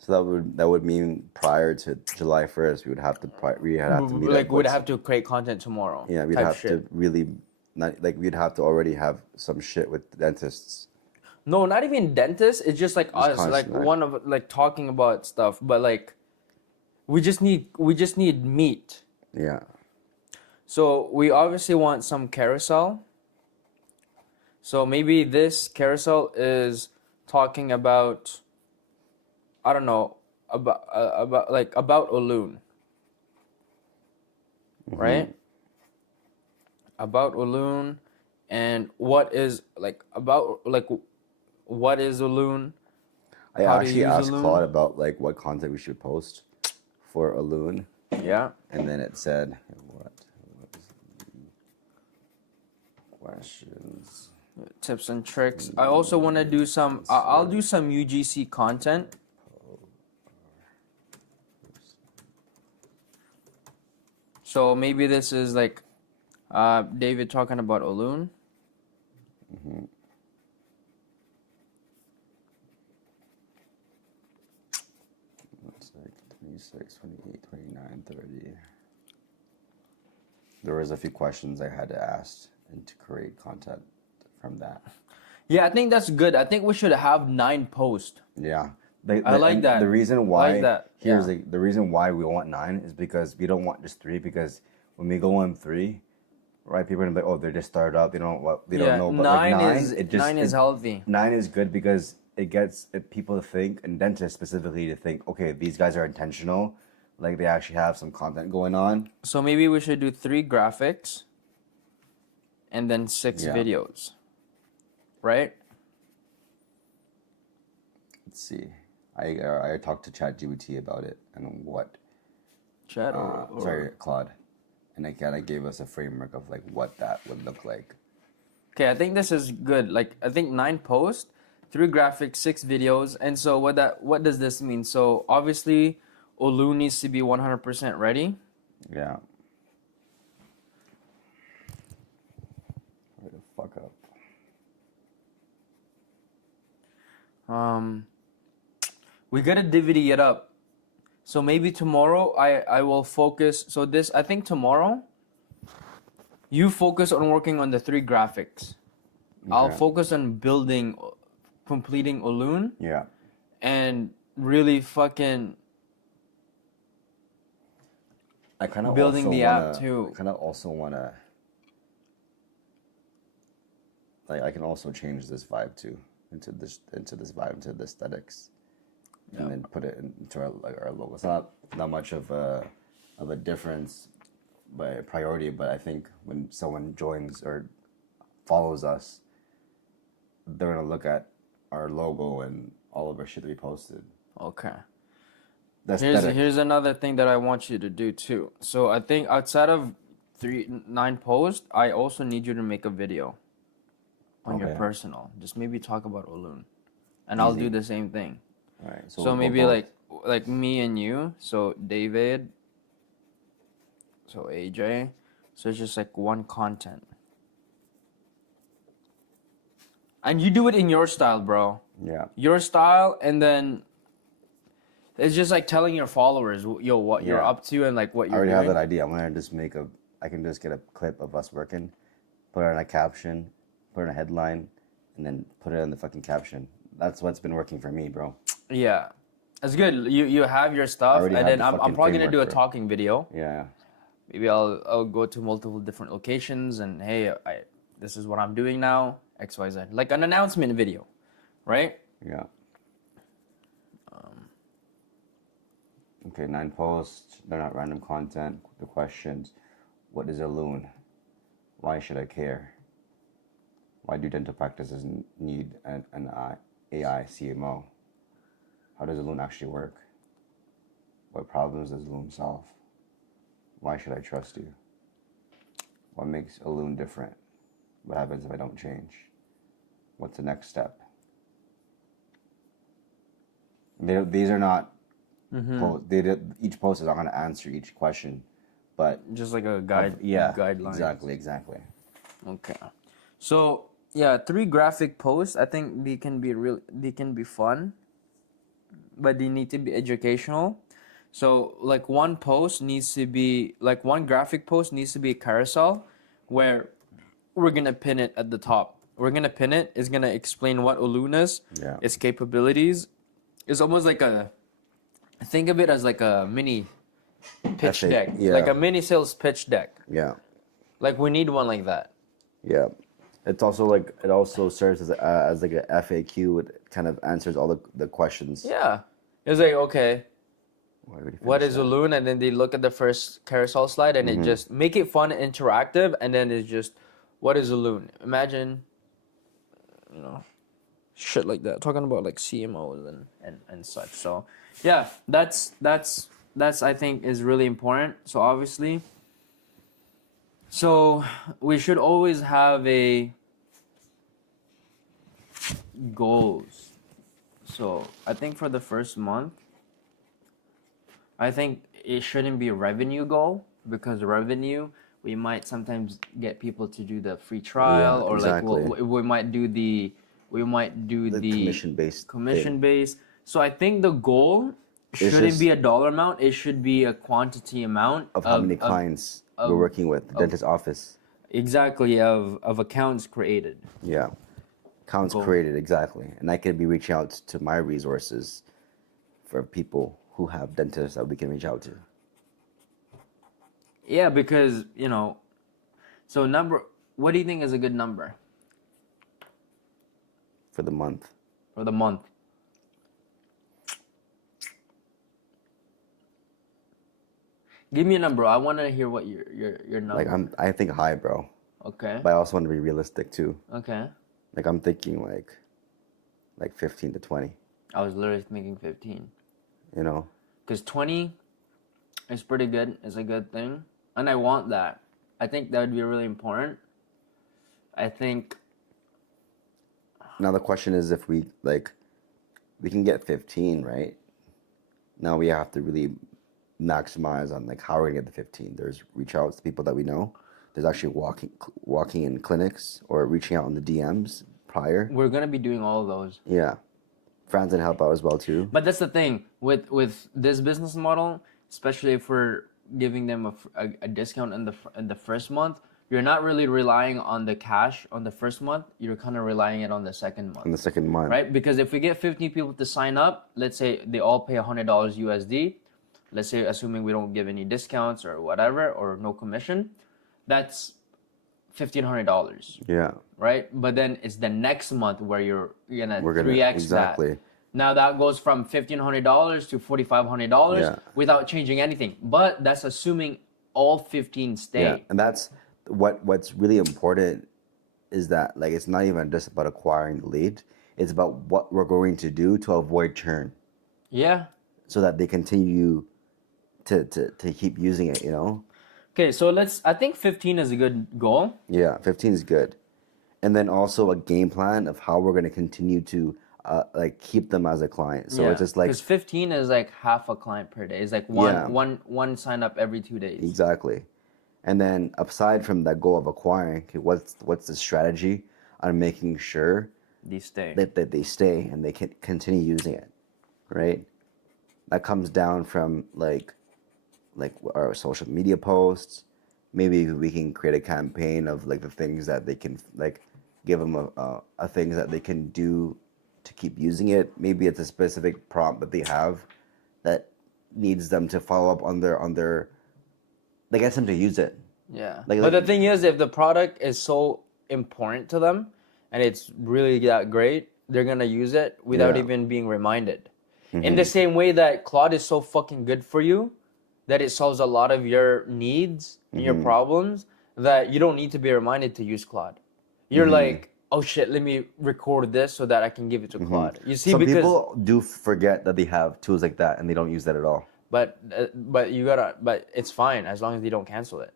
So that would mean prior to July 1st, we would have to meet Like up we'd with have to create content tomorrow. yeah, we'd type have shit. to really not like we'd have to already have some shit with dentists. No, not even dentists. It's just like us, like constant, one of like talking about stuff. But like, we just need meat. Yeah. So we obviously want some carousel. So maybe this carousel is talking about, I don't know, about Olun, right? About Olun, and what is what is Olun? I How to actually use asked Alloon? Claude about like what content we should post for Alloon, Yeah. and then it said what questions. Tips and tricks. I also want to do some. I'll do some UGC content. So maybe this is like David talking about Olun. It's like 26, 28, 29, 30. There was a few questions I had to ask and to create content from that. Yeah, I think that's good. I think we should have 9 posts. Yeah. I like and that. The reason I why like that. here's Yeah. the reason why we want 9 is because we don't want just 3, because when we go on 3, right, people are gonna be like, oh, they're just started up, they don't know. But 9 like 9 is it just 9 is healthy. 9 is good because it gets people to think, and dentists specifically to think, okay, these guys are intentional, like they actually have some content going on. So maybe we should do 3 graphics and then 6 Yeah. videos. Right? Let's see. I talked to ChatGPT about it and what Chat sorry, Claude, and it kind of gave us a framework of like what that would look like. Okay, I think this is good. Like I think 9 posts, 3 graphics, 6 videos. And so what does this mean? So obviously Olu needs to be 100% ready. Yeah. Where the fuck up? We gotta divvy it up. So maybe tomorrow I will focus. So this, I think tomorrow you focus on working on the 3 graphics. I'll Okay. focus on completing Olun Yeah. and really fucking I kind of building also the wanna, app too. I kind of also wanna like I can also change this vibe too into this vibe, into the aesthetics, and then put it into our logo. It's not much of a difference by priority, but I think when someone joins or follows us, they're gonna look at our logo and all of our shit that we posted. Okay. The aesthetic. Here's another thing that I want you to do too. So I think outside of 9 posts, I also need you to make a video on your Okay. personal. Just maybe talk about Olun. and I'll Easy. do the same thing. All right. So we'll go maybe both. like me and you. So David. So AJ. So it's just like one content. And you do it in your style, bro. Yeah. Your style, and then it's just like telling your followers, yo, what you're Yeah. up to and like what I you're already doing. have that idea. I'm gonna just I can just get a clip of us working, put it on a caption, put it in a headline, and then put it in the fucking caption. That's what's been working for me, bro. Yeah, it's good. You have your stuff, already and have then the I'm fucking probably gonna do a framework, bro. talking video. Yeah. Maybe I'll go to multiple different locations and hey, this is what I'm doing now, XYZ, like an announcement video, right? Yeah. Okay, 9 posts. They're not random content. The questions: what is a loon? Why should I care? Why do dental practices need an AI CMO? How does a loon actually work? What problems does a loon solve? Why should I trust you? What makes a loon different? What happens if I don't change? What's the next step? These are not each post is not going to answer each question, but Just like a guideline. exactly. Okay. So yeah, 3 graphic posts. I think they can be fun, but they need to be educational. So like one graphic post needs to be a carousel where we're gonna pin it at the top. We're gonna pin it. It's gonna explain what Ulun is, Yeah. its capabilities. It's almost like think of it as like a mini pitch FA deck, yeah. like a mini sales pitch deck. Yeah. Like we need one like that. Yeah, it's also like it also serves as like a FAQ. It kind of answers all the questions. Yeah, it's like okay, Well, I already what finished is that. Ulun, and then they look at the first carousel slide, and it just make it fun, and interactive, and then it's just what is Ulun? Imagine, shit like that, talking about like CMOs and such. So yeah, that's I think is really important. So obviously. So we should always have goals. So I think for the first month, I think it shouldn't be a revenue goal because revenue we might sometimes get people to do the free trial Yeah, or exactly. like we might do the commission-based commission thing. based. So I think the goal shouldn't just- be a dollar amount. It should be a quantity amount Of how many clients we're working with, the dentist office. exactly of accounts created. Yeah, accounts created exactly, and I could be reaching out to my resources for people who have dentists that we can reach out to. Yeah, because so what do you think is a good number For the month. for the month? Give me a number. I want to hear what your number. Like I think high, bro, Okay. but I also want to be realistic too. Okay. Like I'm thinking like 15 to 20. I was literally thinking 15. You know. Because 20 is pretty good. It's a good thing. And I want that. I think that would be really important. I think. Now the question is if we can get 15, right? Now we have to really maximize on like how we're gonna get the 15. There's reach outs to people that we know. There's actually walking in clinics or reaching out in the DMs prior. We're going to be doing all of those. Yeah. Friends and help out as well too. But that's the thing with this business model, especially if we're giving them a discount in the first month, you're not really relying on the cash on the first month. You're kind of relying it on the second month. In the second month. Right? Because if we get 15 people to sign up, let's say they all pay $100 USD, let's say assuming we don't give any discounts or whatever or no commission, that's $1,500. Yeah. Right? But then it's the next month where we're gonna 3x exactly. that. Now that goes from $1,500 to $4,500 Yeah. without changing anything. But that's assuming all 15 stay. Yeah. And that's what's really important is that like it's not even just about acquiring the lead. It's about what we're going to do to avoid churn. Yeah. So that they continue to keep using it, Okay, so I think 15 is a good goal. Yeah, 15 is good. And then also a game plan of how we're going to continue to like keep them as a client. So it's just like because 15 is like half a client per day. It's like one sign up every 2 days. exactly. And then aside from that goal of acquiring, okay, what's the strategy on making sure They stay. that they stay and they can continue using it, right? That comes down from like our social media posts. Maybe we can create a campaign of like the things that they can like give them a things that they can do to keep using it. Maybe it's a specific prompt that they have that needs them to follow up on their that gets them to use it. Yeah. Like- But the thing is, if the product is so important to them and it's really that great, they're going to use it without Yeah. even being reminded. In the same way that Claude is so fucking good for you, that it solves a lot of your needs and your problems, that you don't need to be reminded to use Claude. You're like, oh shit, let me record this so that I can give it to Claude. You see, Some because people do forget that they have tools like that and they don't use that at all. but it's fine as long as they don't cancel it.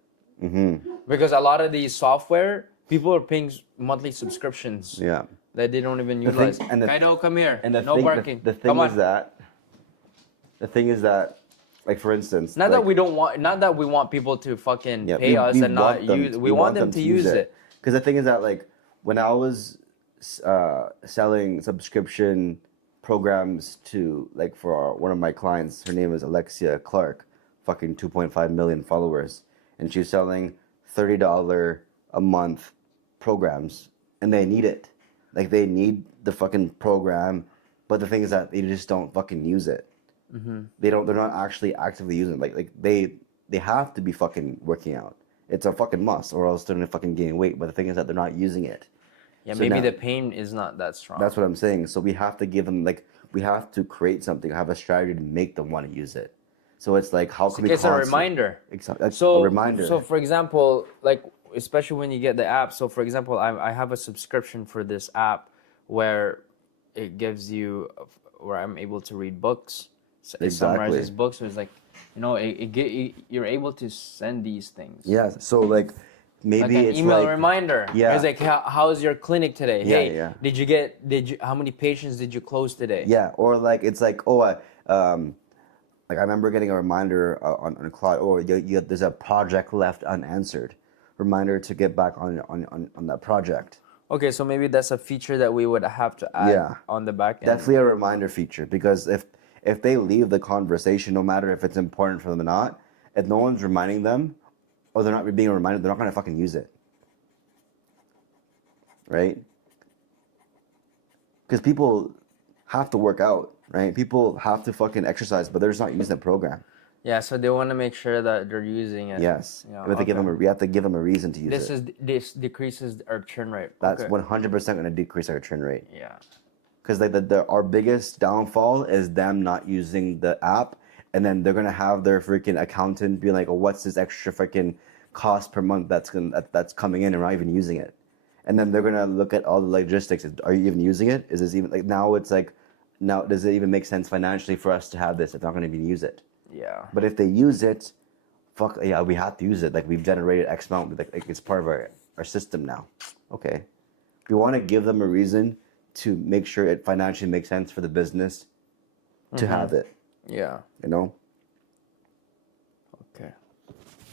Because a lot of these software, people are paying monthly subscriptions Yeah. that they don't even thing- utilize. and the- Kaido, come here. And the No thing, barking. the thing Come on. is that, like for instance, Not like, that we don't want, not that we want people to fucking yeah, pay us and not want them use. We want them to use it. Because the thing is that like when I was selling subscription programs to like for one of my clients, her name is Alexia Clark, fucking 2.5 million followers, and she's selling $30 a month programs, and they need it. Like they need the fucking program, but the thing is that they just don't fucking use it. They're not actually actively using it. Like they have to be fucking working out. It's a fucking must, or else they're gonna fucking gain weight. But the thing is that they're not using it. Yeah, So maybe now- the pain is not that strong. That's what I'm saying. So we have to give them we have to create something, have a strategy to make them want to use it. So it's like how can we? It's a reminder. Exactly. So A reminder. So for example, like especially when you get the app. So for example, I have a subscription for this app where it gives you where I'm able to read books. So it summarizes books. So it's like, you're able to send these things. Yeah. So like maybe Like an it's email like reminder. Yeah. It's like, how's your clinic today? Yeah, Hey, yeah. how many patients did you close today? Yeah, or like it's like like I remember getting a reminder on Claude. Oh, there's a project left unanswered. Reminder to get back on that project. Okay, so maybe that's a feature that we would have to add on the back end. Definitely a reminder feature, because if they leave the conversation, no matter if it's important for them or not, if no one's reminding them, or they're not being reminded, they're not gonna fucking use it, right? Because people have to work out, right? People have to fucking exercise, but they're just not using the program. Yeah, so they want to make sure that they're using it. Yes, Yeah, we have to give them a reason to use it. This decreases our churn rate. That's Okay. 100% gonna decrease our churn rate. Yeah. Because like our biggest downfall is them not using the app, and then they're gonna have their freaking accountant be like, "Oh, what's this extra freaking cost per month that's coming in and we're not even using it?" And then they're gonna look at all the logistics. Are you even using it? Is this even like now? It's like now, does it even make sense financially for us to have this if they're not gonna even use it? Yeah. But if they use it, fuck yeah, we have to use it. Like we've generated X amount, like it's part of our system now. Okay, we want to give them a reason to make sure it financially makes sense for the business to have it. Yeah. You know, Okay.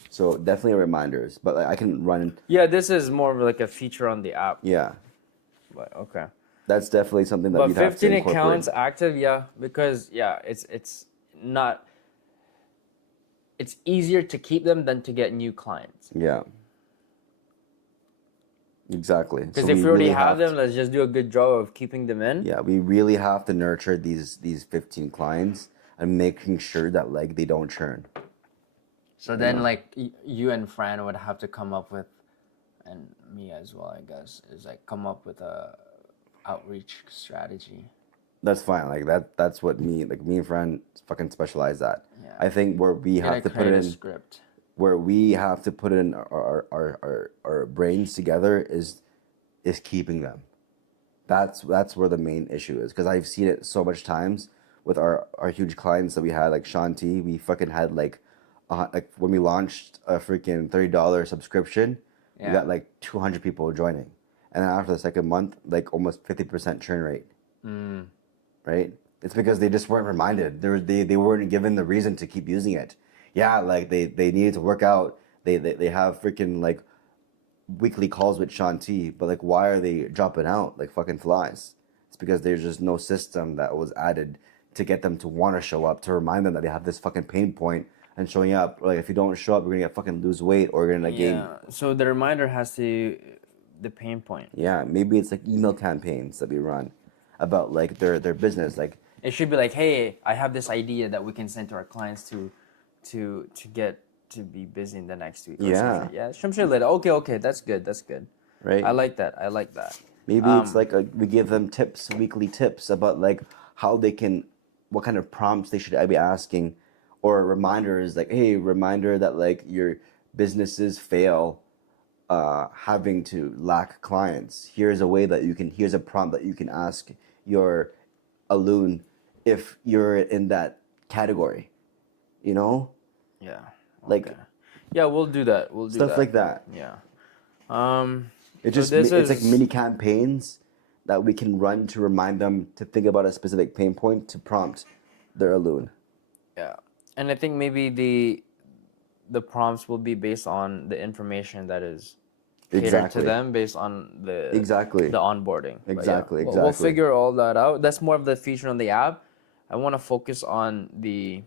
so definitely reminders. But like, I can run. Yeah, this is more of like a feature on the app. Yeah, But okay. that's definitely something that But you'd have to 15 incorporate. accounts active, yeah, because it's not. It's easier to keep them than to get new clients. Yeah. Exactly. Because So if we we already really have to- them, let's just do a good job of keeping them in. Yeah, we really have to nurture these 15 clients and making sure that like they don't churn. So then, like you and Fran would have to come up with, and me as well, I guess, is like come up with a outreach strategy. That's fine. Like that's what me and Fran fucking specialize at. Yeah. I think where we Gotta have to put create it a in script. where we have to put in our brains together is keeping them. That's where the main issue is, because I've seen it so much times with our huge clients that we had, like Shanti. We fucking had like when we launched a freaking $30 subscription, we Yeah. got like 200 people joining, and then after the second month, like almost 50% churn rate. right? It's because they just weren't reminded. They weren't given the reason to keep using it. Yeah, like they needed to work out. They have freaking like weekly calls with Sean T, but like why are they dropping out like fucking flies? It's because there's just no system that was added to get them to want to show up, to remind them that they have this fucking pain point and showing up. Like if you don't show up, you're gonna get fucking lose weight or you're gonna gain. Yeah. So the reminder has to the pain point. Yeah, maybe it's like email campaigns that we run about like their business. Like It should be like, hey, I have this idea that we can send to our clients to get to be busy in the next week. Or Yeah. something. Yeah. Some shit later. Okay, that's good. That's good. right. I like that. Maybe it's like we give them tips, weekly tips about like how they can, what kind of prompts they should be asking, or reminders like, hey, reminder that like your businesses fail, having to lack clients. Here's a way that you can. Here's a prompt that you can ask your alone if you're in that category. You know, Yeah. like Okay. Yeah, we'll do that. We'll do stuff that. like that. Yeah. It So just this it's like is- mini campaigns that we can run to remind them to think about a specific pain point to prompt their alone. Yeah. And I think maybe the prompts will be based on the information that is catered Exactly. to them based on the Exactly. the onboarding. But Exactly, We'll exactly. figure all that out. That's more of the feature on the app. I want to focus on the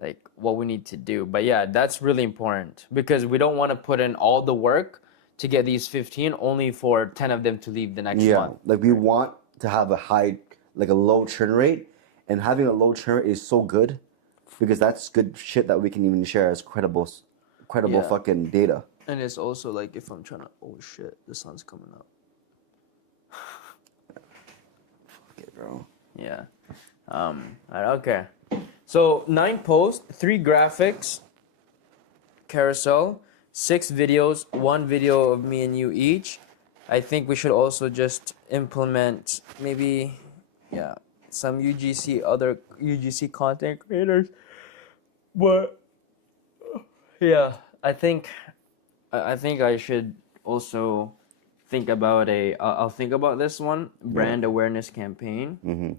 like what we need to do. But yeah, that's really important because we don't want to put in all the work to get these 15 only for 10 of them to leave the next Yeah, month. like we want to have a high, like a low churn rate, and having a low churn rate is so good because that's good shit that we can even share as credible Yeah. fucking data. And it's also like if I'm trying to, oh shit, the sun's coming up. Okay, bro. Yeah. Okay. So 9 posts, 3 graphics, carousel, 6 videos, 1 video of me and you each. I think we should also just implement maybe, yeah, some other UGC content creators. But yeah, I think I should also think about I'll think about this one, brand awareness campaign. Mm-hmm.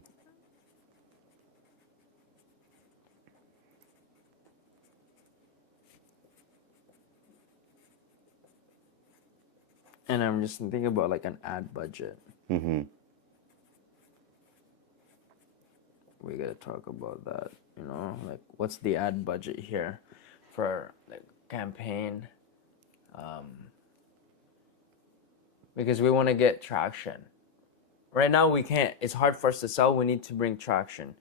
And I'm just thinking about like an ad budget. Mm-hmm. We gotta talk about that, you know, like what's the ad budget here for like campaign, because we want to get traction. Right now we can't. It's hard for us to sell. We need to bring traction.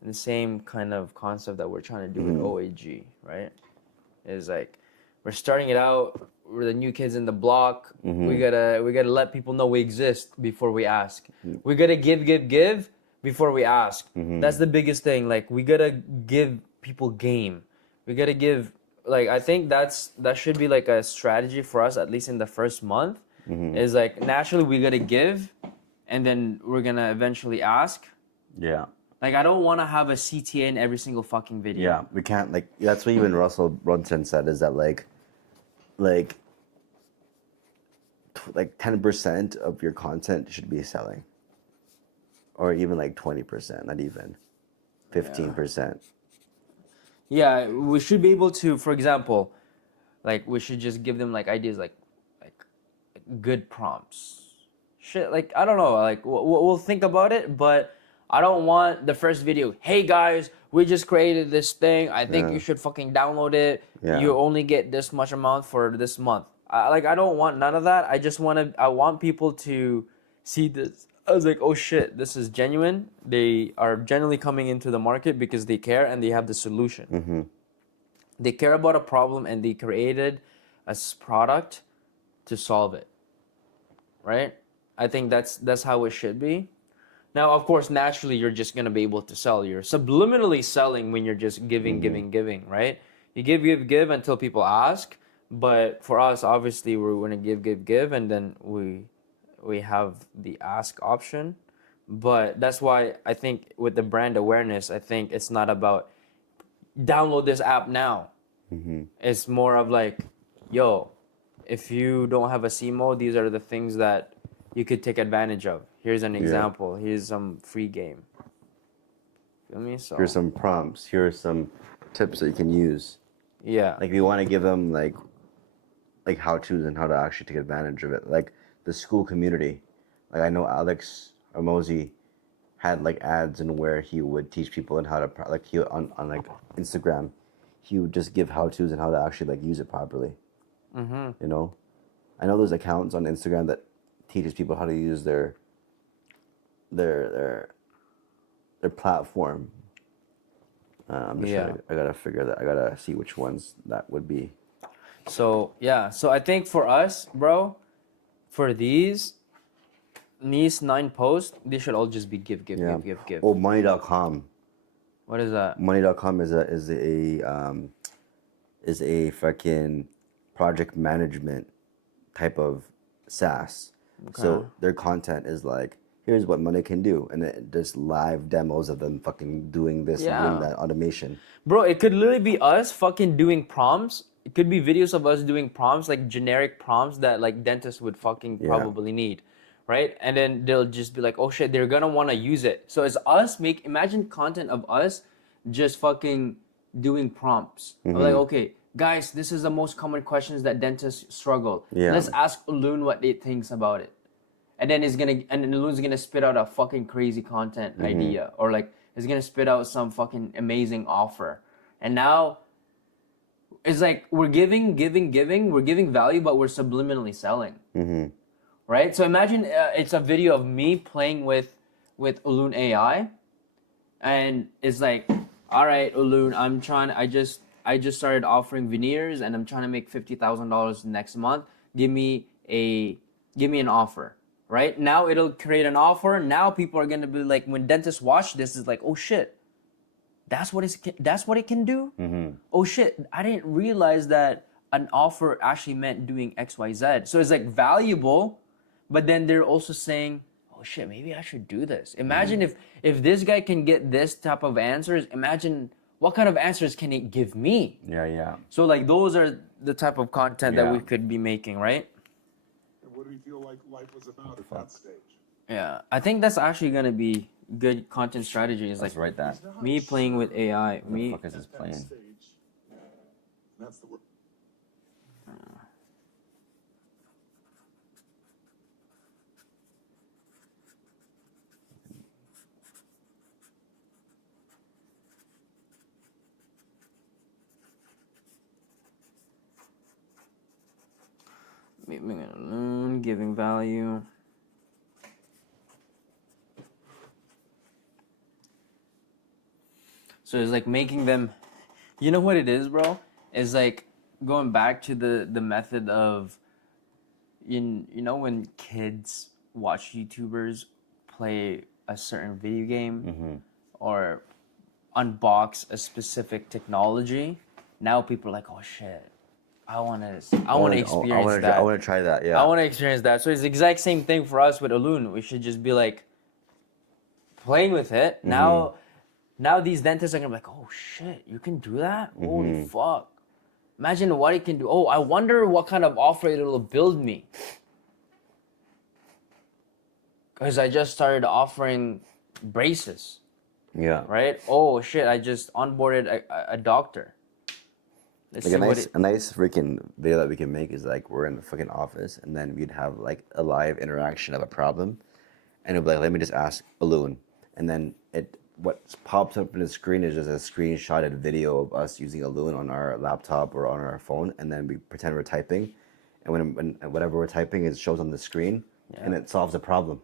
And the same kind of concept that we're trying to do with OAG, right? Is like we're starting it out. We're the new kids in the block. We gotta let people know we exist before we ask. We gotta give before we ask. That's the biggest thing. Like we gotta give people game. We gotta give. Like I think that should be like a strategy for us, at least in the first month. Is like naturally we gotta give, and then we're gonna eventually ask. Yeah. Like I don't want to have a CTA in every single fucking video. Yeah, we can't like. That's what even Russell Brunson said is that like 10% of your content should be selling, or even like 20%, not even 15%. Yeah, we should be able to, for example, like we should just give them like ideas like good prompts. Shit, like I don't know, like we'll think about it, but I don't want the first video, hey guys, we just created this thing. I think you should fucking download it. Yeah. You only get this much amount for this month. I don't want none of that. I want people to see this. I was like, oh shit, this is genuine. They are genuinely coming into the market because they care and they have the solution. They care about a problem and they created a product to solve it. Right? I think that's how it should be. Now, of course, naturally, you're just going to be able to sell. You're subliminally selling when you're just giving, right? You give until people ask. But for us, obviously, we're going to give, and then we have the ask option. But that's why I think with the brand awareness, I think it's not about download this app now. It's more of like, yo, if you don't have a CMO, these are the things that you could take advantage of. Here's an example. Here's some free game. Feel me? So Here's some prompts. Here are some tips that you can use. yeah. Like, if you want to give them like how-tos and how to actually take advantage of it. Like the school community. Like, I know Alex Armozy had like ads and where he would teach people and how to like he on like Instagram, he would just give how-tos and how to actually like use it properly. You know, I know there's accounts on Instagram that teaches people how to use their platform. I'm just trying to, I gotta figure that. I gotta see which ones that would be. So yeah, so I think for us, bro, for these 9 posts, they should all just be give. Oh, money.com. What is that? Money.com is a fucking project management type of SaaS. Okay. So their content is like, here's what money can do, and it just live demos of them fucking doing this and doing that automation. Bro, it could literally be us fucking doing prompts. It could be videos of us doing prompts, like generic prompts that like dentists would fucking probably need, right? And then they'll just be like, oh shit, they're gonna want to use it. So it's us imagine content of us just fucking doing prompts. Like, okay, guys, this is the most common questions that dentists struggle. Let's ask Ulun what he thinks about it. And then Ulun's gonna spit out a fucking crazy content idea, or like it's gonna spit out some fucking amazing offer. And now it's like we're giving, we're giving value, but we're subliminally selling. Right? So imagine it's a video of me playing with Ulun AI, and it's like, all right, Ulun, I just started offering veneers, and I'm trying to make $50,000 next month. Give me an offer. Right? Now it'll create an offer. Now people are gonna be like, when dentists watch this, it's like, oh shit, that's what it can do. Oh shit, I didn't realize that an offer actually meant doing XYZ. So it's like valuable, but then they're also saying, oh shit, maybe I should do this. Imagine if this guy can get this type of answers, imagine what kind of answers can it give me? Yeah. So like those are the type of content that we could be making, right? And what do you feel like life was about at that stage? Yeah, I think that's actually gonna be good content strategy. Is Let's like write that. me playing with AI. What the fuck is this At that playing? stage, that's the word. Giving value. So it's like making them, you know what it is, bro? It's like going back to the method of, you know when kids watch YouTubers play a certain video game or unbox a specific technology. Now people are like, oh shit, I want to experience that. I want to try that. Yeah. I want to experience that. So it's the exact same thing for us with Ulun. We should just be like playing with it. Now these dentists are gonna be like, oh shit, you can do that? Holy fuck. Imagine what it can do. Oh, I wonder what kind of offer it'll build me. Because I just started offering braces. Yeah. Right? Oh shit, I just onboarded a doctor. Let's Like see a nice freaking video that we can make is like we're in the fucking office and then we'd have like a live interaction of a problem, and it'll be like, let me just ask Ulun, and then what pops up in the screen is just a screenshotted video of us using Ulun on our laptop or on our phone, and then we pretend we're typing, and when whatever we're typing it shows on the screen, and it solves a problem.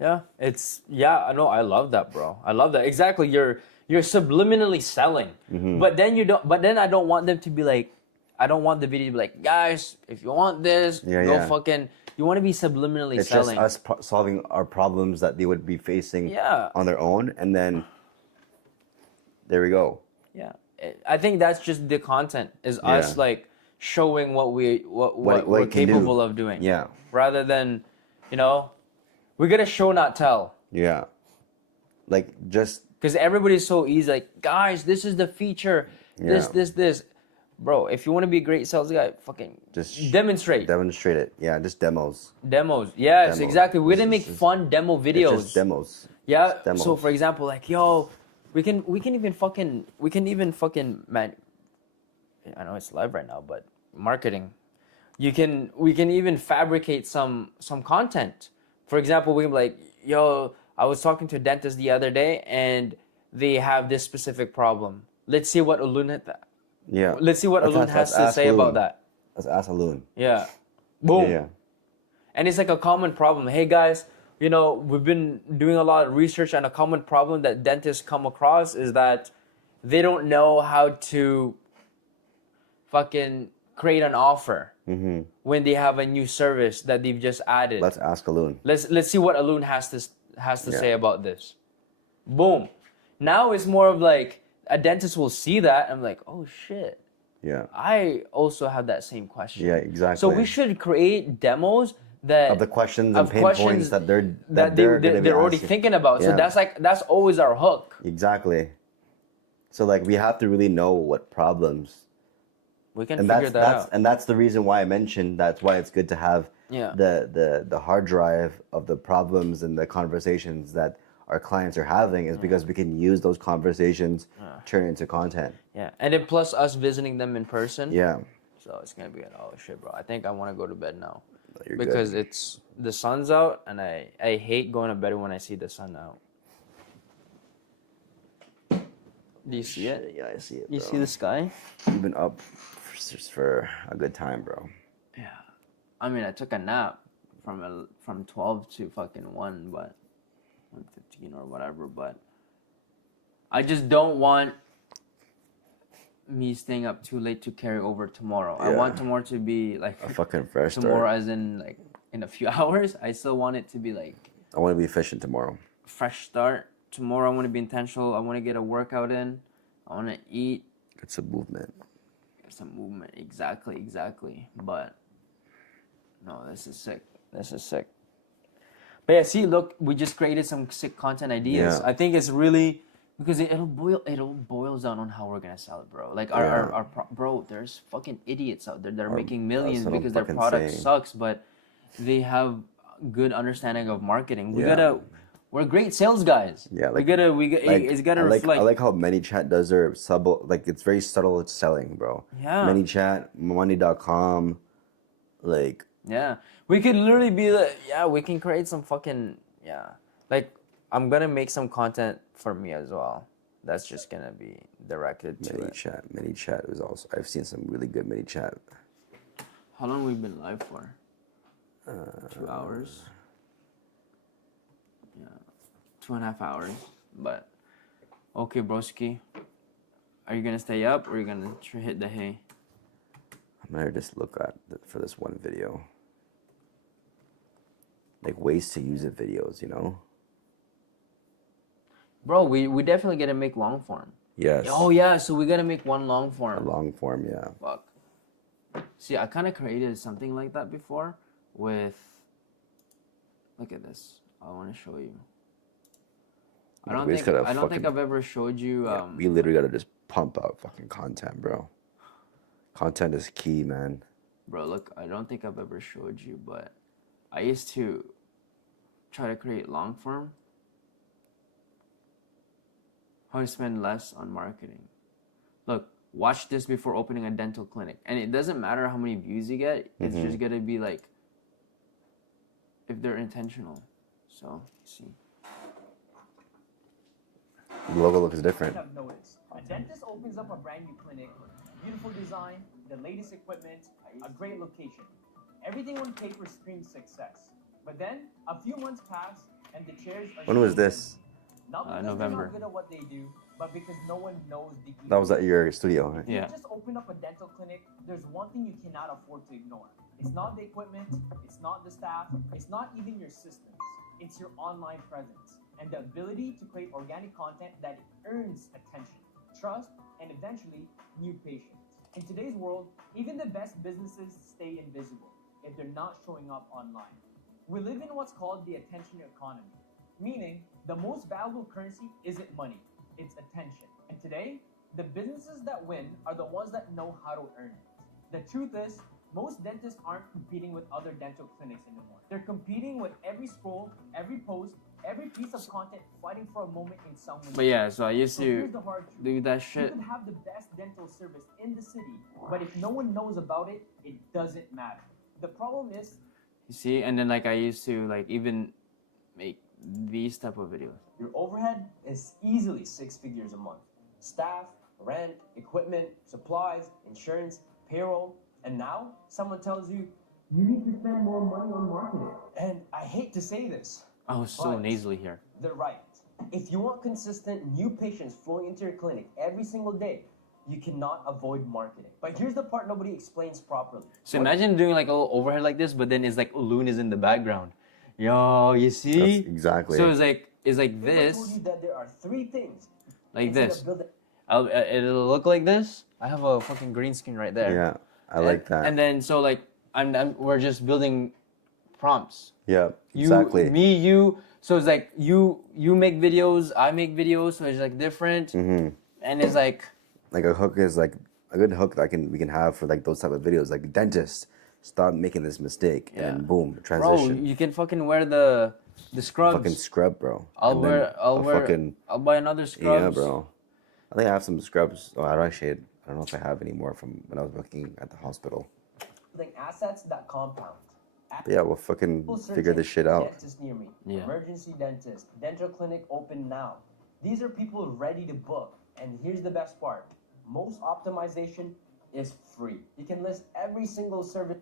Yeah, I know. I love that, bro. I love that. Exactly. You're subliminally selling, but then you don't. But then I don't want them to be like, I don't want the video to be like, guys, if you want this, go fucking. You want to be subliminally It's selling. just us solving our problems that they would be facing on their own, and then there we go. Yeah, I think that's just the content is us like showing what we're capable of doing. Yeah. Rather than, we're gonna show not tell. Yeah. Like just Because everybody's so easy, like, guys, this is the feature, this. bro, if you want to be a great sales guy, fucking Just demonstrate. Demonstrate it. Yeah, just demos. Demos. Yes, Demo. exactly. We're This gonna is make just- fun demo It's videos. just demos. Yeah. Just demos. So for example, like, yo, we can even fucking man. I know it's live right now, but marketing. We can even fabricate some content. For example, we can be like, yo, I was talking to a dentist the other day, and they have this specific problem. Let's see what Alun Yeah. Let's see what Alun has to Ask say about Alun. that. Let's ask Alun. Yeah. Boom. Yeah. And it's like a common problem. Hey guys, we've been doing a lot of research, and a common problem that dentists come across is that they don't know how to fucking create an offer when they have a new service that they've just added. Let's ask Alun. Let's see what Alun has to say Yeah. about this. Boom. Now it's more of like a dentist will see that and like, oh shit. Yeah. I also have that same question. Yeah, exactly. So we should create demos that Of the questions of and pain questions points that they're they're already asking. thinking about. So Yeah. that's always our hook. Exactly. So like we have to really know what problems, We can and figure that out. and that's the reason why I mentioned that's why it's good to have Yeah. the hard drive of the problems and the conversations that our clients are having is because we can use those conversations turn into content. Yeah, and then plus us visiting them in person. Yeah. So it's gonna be an oh shit, bro. I think I want to go to bed now You're because good. it's the sun's out, and I hate going to bed when I see the sun out. Do you see it? Yeah, I see it. You bro. see the sky? You've been up just for a good time, bro. Yeah. I mean, I took a nap from 12 to fucking 1, but 1:15 or whatever, but I just don't want me staying up too late to carry over tomorrow. I Yeah. want tomorrow to be like A fucking fresh tomorrow start. as in like in a few hours. I still want it to be like I want to be efficient tomorrow. fresh start. Tomorrow I want to be intentional. I want to get a workout in. I want to eat. Get some movement. Get some movement. Exactly. But no, this is sick. But yeah, see, look, we just created some sick content ideas. Yeah. I think it's really because it'll boils down on how we're gonna sell it, bro. Like bro, there's fucking idiots out there that are making millions that's what I'm because their fucking product saying. sucks, but they have good understanding of marketing. Yeah. We're great sales guys. Yeah, It's gotta I like, reflect. I like how ManyChat does their like it's very subtle selling, bro. Yeah. ManyChat, money.com, like Yeah, we could literally be like, yeah, we can create some fucking, yeah. Like, I'm gonna make some content for me as well. That's just gonna be directed to it. ManyChat. ManyChat was also, I've seen some really good ManyChat. How long we been live for? 2 hours. Yeah, 2.5 hours. But okay, broski, are you gonna stay up or are you gonna hit the hay? I'm gonna just look at for this one video. Like ways to use it videos, you know? Bro, we definitely gotta make long form. Yes. Oh yeah, so we gotta make one long form. A long form, yeah. Fuck. See, I kind of created something like that before with. Look at this. I want to show you. I don't we just think gotta I don't think fucking- I've ever showed you. We literally gotta just pump out fucking content, bro. Content is key, man. Bro, look, I don't think I've ever showed you, but I used to try to create long form. How to spend less on marketing. Look, watch this before opening a dental clinic. And it doesn't matter how many views you get, it's just gonna be like if they're intentional. So, see. The logo looks different. Have noticed. A dentist opens up a brand new clinic, beautiful design, the latest equipment, a great location. Everything on paper screams success. But then a few months pass and the chairs are When was still this? not because November. they're not good at what they do, but because no one knows the That was at your studio, right? Yeah. You just open up a dental clinic, there's one thing you cannot afford to ignore. It's not the equipment, it's not the staff, it's not even your systems. It's your online presence and the ability to create organic content that earns attention, trust, and eventually new patients. In today's world, even the best businesses stay invisible if they're not showing up online. We live in what's called the attention economy, meaning the most valuable currency isn't money, it's attention. And today, The businesses that win are the ones that know how to earn it. The truth is, most dentists aren't competing with other dental clinics anymore. They're competing with every scroll, every post, every piece of content, fighting for a moment in someone's. But yeah, so I used So to here's the hard truth. do that You shit. could have the best dental service in the city, but if no one knows about it, it doesn't matter. The problem is, You see, and then like I used to like even make these type of videos. your overhead is easily 6 figures a month. Staff, rent, equipment, supplies, insurance, payroll, and now someone tells you you need to spend more money on marketing. And I hate to say this, I was so But- nasally here. they're right. If you want consistent new patients flowing into your clinic every single day, you cannot avoid marketing. But here's the part nobody explains properly. So imagine doing like a little overhead like this, but then it's like Loon is in the background. Yo, you see? That's exactly. So it's like If I told this, you that there are 3 things like instead this. of building It'll look like this. I have a fucking green screen right there. Yeah, I like that. And then so like we're just building prompts. Yeah, You, exactly. me, you. So it's like you make videos, I make videos. So it's like different, and it's like Like a hook is like a good hook that we can have for like those type of videos. Like dentist, stop making this mistake, Yeah. and boom, bro, transition. you can fucking wear the scrubs. Fucking scrub, bro. I'll And then wear. I'll wear. Fucking, I'll buy another scrubs. yeah, bro. I think I have some scrubs. Oh, I don't know if I have any more from when I was working at the hospital. assets that compound. But yeah, we'll fucking People figure searching, this shit out. Dentist near me. Yeah. Emergency dentist. Dental clinic open now. These are people ready to book. And here's the best part. Most optimization is free. You can list every single service.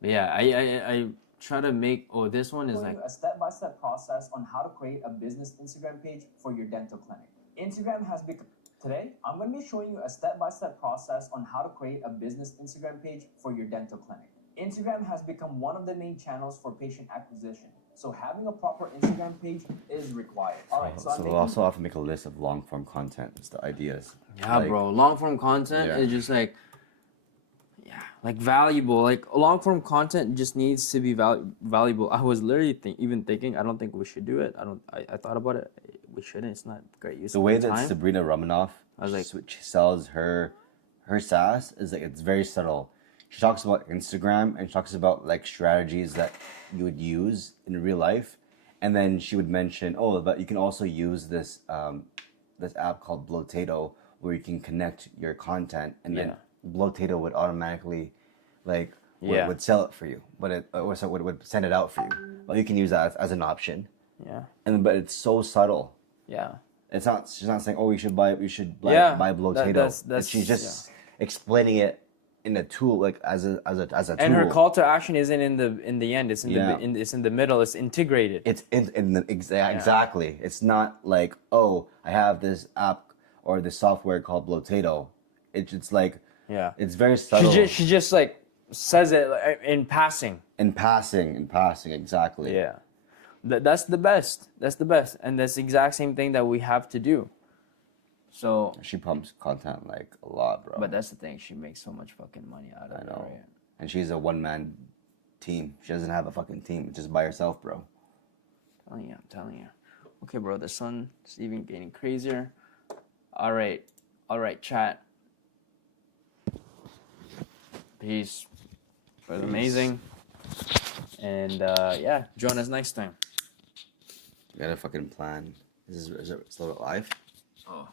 But yeah, I try to make. Oh, this one is Show like. you a step-by-step process on how to create a business Instagram page for your dental clinic. Instagram has become. Today, I'm going to be showing you a step-by-step process on how to create a business Instagram page for your dental clinic. Instagram has become one of the main channels for patient acquisition. So having a proper Instagram page is required. All right, so I'm So making we'll also have to make a list of long form content. It's the ideas. Yeah, Like, bro. Long form content Yeah. is just like. Yeah, like valuable. Like long form content just needs to be valuable. I was literally even thinking. I don't think we should do it. I thought about it. We shouldn't. It's not great use The of way our that time. Sabrina Romanoff, I was like- she sells her SaaS is like it's very subtle. She talks about Instagram and she talks about like strategies that you would use in real life, and then she would mention, oh, but you can also use this this app called Blotato where you can connect your content, and then Blotato would automatically like would sell it for you, but it would send it out for you. Well, you can use that as an option, Yeah. and but it's so subtle. Yeah. It's not. She's not saying, "Oh, you should buy Yeah, buy Blotato." that's- She's just explaining it in a tool, like as a tool. And her call to action isn't in the end. It's in Yeah. it's in the middle. It's integrated. It's in the exactly. It's not like, oh, I have this app or this software called Blotato. It's like Yeah. it's very subtle. She just like says it like, in passing. in passing, exactly. Yeah. That's the best. That's the best. And that's the exact same thing that we have to do. So, She pumps content like a lot, bro. but that's the thing. She makes so much fucking money out of I it. know. Right? And she's a one man team. She doesn't have a fucking team. It's just by herself, bro. I'm telling you. Okay, bro. The sun is even getting crazier. All right, chat. Peace. It was amazing. And yeah, join us next time. You gotta fucking plan. Is it live? Oh.